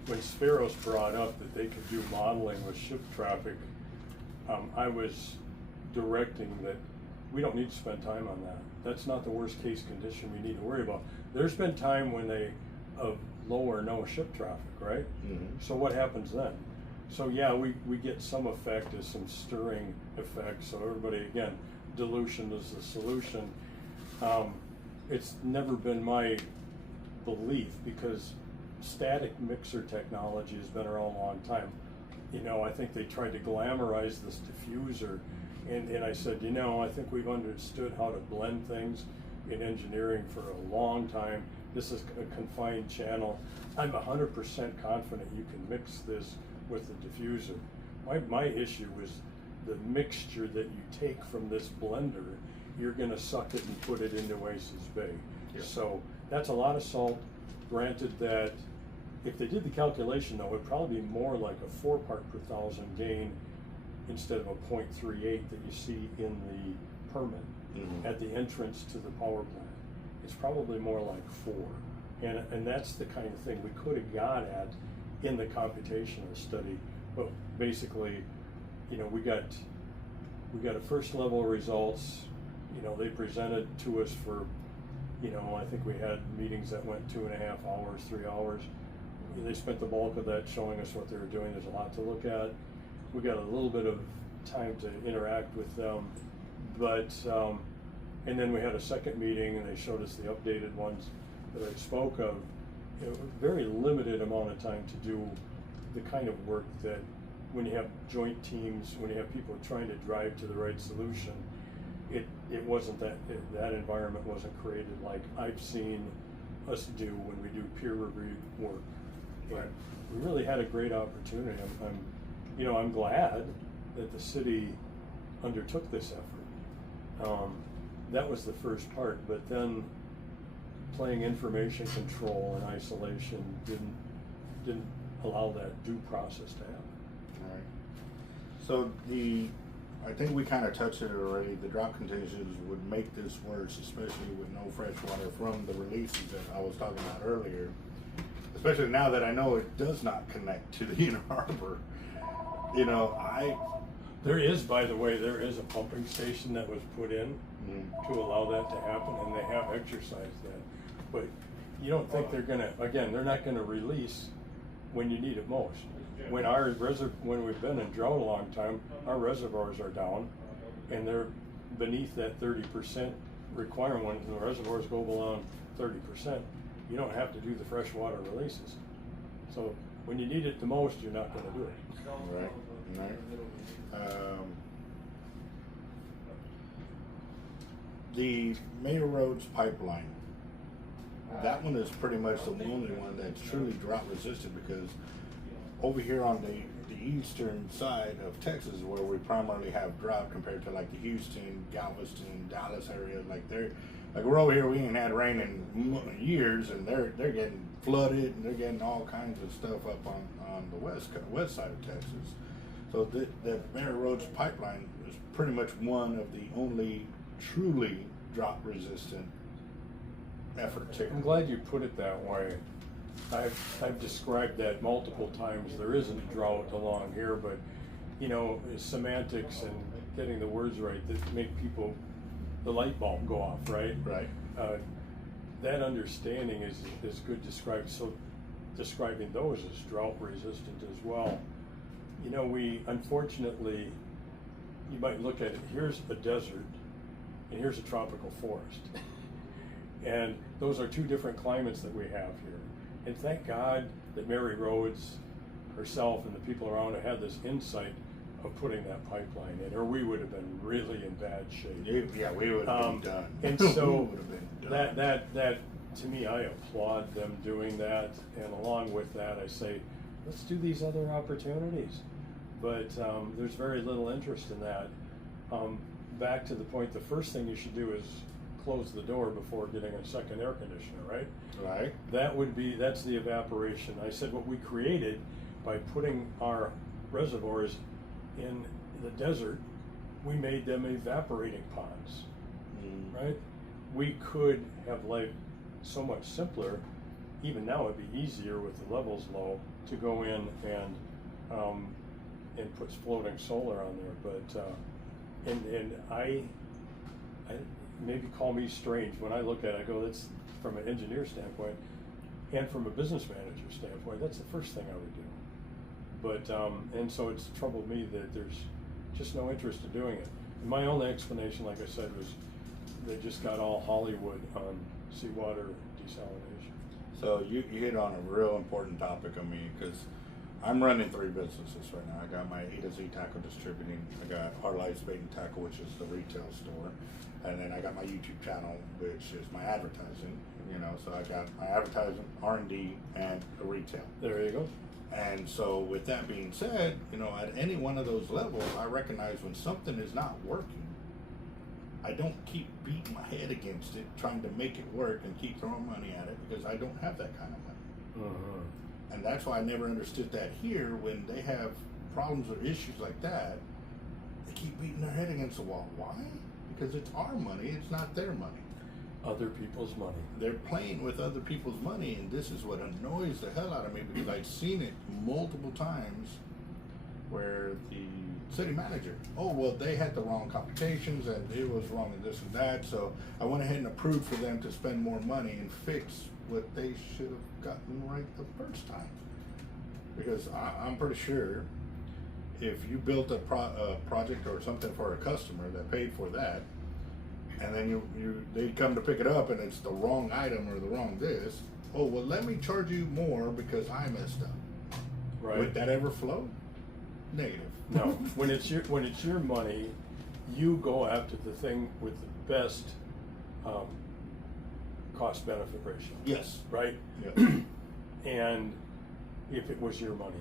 Spiros brought up that they could do modeling with ship traffic, I was directing that we don't need to spend time on that. That's not the worst case condition we need to worry about. There's been time when they low or no ship traffic, right? Mm-hmm. So what happens then? So yeah, we get some effect as some stirring effect. So everybody, again, dilution is the solution. It's never been my belief because static mixer technology has been around a long time. I think they tried to glamorize this diffuser, and I said, I think we've understood how to blend things in engineering for a long time. This is a confined channel. I'm 100% confident you can mix this with the diffuser. My issue is the mixture that you take from this blender. You're going to suck it and put it into Oasis Bay. Yeah. So that's a lot of salt. Granted that if they did the calculation, though, it would probably be more like a 4 part per thousand gain instead of a 0.38 that you see in the permit at the entrance to the power plant. It's probably more like 4. And that's the kind of thing we could have got at in the computational study. But basically, we got a first level results. They presented to us for, I think we had meetings that went 2.5 hours, 3 hours. They spent the bulk of that showing us what they were doing. There's a lot to look at. We got a little bit of time to interact with them, but and then we had a second meeting and they showed us the updated ones that I spoke of. Very limited amount of time to do the kind of work that when you have joint teams, when you have people trying to drive to the right solution, it wasn't that environment wasn't created like I've seen us do when we do peer reviewed work. And we really had a great opportunity. I'm glad that the city undertook this effort. That was the first part, but then playing information control and isolation didn't allow that due process to happen. All right. So I think we kind of touched it already. The drop conditions would make this worse, especially with no fresh water from the releases that I was talking about earlier. Especially now that I know it does not connect to the inner harbor. There is, by the way, a pumping station that was put in to allow that to happen, and they have exercised that. But you don't think they're not gonna release when you need it most. When we've been in drought a long time, our reservoirs are down, and they're beneath that 30% requirement. When the reservoirs go below 30%, you don't have to do the freshwater releases. So when you need it the most, you're not going to do it. Right. The Mayor Roads pipeline, that one is pretty much the only one that's truly drought resistant, because over here on the eastern side of Texas, where we primarily have drought compared to like the Houston, Galveston, Dallas area, like we're over here, we ain't had rain in years, and they're getting flooded, and they're getting all kinds of stuff up on the west side of Texas. So the Mayor Roads pipeline is pretty much one of the only truly drought resistant efforts here. I'm glad you put it that way. I've described that multiple times. There isn't drought along here, but you know, semantics and getting the words right that make people, the light bulb go off, right? Right. That understanding is good described. So describing those as drought resistant as well. You know, we unfortunately, you might look at it, here's a desert and here's a tropical forest. And those are two different climates that we have here. And thank God that Mary Rhodes herself and the people around her had this insight of putting that pipeline in, or we would have been really in bad shape. Yeah, we would have been done. And so been done. that to me, I applaud them doing that. And along with that, I say, let's do these other opportunities. But there's very little interest in that. Back to the point, the first thing you should do is close the door before getting a second air conditioner, right? Right. That's the evaporation. I said what we created by putting our reservoirs in the desert, we made them evaporating ponds, right? We could have life so much simpler. Even now it'd be easier with the levels low to go in and put floating solar on there. But and I maybe call me strange when I look at it. I go, that's from an engineer standpoint and from a business manager standpoint, that's the first thing I would do. But and so it's troubled me that there's just no interest in doing it. And my only explanation, like I said, was they just got all Hollywood on seawater desalination. So you hit on a real important topic on me, because I'm running 3 businesses right now. I got my A to Z tackle distributing. I got HardLife Bait and Tackle, which is the retail store. And then I got my YouTube channel, which is my advertising, you know, so I got my advertising, R&D, and a retail. There you go. And so with that being said, you know, at any one of those levels, I recognize when something is not working, I don't keep beating my head against it, trying to make it work and keep throwing money at it, because I don't have that kind of money. And that's why I never understood that here, when they have problems or issues like that, they keep beating their head against the wall. Why? Because it's our money, it's not their money. Other people's money. They're playing with other people's money, and this is what annoys the hell out of me, because I've seen it multiple times where the city manager, oh, well, they had the wrong computations and it was wrong and this and that, so I went ahead and approved for them to spend more money and fix what they should have gotten right the first time. Because I'm pretty sure if you built a project or something for a customer that paid for that, and then they come to pick it up and it's the wrong item or the wrong this, oh, well, let me charge you more because I messed up. Right. Would that ever flow? Negative. No. When it's your money, you go after the thing with the best cost benefit ratio. Yes. Right? Yes. And if it was your money.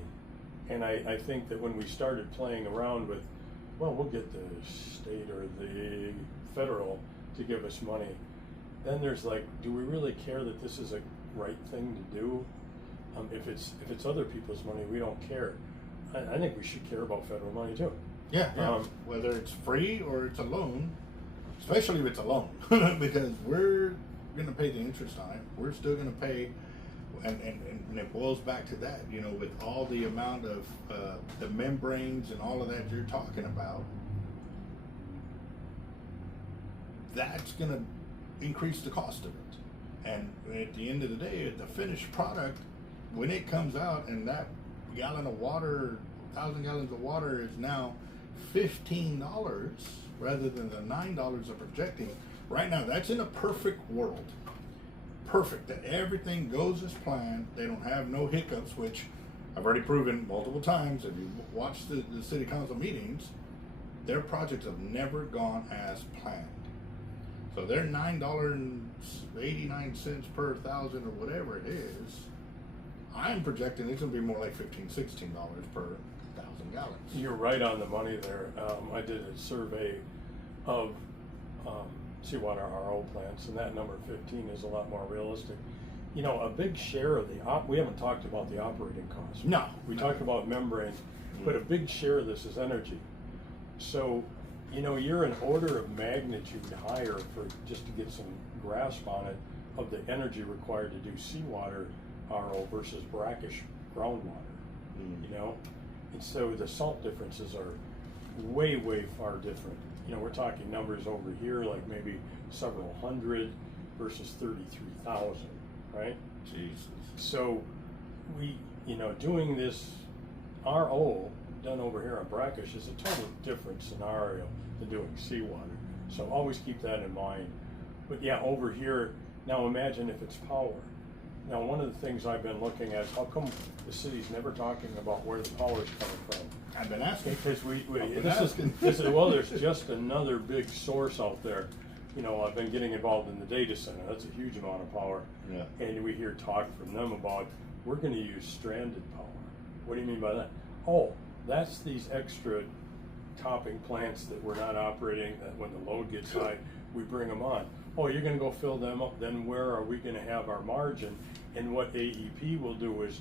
And I think that when we started playing around with, well, we'll get the state or the federal to give us money, then there's like, do we really care that this is a right thing to do? If it's other people's money, we don't care. I think we should care about federal money too. Yeah. Whether it's free or it's a loan, especially if it's a loan, because we're going to pay the interest on it. We're still going to pay, and it boils back to that, you know, with all the amount of the membranes and all of that you're talking about, that's going to increase the cost of it. And at the end of the day, the finished product, when it comes out and that gallon of water, 1,000 gallons of water is now $15, rather than the $9 they're projecting. Right now, that's in a perfect world. Perfect, that everything goes as planned. They don't have no hiccups, which I've already proven multiple times. If you watch the city council meetings, their projects have never gone as planned. So their $9.89 per thousand or whatever it is, I'm projecting it's going to be more like $15, $16 per thousand gallons. You're right on the money there. I did a survey of seawater RO plants, and that number 15 is a lot more realistic. You know, a big share of we haven't talked about the operating costs. No. We talked about membrane, but a big share of this is energy. So, you know, you're an order of magnitude higher for just to get some grasp on it of the energy required to do seawater RO versus brackish groundwater, you know? And so the salt differences are way, way far different. You know, we're talking numbers over here, like maybe several hundred versus 33,000, right? Jesus. So you know, doing this RO done over here on brackish is a totally different scenario than doing seawater. So always keep that in mind. But yeah, over here, now imagine if it's power. Now, one of the things I've been looking at is how come the city's never talking about where the power's coming from? I've been asking. Because this is, well, there's just another big source out there. You know, I've been getting involved in the data center. That's a huge amount of power. Yeah. And we hear talk from them about, we're going to use stranded power. What do you mean by that? Oh, that's these extra topping plants that we're not operating, that when the load gets high, we bring them on. Oh, you're going to go fill them up, then where are we going to have our margin? And what AEP will do is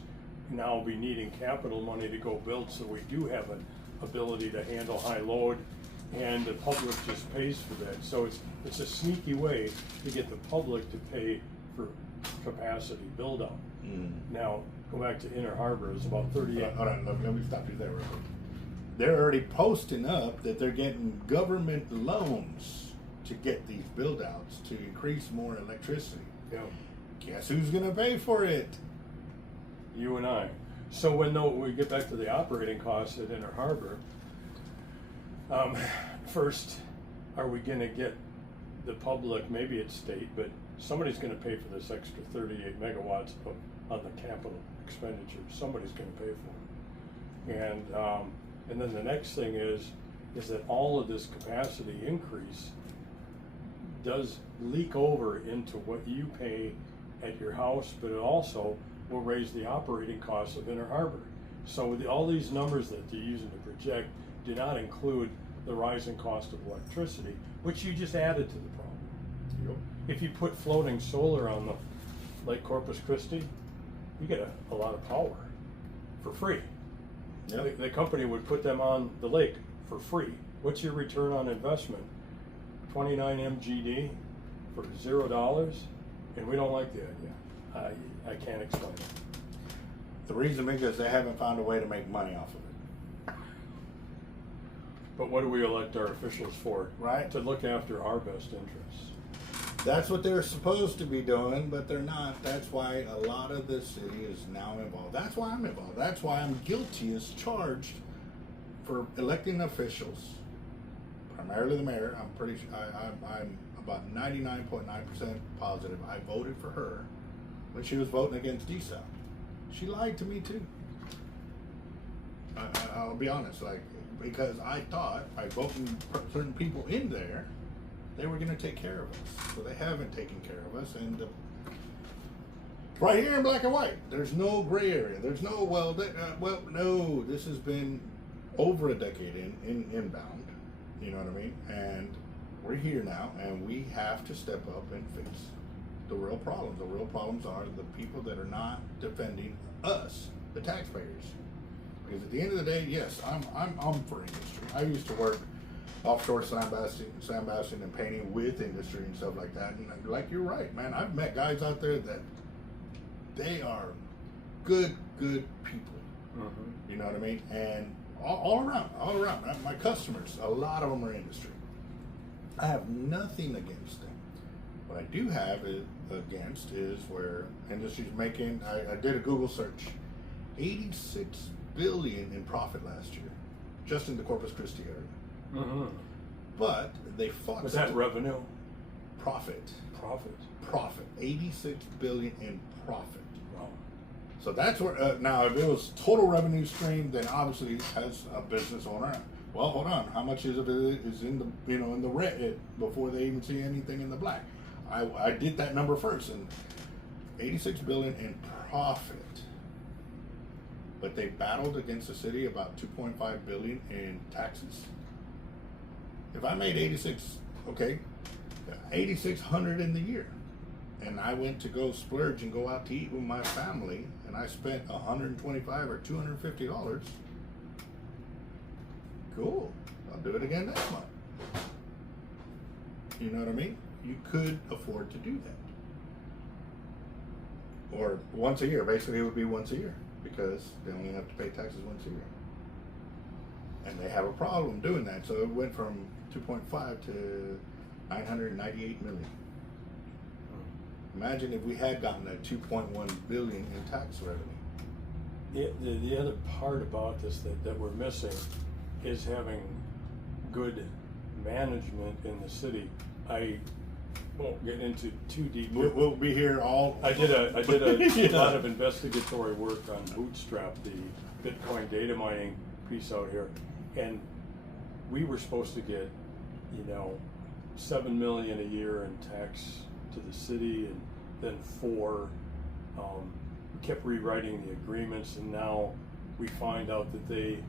now be needing capital money to go build, so we do have an ability to handle high load, and the public just pays for that. So it's a sneaky way to get the public to pay for capacity build out. Now, go back to Inner Harbor, it's about 38. Hold on, let me stop you there real quick. They're already posting up that they're getting government loans to get these build outs to increase more electricity. Yeah. Guess who's gonna pay for it? You and I. So when we get back to the operating costs at Inner Harbor, first, are we going to get the public, maybe it's state, but somebody's going to pay for this extra 38 megawatts on the capital expenditure. Somebody's going to pay for it. And then the next thing is that all of this capacity increase does leak over into what you pay at your house, but it also will raise the operating costs of Inner Harbor. So all these numbers that you're using to project do not include the rising cost of electricity, which you just added to the problem. Yep. If you put floating solar on the Lake Corpus Christi, you get a lot of power for free. Yep. The company would put them on the lake for free. What's your return on investment? 29 MGD for $0, and we don't like the idea. I can't explain it. The reason because they haven't found a way to make money off of it. But what do we elect our officials for? Right. To look after our best interests. That's what they're supposed to be doing, but they're not. That's why a lot of the city is now involved. That's why I'm involved. That's why I'm guilty as charged for electing officials, primarily the mayor. I'm pretty sure I'm about 99.9% positive I voted for her when she was voting against Desal. She lied to me too. I'll be honest, because I thought by voting certain people in there, they were going to take care of us. So they haven't taken care of us, and right here in black and white, there's no gray area. There's no no. This has been over a decade in inbound. You know what I mean? And we're here now, and we have to step up and fix the real problems. The real problems are the people that are not defending us, the taxpayers. Because at the end of the day, yes, I'm for industry. I used to work offshore sandblasting and painting with industry and stuff like that. And like you're right, man. I've met guys out there that they are good people. You know what I mean? And all around. My customers, a lot of them are industry. I have nothing against them. What I do have against is where industry's making. I did a Google search, $86 billion in profit last year, just in the Corpus Christi area. But they fought. Was that revenue? Profit. Profit. 86 billion in profit. Wow. So that's where now if it was total revenue stream, then obviously as a business owner, well, hold on, how much of it is in the in the red before they even see anything in the black? I did that number first, and 86 billion in profit. But they battled against the city about 2.5 billion in taxes. If I made 8,600 in the year, and I went to go splurge and go out to eat with my family, and I spent $125 or $250, cool, I'll do it again next month. You know what I mean? You could afford to do that. Or once a year, basically it would be once a year, because they only have to pay taxes once a year. And they have a problem doing that, so it went from 2.5 to 998 million. Imagine if we had gotten that 2.1 billion in tax revenue. The other part about this that we're missing is having good management in the city. I won't get into too deep. We'll be here all. I did a Yeah. lot of investigatory work on Bootstrap, the Bitcoin data mining piece out here, and we were supposed to get, $7 million a year in tax to the city, and then $4 million. We kept rewriting the agreements, and now we find out that they,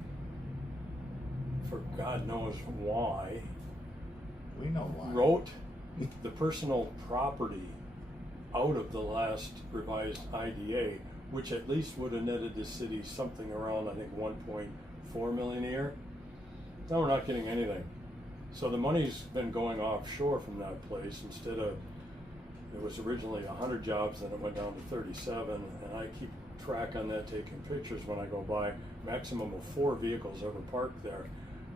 for God knows why, We know why. wrote the personal property out of the last revised IDA, which at least would have netted the city something around, I think, 1.4 million a year. Now we're not getting anything. So the money's been going offshore from that place. Instead of, it was originally 100 jobs, then it went down to 37, and I keep track on that, taking pictures when I go by. Maximum of 4 vehicles ever parked there.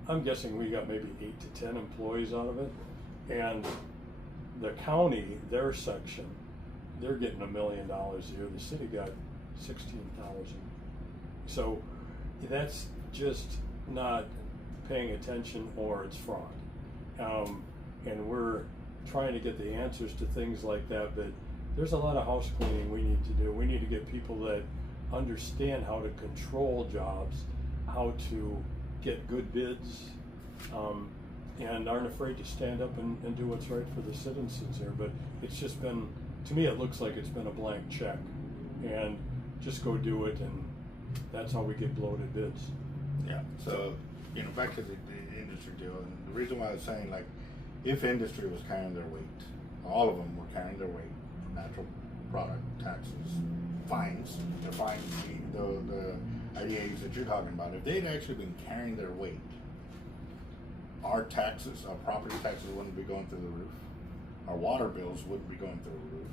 I'm guessing we got maybe 8 to 10 employees out of it. And the county, their section, they're getting $1 million a year. The city got 16,000. So that's just not paying attention, or it's fraud. And we're trying to get the answers to things like that, but there's a lot of house cleaning we need to do. We need to get people that understand how to control jobs, how to get good bids, and aren't afraid to stand up and do what's right for the citizens here. But it's just been, to me, it looks like it's been a blank check, and just go do it, and that's how we get bloated bids. Yeah. So, back to the industry deal, and the reason why I was saying, like, if industry was carrying their weight, all of them were carrying their weight, natural product taxes, fines, the fines, the IDAs that you're talking about, if they'd actually been carrying their weight, our taxes, our property taxes wouldn't be going through the roof, our water bills wouldn't be going through the roof,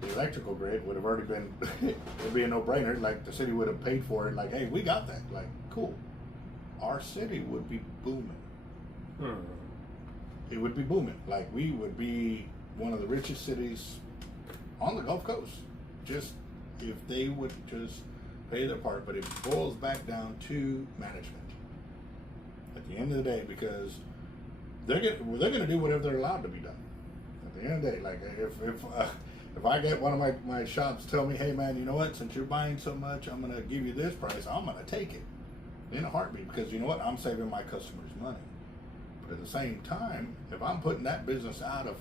the electrical grid would have already been, it'd be a no-brainer, like the city would have paid for it, like, hey, we got that, like, cool. Our city would be booming. It would be booming. Like, we would be one of the richest cities on the Gulf Coast. Just if they would just pay their part. But it boils back down to management at the end of the day, because they're gonna do whatever they're allowed to be done. At the end of the day, like if I get one of my shops tell me, hey man, you know what? Since you're buying so much, I'm gonna give you this price. I'm gonna take it in a heartbeat, because you know what? I'm saving my customers money. But at the same time, if I'm putting that business out of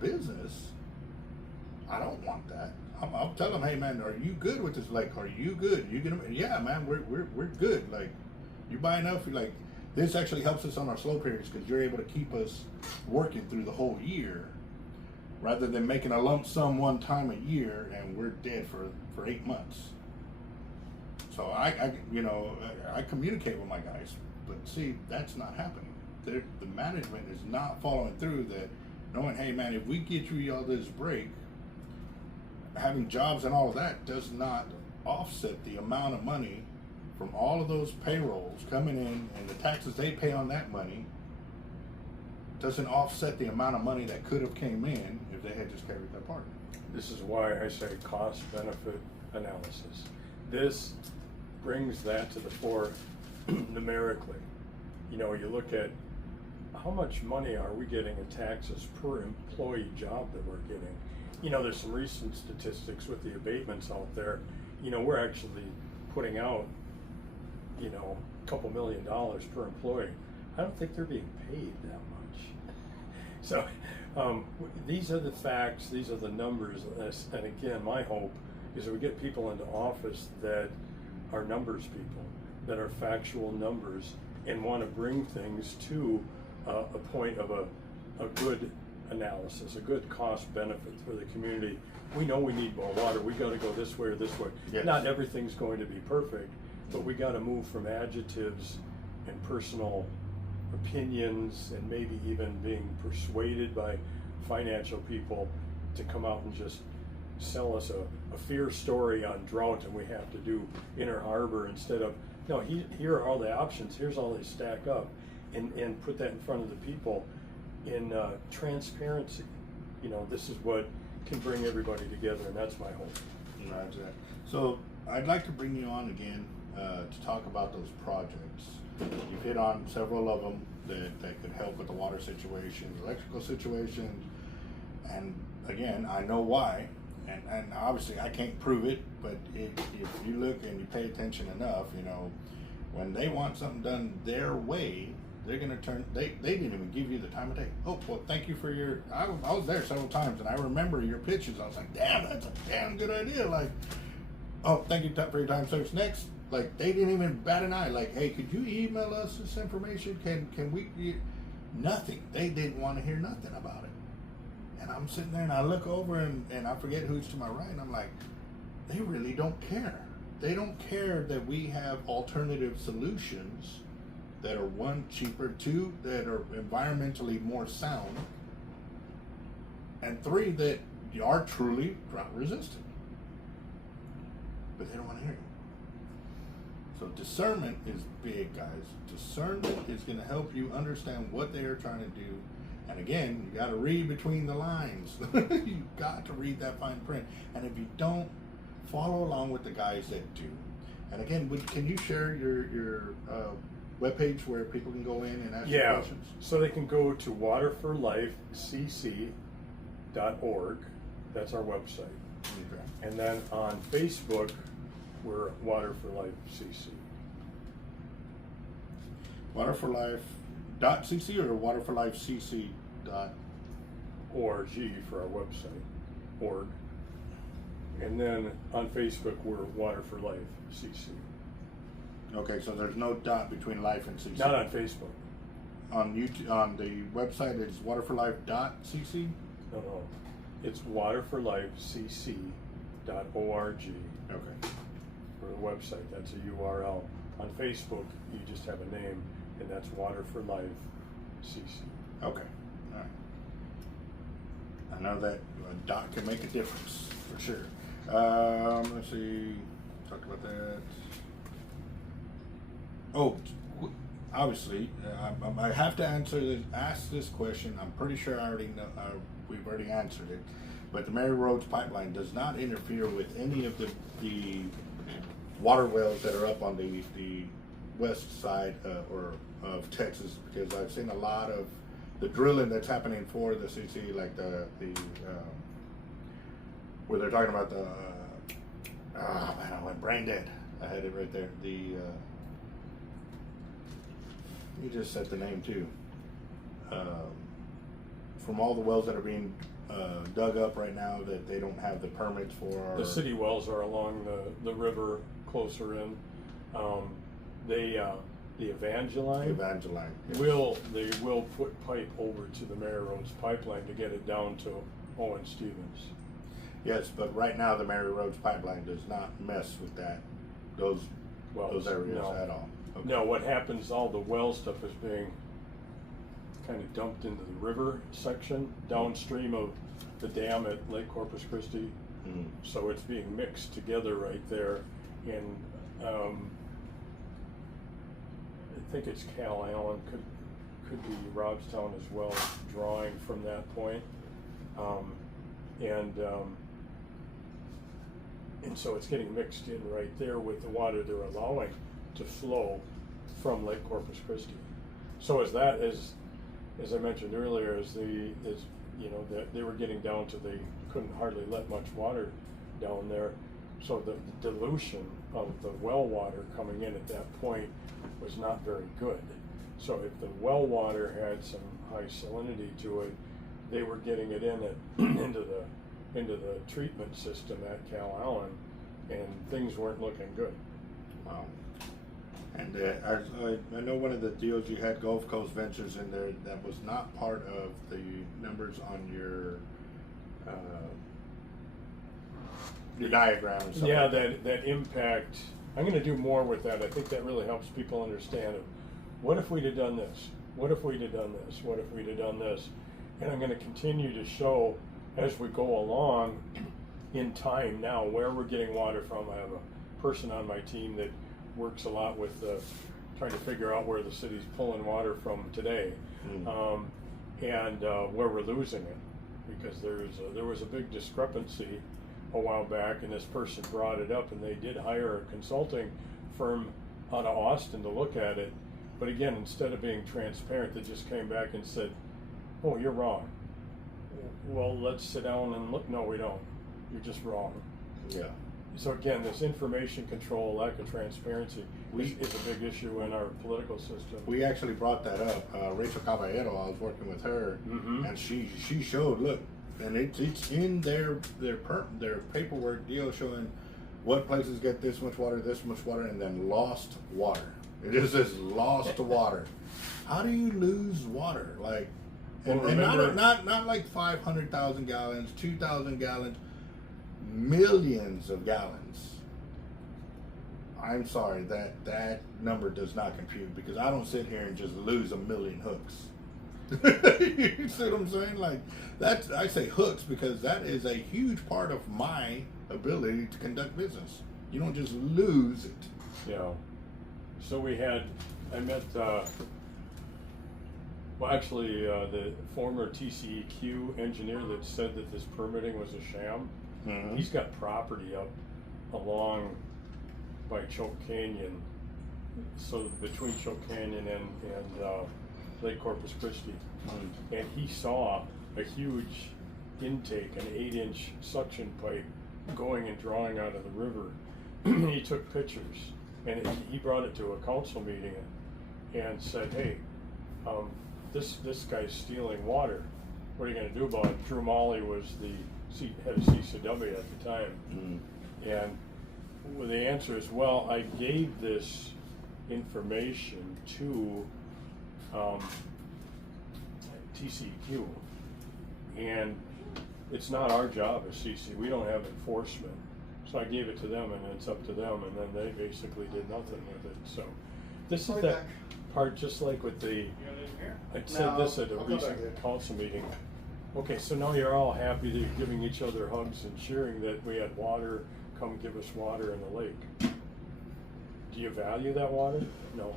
business, I don't want that. I'll tell them, hey man, are you good with this? Like, are you good? You gonna? Yeah, man, we're good. Like, you buy enough. You're like, this actually helps us on our slow periods, because you're able to keep us working through the whole year, rather than making a lump sum one time a year and we're dead for 8 months. So I communicate with my guys, but see, that's not happening. The management is not following through that, knowing, hey man, if we get you all this break, having jobs and all of that does not offset the amount of money from all of those payrolls coming in, and the taxes they pay on that money doesn't offset the amount of money that could have came in if they had just carried their part. This is why I say cost-benefit analysis. This brings that to the fore numerically. You look at how much money are we getting in taxes per employee job that we're getting? You know, there's some recent statistics with the abatements out there. You know, we're actually putting out, you know, a couple $1 million per employee. I don't think they're being paid that much. So these are the facts, these are the numbers, and again, my hope is that we get people into office that are numbers people, that are factual numbers, and want to bring things to a point of a good analysis, a good cost benefit for the community. We know we need more water, we got to go this way or this way. Yes. Not everything's going to be perfect, but we got to move from adjectives and personal opinions and maybe even being persuaded by financial people to come out and just sell us a fear story on drought and we have to do Inner Harbor instead of, no, here are all the options, here's all they stack up, and put that in front of the people in transparency. You know, this is what can bring everybody together, and that's my hope. Roger that. So I'd like to bring you on again to talk about those projects. You've hit on several of them that could help with the water situation, electrical situation, and again, I know why, and obviously I can't prove it, but if you look and you pay attention enough, you know, when they want something done their way, they're gonna turn, they didn't even give you the time of day. Oh, well, thank you for your, I was there several times, and I remember your pitches. I was like, damn, that's a damn good idea. Like, oh, thank you for your time, service. Next, like, they didn't even bat an eye. Like, hey, could you email us this information? Can we? Nothing. They didn't want to hear nothing about it. And I'm sitting there and I look over and I forget who's to my right. And I'm like, they really don't care. They don't care that we have alternative solutions that are, one, cheaper, two, that are environmentally more sound, and three, that are truly drought resistant. But they don't want to hear you. So discernment is big, guys. Discernment is going to help you understand what they are trying to do. And again, you got to read between the lines. You got to read that fine print. And if you don't, follow along with the guys that do. And again, can you share your webpage where people can go in and ask you questions? So they can go to waterforlifecc.org. That's our website. Okay. And then on Facebook, we're Water for Life CC. Waterforlife.cc or waterforlifecc.org for our website, org. And then on Facebook, we're Water for Life CC. Okay, so there's no dot between life and CC. Not on Facebook. On YouTube, on the website, it's waterforlife.cc. No. It's waterforlifecc.org. Okay. For the website, that's a URL. On Facebook, you just have a name, and that's Water for Life CC. Okay. All right. I know that a dot can make a difference for sure. Let's see. Talked about that. Oh, obviously, I have to ask this question. I'm pretty sure I already know. We've already answered it. But the Mary Roads pipeline does not interfere with any of the water wells that are up on the west side or of Texas, because I've seen a lot of the drilling that's happening for the CC, like the where they're talking about the man, I went brain dead. I had it right there. You just said the name too. From all the wells that are being dug up right now that they don't have the permits for. The city wells are along the river closer in. The Evangeline. Yes. They will put pipe over to the Mary Roads pipeline to get it down to Owen Stevens. Yes, but right now the Mary Roads pipeline does not mess with those areas at all. Okay. No, what happens, all the well stuff is being kind of dumped into the river section downstream of the dam at Lake Corpus Christi. Mm-hmm. So it's being mixed together right there. And I think it's Cal Allen, could be Robstown as well, drawing from that point. And so it's getting mixed in right there with the water they're allowing to flow from Lake Corpus Christi. So as as I mentioned earlier, that they were getting down to they couldn't hardly let much water down there, so the dilution of the well water coming in at that point was not very good. So if the well water had some high salinity to it, they were getting it into the treatment system at Cal Allen, and things weren't looking good. Wow. And I know one of the deals you had Gulf Coast Ventures in there that was not part of the numbers on your diagram. And Yeah, like that impact. I'm going to do more with that. I think that really helps people understand it. What if we'd have done this? What if we'd have done this? What if we'd have done this? And I'm going to continue to show as we go along in time now where we're getting water from. I have a person on my team that works a lot with trying to figure out where the city's pulling water from today, and where we're losing it, because there was a big discrepancy a while back, and this person brought it up, and they did hire a consulting firm out of Austin to look at it. But again, instead of being transparent, they just came back and said, "Oh, you're wrong." Well, let's sit down and look. No, we don't. You're just wrong. Yeah. So again, this information control, lack of transparency is a big issue in our political system. We actually brought that up. Rachel Caballero, I was working with her, and she showed, look, and it's in their paperwork deal showing what places get this much water, and then lost water. It just says lost water. How do you lose water? Like, and not like 500,000 gallons, 2,000 gallons. Millions of gallons. I'm sorry, that number does not compute, because I don't sit here and just lose 1 million hooks. You see what I'm saying? Like, I say hooks because that is a huge part of my ability to conduct business. You don't just lose it. Yeah. So I met the former TCEQ engineer that said that this permitting was a sham. He's got property up along by Choke Canyon, so between Choke Canyon and Lake Corpus Christi, and he saw a huge intake, an 8-inch suction pipe going and drawing out of the river. He took pictures, and he brought it to a council meeting and said, "Hey, this guy's stealing water. What are you going to do about it?" Drew Molly was the head of CCW at the time, and the answer is, well, I gave this information to TCEQ, and it's not our job as CC. We don't have enforcement, so I gave it to them, and it's up to them, and then they basically did nothing with it. So this is that part, just like with the, I said this at a recent council meeting. Okay, so now you're all happy that you're giving each other hugs and cheering that we had water, come give us water in the lake. Do you value that water? No.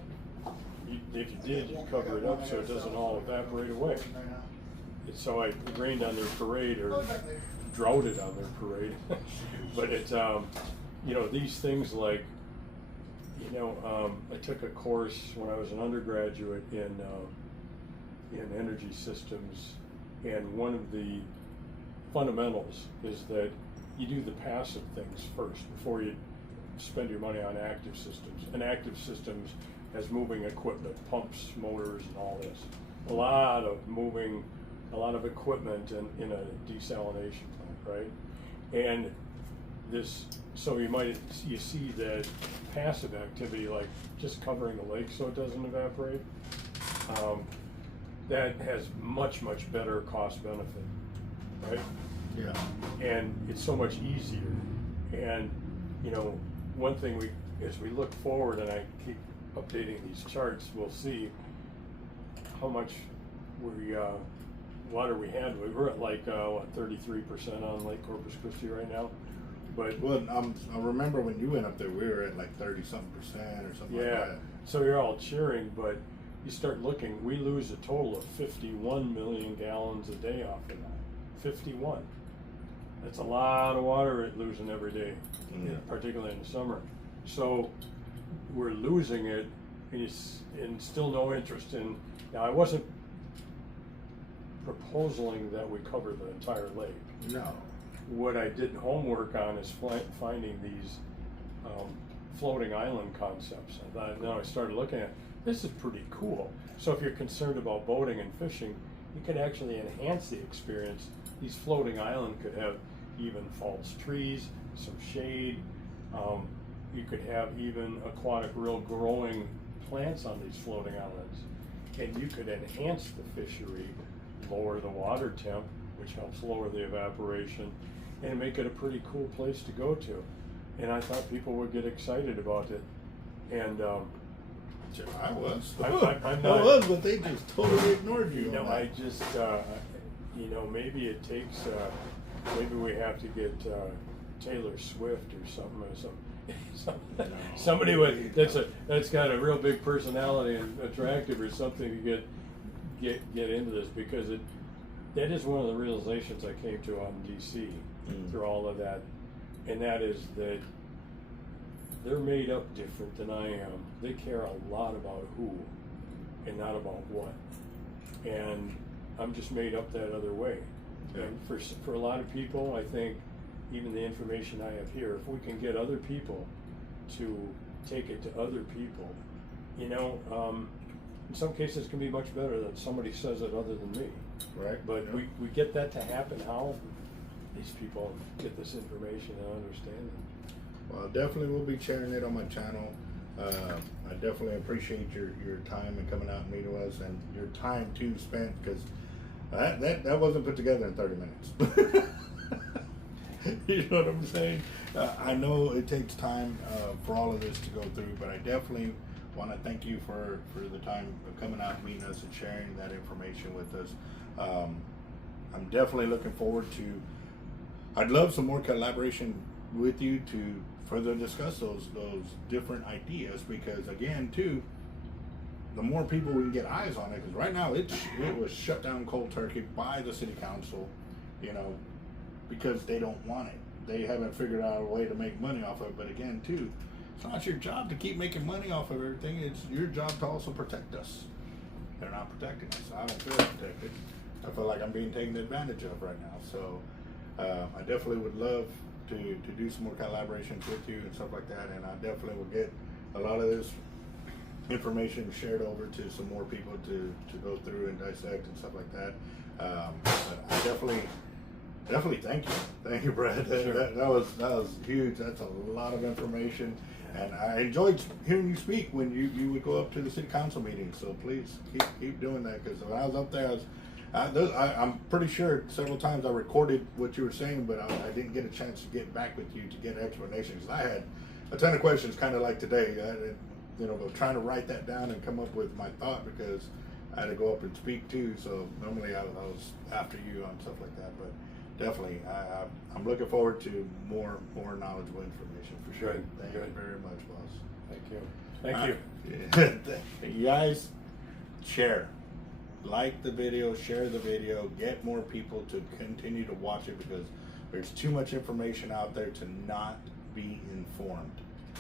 If you did, you'd cover it up so it doesn't all evaporate away. So I rained on their parade, or droughted on their parade. But it's, these things like, I took a course when I was an undergraduate in energy systems. And one of the fundamentals is that you do the passive things first before you spend your money on active systems. And active systems has moving equipment, pumps, motors, and all this. A lot of equipment in a desalination plant, right? And so you see that passive activity, like just covering the lake so it doesn't evaporate. That has much better cost benefit, right? Yeah. And it's so much easier. And one thing as we look forward, and I keep updating these charts, we'll see how much water we had. We're at like 33% on Lake Corpus Christi right now. But I remember when you went up there, we were at like 30-something% or something like that. So you're all cheering, but you start looking, we lose a total of 51 million gallons a day off of that. 51. That's a lot of water we're losing every day, particularly in the summer. So we're losing it, and still no interest in. Now, I wasn't proposing that we cover the entire lake. No. What I did homework on is finding these floating island concepts. And now I started looking at, this is pretty cool. So if you're concerned about boating and fishing, you can actually enhance the experience. These floating islands could have even false trees, some shade. You could have even aquatic real growing plants on these floating islands. And you could enhance the fishery, lower the water temp, which helps lower the evaporation, and make it a pretty cool place to go to. And I thought people would get excited about it. And I was. I'm not, I was, but they just totally ignored you. You know, I just, you know, maybe it takes, maybe we have to get Taylor Swift or something, somebody with that's got a real big personality and attractive or something to get into this, because that is one of the realizations I came to on DC through all of that, and that is that they're made up different than I am. They care a lot about who and not about what, and I'm just made up that other way. Yeah. And for a lot of people, I think even the information I have here, if we can get other people to take it to other people, you know, in some cases it can be much better that somebody says it other than me. Right. But we get that to happen. How these people get this information and understand it. Well, definitely will be sharing it on my channel. I definitely appreciate your time and coming out and meeting us, and your time too spent, because that wasn't put together in 30 minutes. You know what I'm saying? I know it takes time for all of this to go through, but I definitely want to thank you for the time of coming out and meeting us and sharing that information with us. I'm definitely looking forward to, I'd love some more collaboration with you to further discuss those different ideas, because again too, the more people we can get eyes on it, because right now it was shut down cold turkey by the city council, you know, because they don't want it. They haven't figured out a way to make money off of it. But again too, it's not your job to keep making money off of everything. It's your job to also protect us. They're not protecting us. I don't feel protected. I feel like I'm being taken advantage of right now. So I definitely would love to do some more collaborations with you and stuff like that, and I definitely will get a lot of this information shared over to some more people to go through and dissect and stuff like that. But I definitely thank you, Brad. Sure. That was huge. That's a lot of information, and I enjoyed hearing you speak when you would go up to the city council meetings. So please keep doing that, because when I was up there, I'm pretty sure several times I recorded what you were saying, but I didn't get a chance to get back with you to get explanations. I had a ton of questions, kind of like today. I was trying to write that down and come up with my thought, because I had to go up and speak too. So normally I was after you on stuff like that, but definitely I'm looking forward to more knowledgeable information for sure. Good. Thank you very much, boss. Thank you. You guys, share. Like the video, share the video, get more people to continue to watch it, because there's too much information out there to not be informed.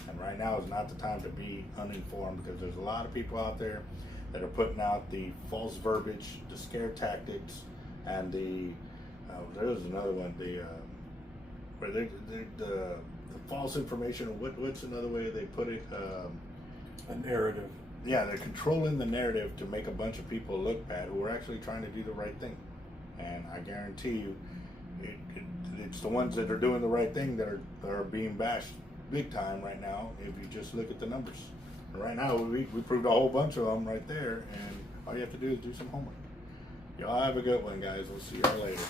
And right now is not the time to be uninformed, because there's a lot of people out there that are putting out the false verbiage, the scare tactics, and there's another one, where the false information. What's another way they put it? A narrative. Yeah, they're controlling the narrative to make a bunch of people look bad who are actually trying to do the right thing. And I guarantee you, it's the ones that are doing the right thing that are being bashed big time right now, if you just look at the numbers. Right now, we proved a whole bunch of them right there, and all you have to do is do some homework. Y'all have a good one, guys. We'll see y'all later.